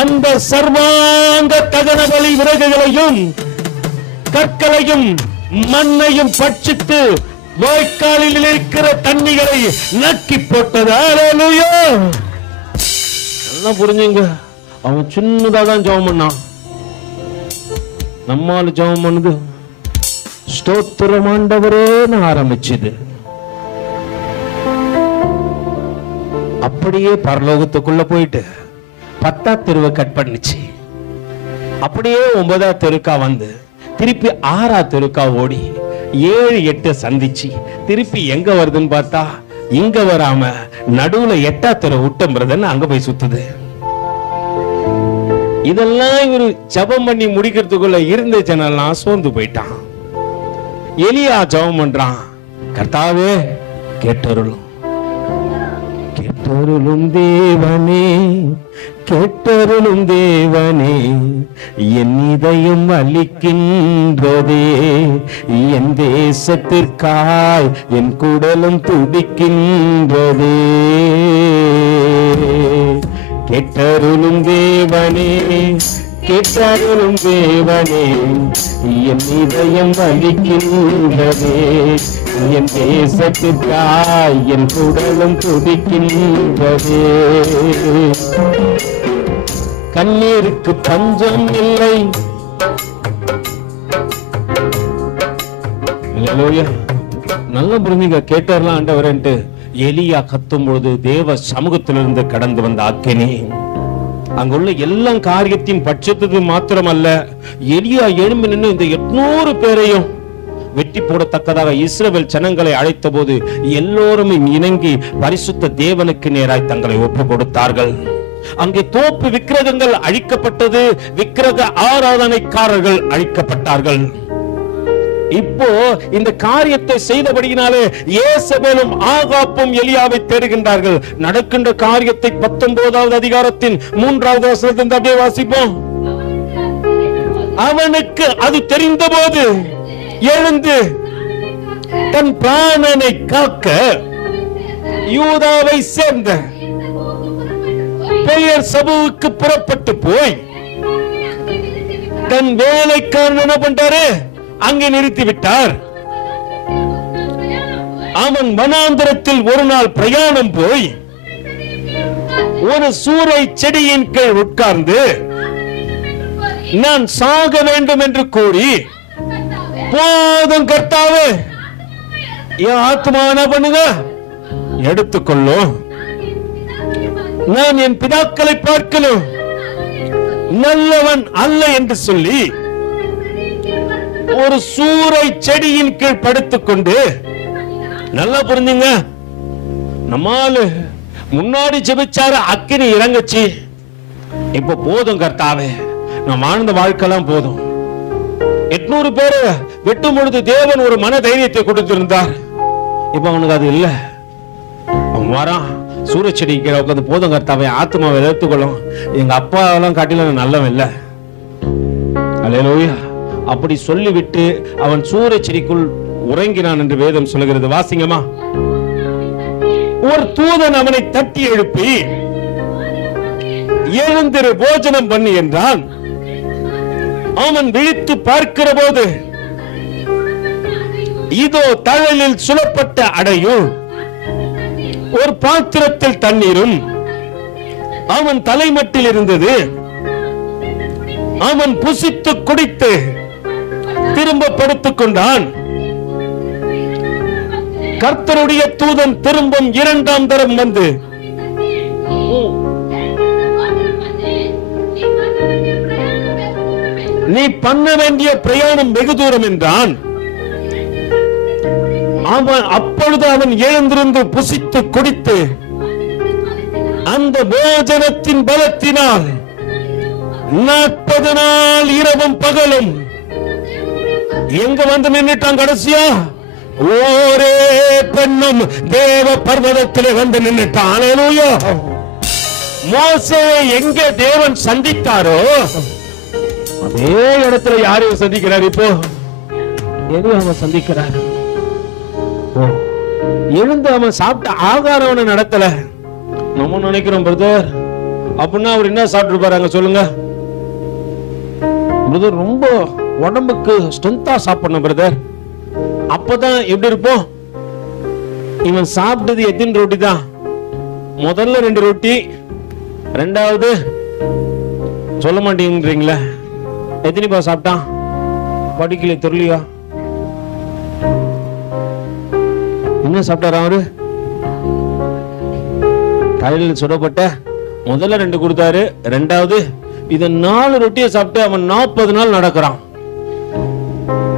அந்த சர்வாங்க தகன பலி விறகுகளையும் கற்களையும் மண்ணையும் பட்சித்து வாய்க்காலில் இருக்கிற தண்ணிகளை நக்கி போட்டது. அல்லேலூயா. நல்லா புரிஞ்சுங்க. அவன் சின்னதான் ஜெபம் பண்ணான். நம்மால ஜெபம் பண்ணுது ஸ்தோத்திரம் ஆண்டவரேன்னு ஆரம்பிச்சது. அப்படியே பரலோகத்துக்குள்ள போயிட்டு 10ஆம் தெருவை கட் பண்ணிச்சு. அப்படியே 9ஆம் தெருக்கா வந்து திருப்பி 6ஆம் தெருக்கா ஓடி 7, 8 சந்திச்சு திருப்பி எங்க வருதுன்னு பார்த்தா இங்க வராம நடுவுல 8ஆம் தெரு விட்டம்ன்றதுன்னு அங்க போய் சுத்துது. இதெல்லாம் இவரு ஜபம் பண்ணி முடிக்கிறதுக்குள்ள இருந்த ஜனெல்லாம் சோர்ந்து போயிட்டான். எலியா ஜபம் பண்றான். கர்த்தாவே கேட்டருளும், கேட்டருளும் தேவனே, கேட்டருளும் தேவனே, என் இதயம் அளிக்கின்றதே, என் தேசத்திற்காய் என் குடலும் துடிக்கின்றதே. கேட்டருளும் தேவனே, கேட்டருளும் தேவனே, என் இதயம் அளிக்கின்றதே, என் தேசத்திற்காய் என் குடலும் துடிக்கின்றதே. கண்ணீருக்கு பஞ்சம் இல்லை. நல்ல புரிஞ்சுங்க. கேட்டார்லாம் ஆண்டவரேன்ட்டு எலியா கத்தும் பொழுது தேவ சமூகத்திலிருந்து கடந்து வந்த அக்கினி அங்குள்ள எல்லா காரியத்தையும் பட்சத்துக்கு மாத்திரமல்ல, எலியா எழும்பி நின்று இந்த 800 பேரையும் வெட்டி போடத்தக்கதாக இஸ்ரவேல் ஜனங்களை அழைத்த போது எல்லோரும் இணங்கி பரிசுத்த தேவனுக்கு நேராய் தங்களை ஒப்பு கொடுத்தார்கள். அங்கே தோப்பு விக்கிரகங்கள் அழிக்கப்பட்டது, விக்கிரக ஆராதனைக்காரர்கள் அழிக்கப்பட்டார்கள். இப்போ இந்த காரியத்தை செய்தபடியினாலே யேசபேலும் ஆகாப்பும் எலியாவை தேடுகின்றார்கள். நடக்கின்ற காரியத்தை 19வது அதிகாரத்தின் 3வது வசனத்திலிருந்து அப்படியே வாசிப்போம். அவனுக்கு அது தெரிந்த போது எழுந்து தன் பிராணனை காக்க யூதாவை சேர்ந்த பெயர் சபுவுக்கு புறப்பட்டு போய் தன் வேலைக்காரன் என்ன பண்றாரு, அங்கே நிறுத்தி விட்டார். அவன் வனாந்தரத்தில் ஒரு நாள் பிரயாணம் போய் ஒரு சூரை செடியின் கீழ் உட்கார்ந்து நான் சாக வேண்டும் என்று கூறி, போதும் கர்த்தாவே, என் ஆத்மா என்ன பண்ணுங்க, எடுத்துக்கொள்ளும். நான் என் பிதாக்களை பார்க்கணும், நல்லவன் அல்ல என்று சொல்லி ஒரு சூரை செடியின் கீழ் படுத்துக் கொண்டு, நல்லா புரிஞ்சுங்க, நம்மால முன்னாடி ஜெபிச்சாரு, அக்கினி இறங்குச்சு, இப்ப போதும் கர்த்தாவே, நான் வாழ்ந்த வாழ்க்கைலாம் போதும். 800 பேரு வெட்டும் பொழுது தேவன் ஒரு மன தைரியத்தை கொடுத்திருந்தார். இப்ப அவனுக்கு அது இல்ல. அவன் வரான், சூரச்செடி கீழே உட்காந்து, போதும் கர்த்தாவே, ஆத்மாவை எடுத்துக்கொள்ளும், எங்க அப்பா எல்லாம் காட்டில நல்லவன் இல்ல. அல்லேலூயா. அப்படி சொல்லிவிட்டு அவன் சூரச்செடிக்குள் உறங்கினான் என்று வேதம் சொல்லுகிறது. வாசிங்கம்மா. ஒரு தூதன் அவனை தட்டி எழுப்பி, எழுந்திரு, போஜனம் பண்ணி என்றான். அவன் விழித்து பார்க்கிற போது, இதோ தழலில் சுழப்பட்ட அடையும் ஒரு பாத்திரத்தில் தண்ணீரும் அவன் தலைமட்டில் இருந்தது. அவன் புசித்து குடித்து திரும்ப படுத்துக் கொண்டான். கர்த்தருடைய தூதன் திரும்பும் 2ஆம் தரம் வந்து, நீ பண்ண வேண்டிய பிரயாணம் வெகு தூரம் என்றான். அப்பொழுது அவன் எழுந்திருந்து புசித்து குடித்து அந்த போஜனத்தின் பலத்தினால் 40 நாள் இரவும் பகலும் எங்க வந்து நின்னுட்டான். கடைசியா ஒரே பெண்ணும் தேவ பர்வதத்திலே வந்து நின்னுட்டான். அல்லேலூயா. மோசேயை எங்க தேவன் சந்தித்தாரோ அதே இடத்துல யாரையும் சந்திக்கிறார். இப்போ அவன் சந்திக்கிறார். எழுந்து அவன் சாப்பிட்ட ஆகாரம் அவனை நடத்தல. நம்ம நினைக்கிறோம் பிரதர், அப்படின்னா அவர் என்ன சாப்பிட்டு பாருங்க சொல்லுங்க பிரதர், ரொம்ப உடம்புக்கு ஸ்ட்ரென்த்தா சாப்பிடணும் பிரதர், அப்பதான் எப்படி இருப்போம். இவன் சாப்பிட்டது எத்தனை ரொட்டி தான்? முதல்ல 2 ரொட்டி, ரெண்டாவது சொல்ல மாட்டேங்கிறீங்களா? எத்தனைப்பா சாப்பிட்டான்? படிக்கல, தெரியலையா? என்ன சாப்பிட்டாரா அவரு? கையில் சுடப்பட்ட முதல்ல 2 கொடுத்தாரு, ரெண்டாவது இத 4 ரொட்டியை சாப்பிட்டு அவன் 40 நாள் நடக்கிறான்.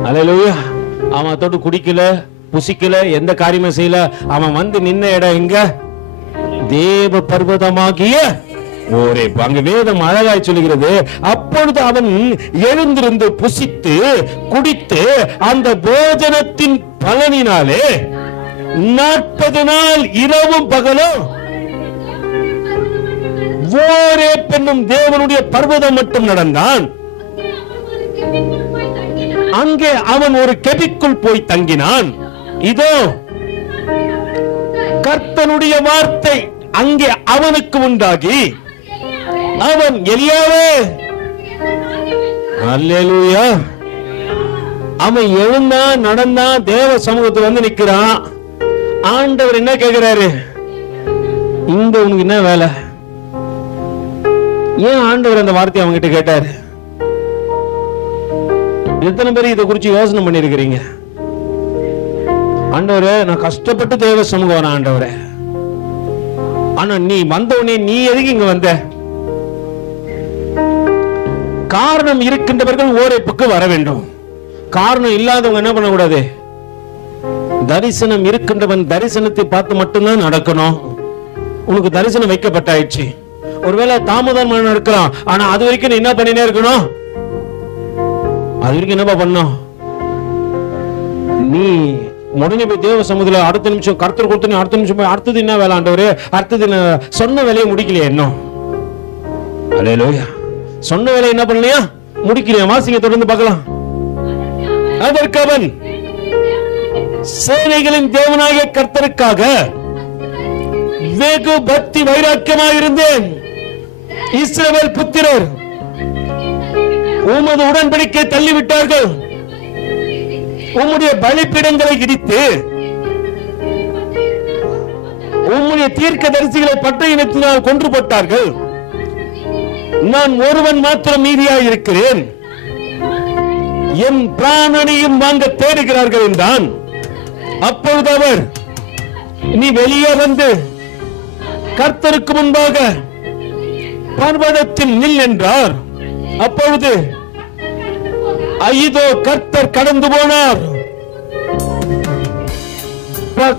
அல்லேலூயா. அவன் தொட்டு குடிக்கல, புசிக்கல, எந்த காரியமும் செய்யல. அவன் வந்து நின்ன இடம் எங்க? தேவ பர்வதமாகிய ஒரே. அங்க வேதம் அழகாய் சொல்லுகிறது, அப்பொழுது அவன் எழுந்திருந்து புசித்து குடித்து அந்த போஜனத்தின் பலனினாலே 40 நாள் இரவும் பகலும் ஒரே பெண்ணும் தேவனுடைய பர்வதம் மட்டும் நடந்தான். அங்கே அவன் ஒரு கெபிக்குள் போய் தங்கினான். இதோ கர்த்தனுடைய வார்த்தை அங்கே அவனுக்கு உண்டாகி, அவன் எலியாவே, அல்லேலூயா, அவன் எழுந்தான், நடந்தான், தேவ சமூகத்தில் வந்து நிக்கிறான். ஆண்டவர் என்ன கேட்கிறாரு? இங்க உனக்கு என்ன வேலை? ஏன் ஆண்டவர் அந்த வார்த்தையை அவங்க கிட்ட கேட்டாரு? எத்தனை பேர் இதை குறிச்சு யோசனை பண்ணிருக்கிறீங்க? ஆண்டவரே, நான் கஷ்டப்பட்டு தேவ சமூகம் ஆண்டவரே, ஆனா நீ வந்தவனே நீ எதுக்கு இங்க வந்த? காரணம் இருக்கின்றவர்கள் ஓரேப்புக்கு வர வேண்டும். காரணம் இல்லாதவங்க என்ன பண்ணக்கூடாது? தரிசனம் இருக்கின்றவன் தரிசனத்தை பார்த்து மட்டும்தான் நடக்கணும். உனக்கு தரிசனம் வைக்கப்பட்டாயிடுச்சு. ஒருவேளை தாமதம் நடக்கலாம், ஆனா அது வரைக்கும் நீ என்ன பண்ணினே இருக்கணும்? அது வரைக்கும் என்னப்பா பண்ணும்? நீ உடனே போய் தேவ சமூகத்துல அடுத்த நிமிஷம் கர்த்தர் கொடுத்து அடுத்த நிமிஷம் போய் அடுத்தது என்ன வேலை ஆண்டவரே, அடுத்தது சொன்ன வேலையை முடிக்கலையா இன்னும்? அல்லேலூயா. சொன்ன வேலையை என்ன பண்ணலையா? முடிக்கலையா? வாசிங்க, தொடர்ந்து பார்க்கலாம். அதற்கு அவன், சேனைகளின் தேவனாகிய கர்த்தருக்காக வெகு பக்தி வைராக்கியமாக இருந்தேன். இஸ்ரவேல் புத்திரர் உமது உடன்படிக்கை தள்ளிவிட்டார்கள். உம்முடைய பலிபீடங்களை இடித்து உம்முடைய தீர்க்கதரிசிகளை பட்டயத்தினால் கொன்று போட்டார்கள், நான் ஒருவன் மாத்திரம் மீதியாய் இருக்கிறேன், என் பிராணனையும் வாங்க தேடுகிறார்கள் என்றான். அப்பொழுது அவர், நீ வெளியே வந்து கர்த்தருக்கு முன்பாக பர்வதத்தில் நில் என்றார். அப்பொழுது ஐதோ கர்த்தர் கடந்து போனார்.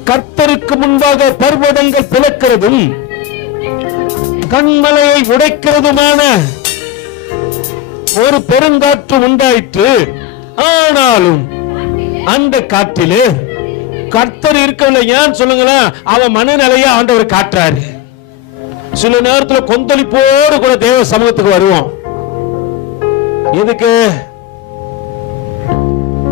கர்த்தருக்கு முன்பாக பர்வதங்கள் பிளக்கிறதும் கண்மலையை உடைக்கிறதுமான ஒரு பெருங்காற்று உண்டாயிற்று. ஆனாலும் அந்த காற்றிலே கர்த்தர் இருக்கவில்லை. ஏன் சொல்லுங்களேன்? அவன் மனநிலையை ஆண்டவர் காட்டுறாரு. சில நேரத்தில் கொந்தளிப்போடு கூட தேவ சமூகத்துக்கு வருவோம். எதுக்கு?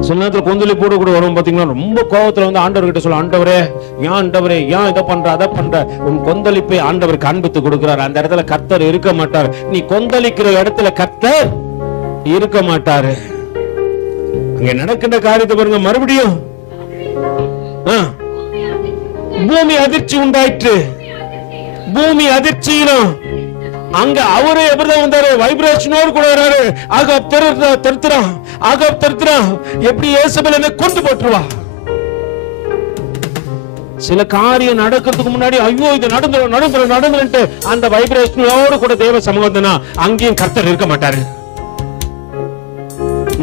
சில நேரத்தில் கொந்தளிப்போடு கூட வருவோம். பாத்தீங்கன்னா ரொம்ப கோபத்துல வந்து ஆண்டவர்கிட்ட சொல்ல, ஆண்டவரே ஏன் இதை பண்ற அதை பண்ற. உன் கொந்தளிப்பை ஆண்டவர் காண்பித்து கொடுக்கிறார். அந்த இடத்துல கர்த்தர் இருக்க மாட்டார். நீ கொந்தளிக்கிற இடத்துல கர்த்தர் இருக்க மாட்டாரு. அங்க நடக்கின்ற காரியத்தை பாருங்க. மறுபடியும் பூமி அதிர்ச்சி உண்டாயிற்று. பூமி அதிர்ச்சியிலும் அங்க அவரே எப்படிதான் வந்தாரு? வைப்ரேஷனோடு கூட வராரு. ஆகாப் தருத்துறான். எப்படி இயேசுபேல் என்ன கொண்டு போட்டுருவா? சில காரியம் நடக்கிறதுக்கு முன்னாடி ஐயோ இது நடந்துட்டு அந்த வைப்ரேஷனோடு கூட தேவ சமூகத்தினா அங்கேயும் கர்த்தர் இருக்க மாட்டாரு.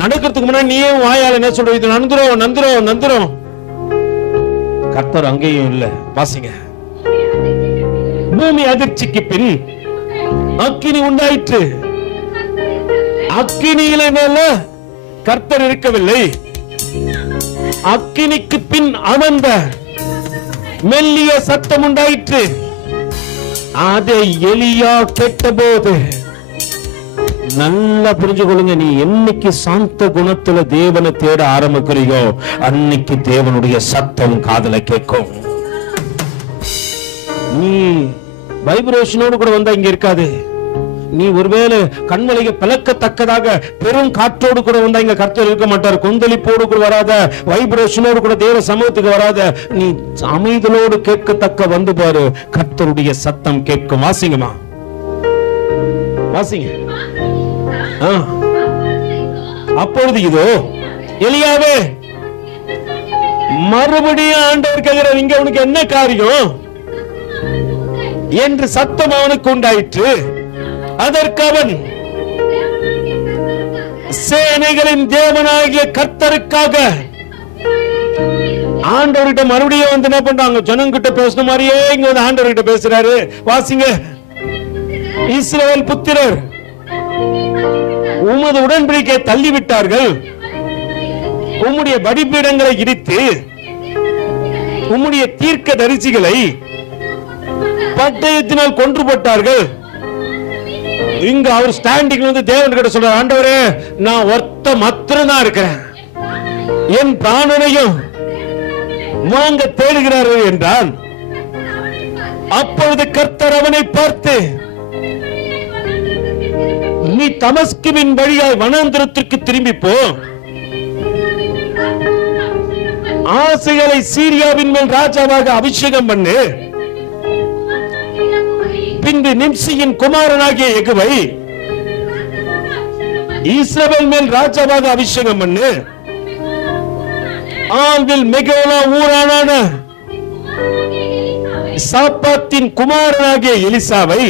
நடக்கிறதுக்கு முன்னாடி நீயே வாயால என்ன சொல்ற? இது நந்துரும். கர்த்தர் அங்கேயும் இல்ல. வாசிங்க. பூமி அதிர்ச்சிக்கு பின் அக்கினி உண்டாயிற்று. அக்கினியில மேல கர்த்தர் இருக்கவில்லை. அக்கினிக்கு பின் அமர்ந்த மெல்லிய சத்தம் உண்டாயிற்று. அதை எலியா கேட்டபோது, நல்லா புரிஞ்சுக்கொள்ளுங்க, நீ என்னைக்கு சாந்த குணத்துல தேவனை தேட ஆரம்பிக்கிறியோ அன்னைக்கு தேவனுடைய சத்தம் காதுல கேட்கும். நீ வைப்ரேஷனோடு கூட வந்தா இங்க இருக்காது. நீ ஒருவேளை கண்மலையை பிளக்கத்தக்கதாக பெரும் காற்றோடு கூட வந்தா இங்க கர்த்தர் இருக்க மாட்டார். கொந்தளிப்போடு கூட வராத, வைப்ரேஷனோடு கூட தேவ சமூகத்துக்கு வராத, நீ அமைதலோடு கேட்கத்தக்க வந்து பாரு, கர்த்தருடைய சத்தம் கேட்கும். வாசிங்கம்மா, வாசிங்க. அப்பொழுது இதோ எலியாவே, மறுபடியும் ஆண்டவர் கேட்கிறார், இங்க உனக்கு என்ன காரியம் என்று சத்தம் அவனுக்கு உண்டாயிற்று. அதற்கு அவன், சேனைகளின் தேவனாகிய கர்த்தருக்காக. ஆண்டவர்கிட்ட மறுபடியும் வந்து என்ன பண்றாங்க? ஜனங்கிட்ட பேசுன மாதிரியே இங்க வந்து ஆண்டவர்கிட்ட பேசுறாரு. வாசிங்க. இஸ்ரவேல் புத்திரர் உமது உடன்படிக்கையை தள்ளிவிட்டார்கள், உம்முடைய பலிபீடங்களை இடித்து உம்முடைய தீர்க்க தரிசிகளை பட்டயத்தினால் கொன்று போட்டார்கள். இங்க அவர் ஸ்டாண்டிங் வந்து தேவன் கிட்ட சொல்றார், ஆண்டவரே நான் ஒருத்த மாத்திரம் தான் இருக்கிறேன், என் பிராணனையும் வாங்க தேடுகிறார்கள் என்றான். அப்பொழுது கர்த்தர் அவனை பார்த்து, நீ தமஸ்குவின் வழியாய் வனாந்திரத்திற்கு திரும்பி போ, ஆசைகளை சீரியாவின் மேல் ராஜாவாக அபிஷேகம் பண்ணு, பின்பு நிம்சியின் குமாரனாகிய யெகூவை இஸ்ரவேல் மேல் ராஜாவாக அபிஷேகம் பண்ணு, ஆல்வில் மெகோலா ஊரானான சாப்பாத்தின் குமாரனாகிய எலிசாவை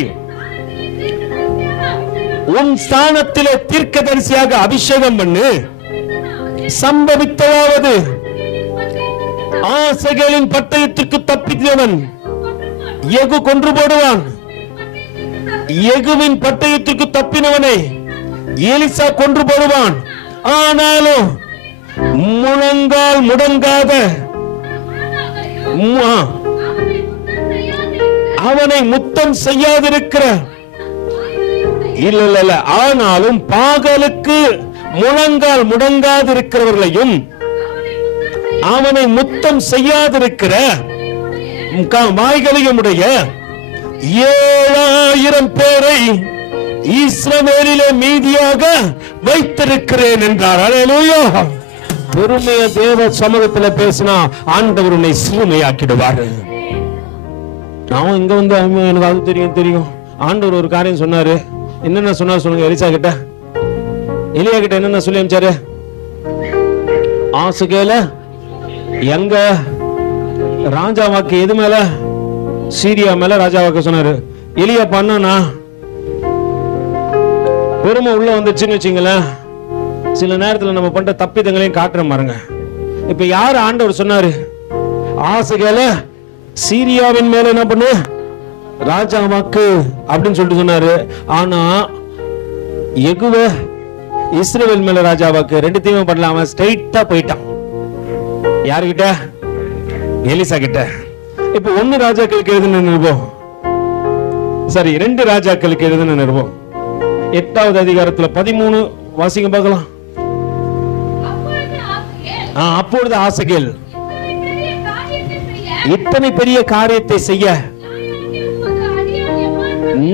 உன் ஸ்தானத்திலே தீர்க்கதரிசியாக அபிஷேகம் பண்ணு. சம்பவித்ததாவது, ஆசைகளின் பட்டயத்திற்கு தப்பித்தவன் யெகூ கொன்று போடுவான், யெகூவின் பட்டயத்திற்கு தப்பினவனை எலிசா கொன்று போடுவான். ஆனாலும் முழங்கால் முடங்காத அவனை முத்தம் செய்யாதிருக்கிற, இல்ல ஆனாலும் பாகாலுக்கு முழங்கால் முடங்காதிருக்கிறவர்களையும் அவனை முத்தம் செய்யாதிருக்கிற வாய்களையும் உடைய 7000 பேரை இஸ்ரவேலிலே மீதியாக வைத்திருக்கிறேன் என்றார். அல்லேலூயா. பெருமைய தேவ சமூகத்தில் பேசினா ஆண்டவர் உன்னை சிறுமையாக்கிடுவார். நான் இங்க வந்து எனக்கு அது தெரியும். ஆண்டவர் ஒரு காரியம் சொன்னாரு. என்னென்ன சொன்னார் சொல்லுங்க. எலியா கிட்ட என்னென்ன சொல்லி அனுப்பிச்சாரு? ஆசகேல எங்க ராஜாவாக்கு எது மேல? சீரியா மேல ராஜாவாக்கு சொன்னாரு. எலியா பண்ணா பெருமை உள்ள வந்துச்சுன்னு வச்சுங்களேன், சில நேரத்துல நம்ம பண்ற தப்பிதங்களையும் காட்டுற பாருங்க. இப்ப யாரு ஆண்டவர் சொன்னாரு? ஆசகேல சீரியாவின் மேல என்ன பண்ணு ராஜாவாக்கு அப்படின்னு சொல்லிட்டு சொன்னாரு. ஆனா எகுவ இஸ்ரவேல் மேல ராஜாவாக்கு ரெண்டுத்தையும் பண்ணலாம ஸ்ட்ரைட்டா போயிட்டான். யாருகிட்ட? எலிசா கிட்ட. இப்ப 1 ராஜாக்களுக்கு எழுதுன நிருபம், சரி 2 ராஜாக்களுக்கு எழுதுன நிருபம் 8வது அதிகாரத்துல 13 வாசிங்க பார்க்கலாம். அப்பொழுது ஆசகேல் இத்தனை பெரிய காரியத்தை செய்ய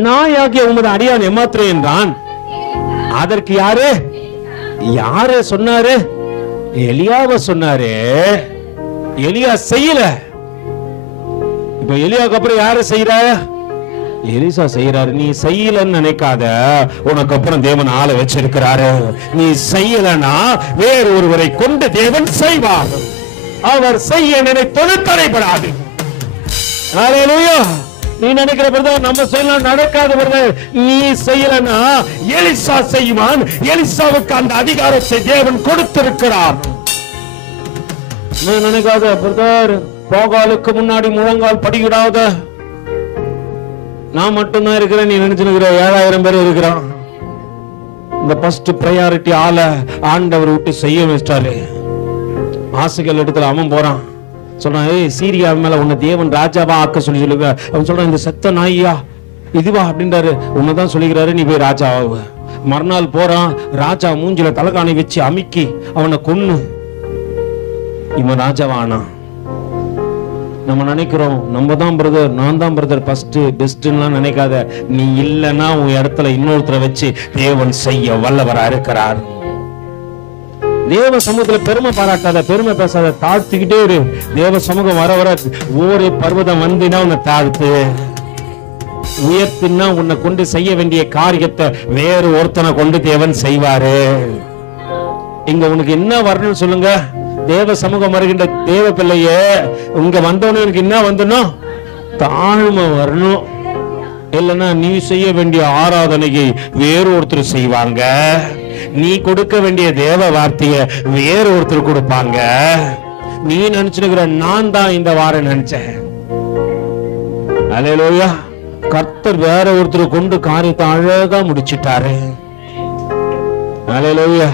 நாயாகிய உமது அடியான் எம்மாத்திரே என்றான். அதற்கு யாரு சொன்னாரு? எலியாவை சொன்னாரு. எலியா செய்யல. இப்ப எலியாவுக்கு அப்புறம் யாரு செய்யற? எலிசா செய்யறாரு. நீ செய்யலன்னு நினைக்காத, உனக்கு அப்புறம் தேவன் ஆளை வச்சிருக்கிறாரு. நீ செய்யலனா வேறு ஒருவரை கொண்டு தேவன் செய்வார். அவர் செய்ய நினைத்தது தடைபடாது. ஹல்லேலூயா. நீ நினைக்கிற பிரதர் நம்ம செய்யலாம் நடக்காத பிரதர், நீ செய்யலனா எலிசா செய்வான். எலிசாவுக்கு அந்த அதிகாரத்தை தேவன் கொடுத்திருக்கிறார். நீ நினைக்காத பிரதர், போகாலுக்கு முன்னாடி முழங்கால் படிக்கிடாத நான் மட்டும்தான் இருக்கிறேன் நீ நினைச்சுக்கிற 7000 பேர் இருக்கிறான். இந்த ஃபர்ஸ்ட் பிரையாரிட்டி ஆளை ஆண்டவர் விட்டு செய்ய வச்சிட்டாரு. ஆசைகள் இடத்துல அவன் போறான், சொல்றான், ஏய் சீரியா மேல உன்னை தேவன் ராஜாவா ஆக்க சொல்லுங்க. அவன் சொல்றான், இந்த செத்த நாயா இதுவா அப்படின்றாரு. உன்னதான் சொல்லிக்கிறாரு, நீ போய் ராஜாவா. மறுநாள் போறான், ராஜா மூஞ்சில தலைகாணி வச்சு அமுக்கி அவனை கொன்னு இவன் ராஜாவானா. நம்ம நினைக்கிறோம் நம்ம தான் பிரதர், நான் தான் பிரதர் ஃபர்ஸ்ட் பெஸ்ட்லாம் நினைக்காத. நீ இல்லைன்னா உன் இடத்துல இன்னொருத்தரை வச்சு தேவன் செய்ய வல்லவரா இருக்கிறார். தேவ சமூகத்துல பெருமை பாராட்டாத, பெருமை பேசாத, தாழ்த்திக்கிட்டே இரு. தேவ சமூகம் வர வர ஒரே பர்வதம் வந்துனா உன்னை தாழ்த்து, உயர்த்தினா உன்னை கொண்டு செய்ய வேண்டிய காரியத்தை வேறு ஒருத்தனை கொண்டு தேவன் செய்வாரு. இங்க உனக்கு என்ன வரணும் சொல்லுங்க? தேவ சமூகம் வருகின்ற தேவ பிள்ளையே, உங்க வந்தவனுக்கு என்ன வந்துடணும்? தாழ்மை வரணும். இல்லைன்னா நீ செய்ய வேண்டிய ஆராதனையை வேறு ஒருத்தர் செய்வாங்க. நீ கொடுக்க வேண்டிய தேவ வார்த்தைய வேறு ஒருத்தர் கொடுப்பாங்க. நீ நினைச்சுக்கிற நான் தான் இந்த வாரம் நினைச்சேன். அல்லேலூயா. கர்த்தர் வேற ஒருத்தர் கொண்டு காரியத்தை அழகா முடிச்சிட்டாரு. அல்லேலூயா.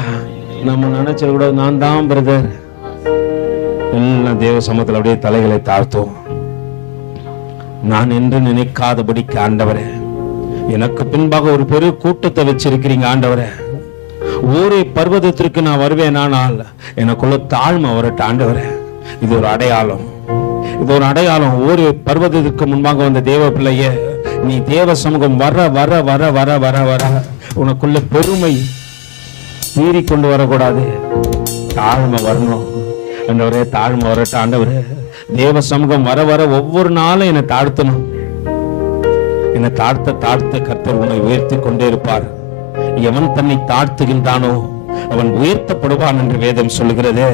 நம்ம நினைச்சது கூட நான் தான் பிரதர். எல்லாம் தேவ சமூகத்தில் அப்படியே தலைகளை தாழ்த்தும். நான் என்று நினைக்காதபடிக்கு ஆண்டவரே, எனக்கு பின்பாக ஒரு பெரிய கூட்டத்தை வச்சிருக்கிறீங்க ஆண்டவரே. ஒரே பர்வதத்திற்கு நான் வருவேன், ஆனால் எனக்குள்ள தாழ்மை வரட்ட ஆண்டவரே. இது ஒரு அடையாளம், இது ஒரு அடையாளம். ஒரு பர்வதத்திற்கு முன்பாக வந்த தேவ பிள்ளையே, நீ தேவ சமூகம் வர வர வர வர வர வர உனக்குள்ள பெருமை மீறி கொண்டு வரக்கூடாது, தாழ்மை வரணும். ஆண்டவரே தாழ்மை வரட்ட ஆண்டவரே. தேவ சமூகம் வர வர ஒவ்வொரு நாளும் என்னை தாழ்த்தணும். என்னை தாழ்த்த தாழ்த்த கர்த்தர் உன்னை உயர்த்தி கொண்டே இருப்பார். எவன் தன்னை தாழ்த்துகின்றானோ அவன் உயர்த்தப்படுவான் என்று வேதம் சொல்லுகிறது.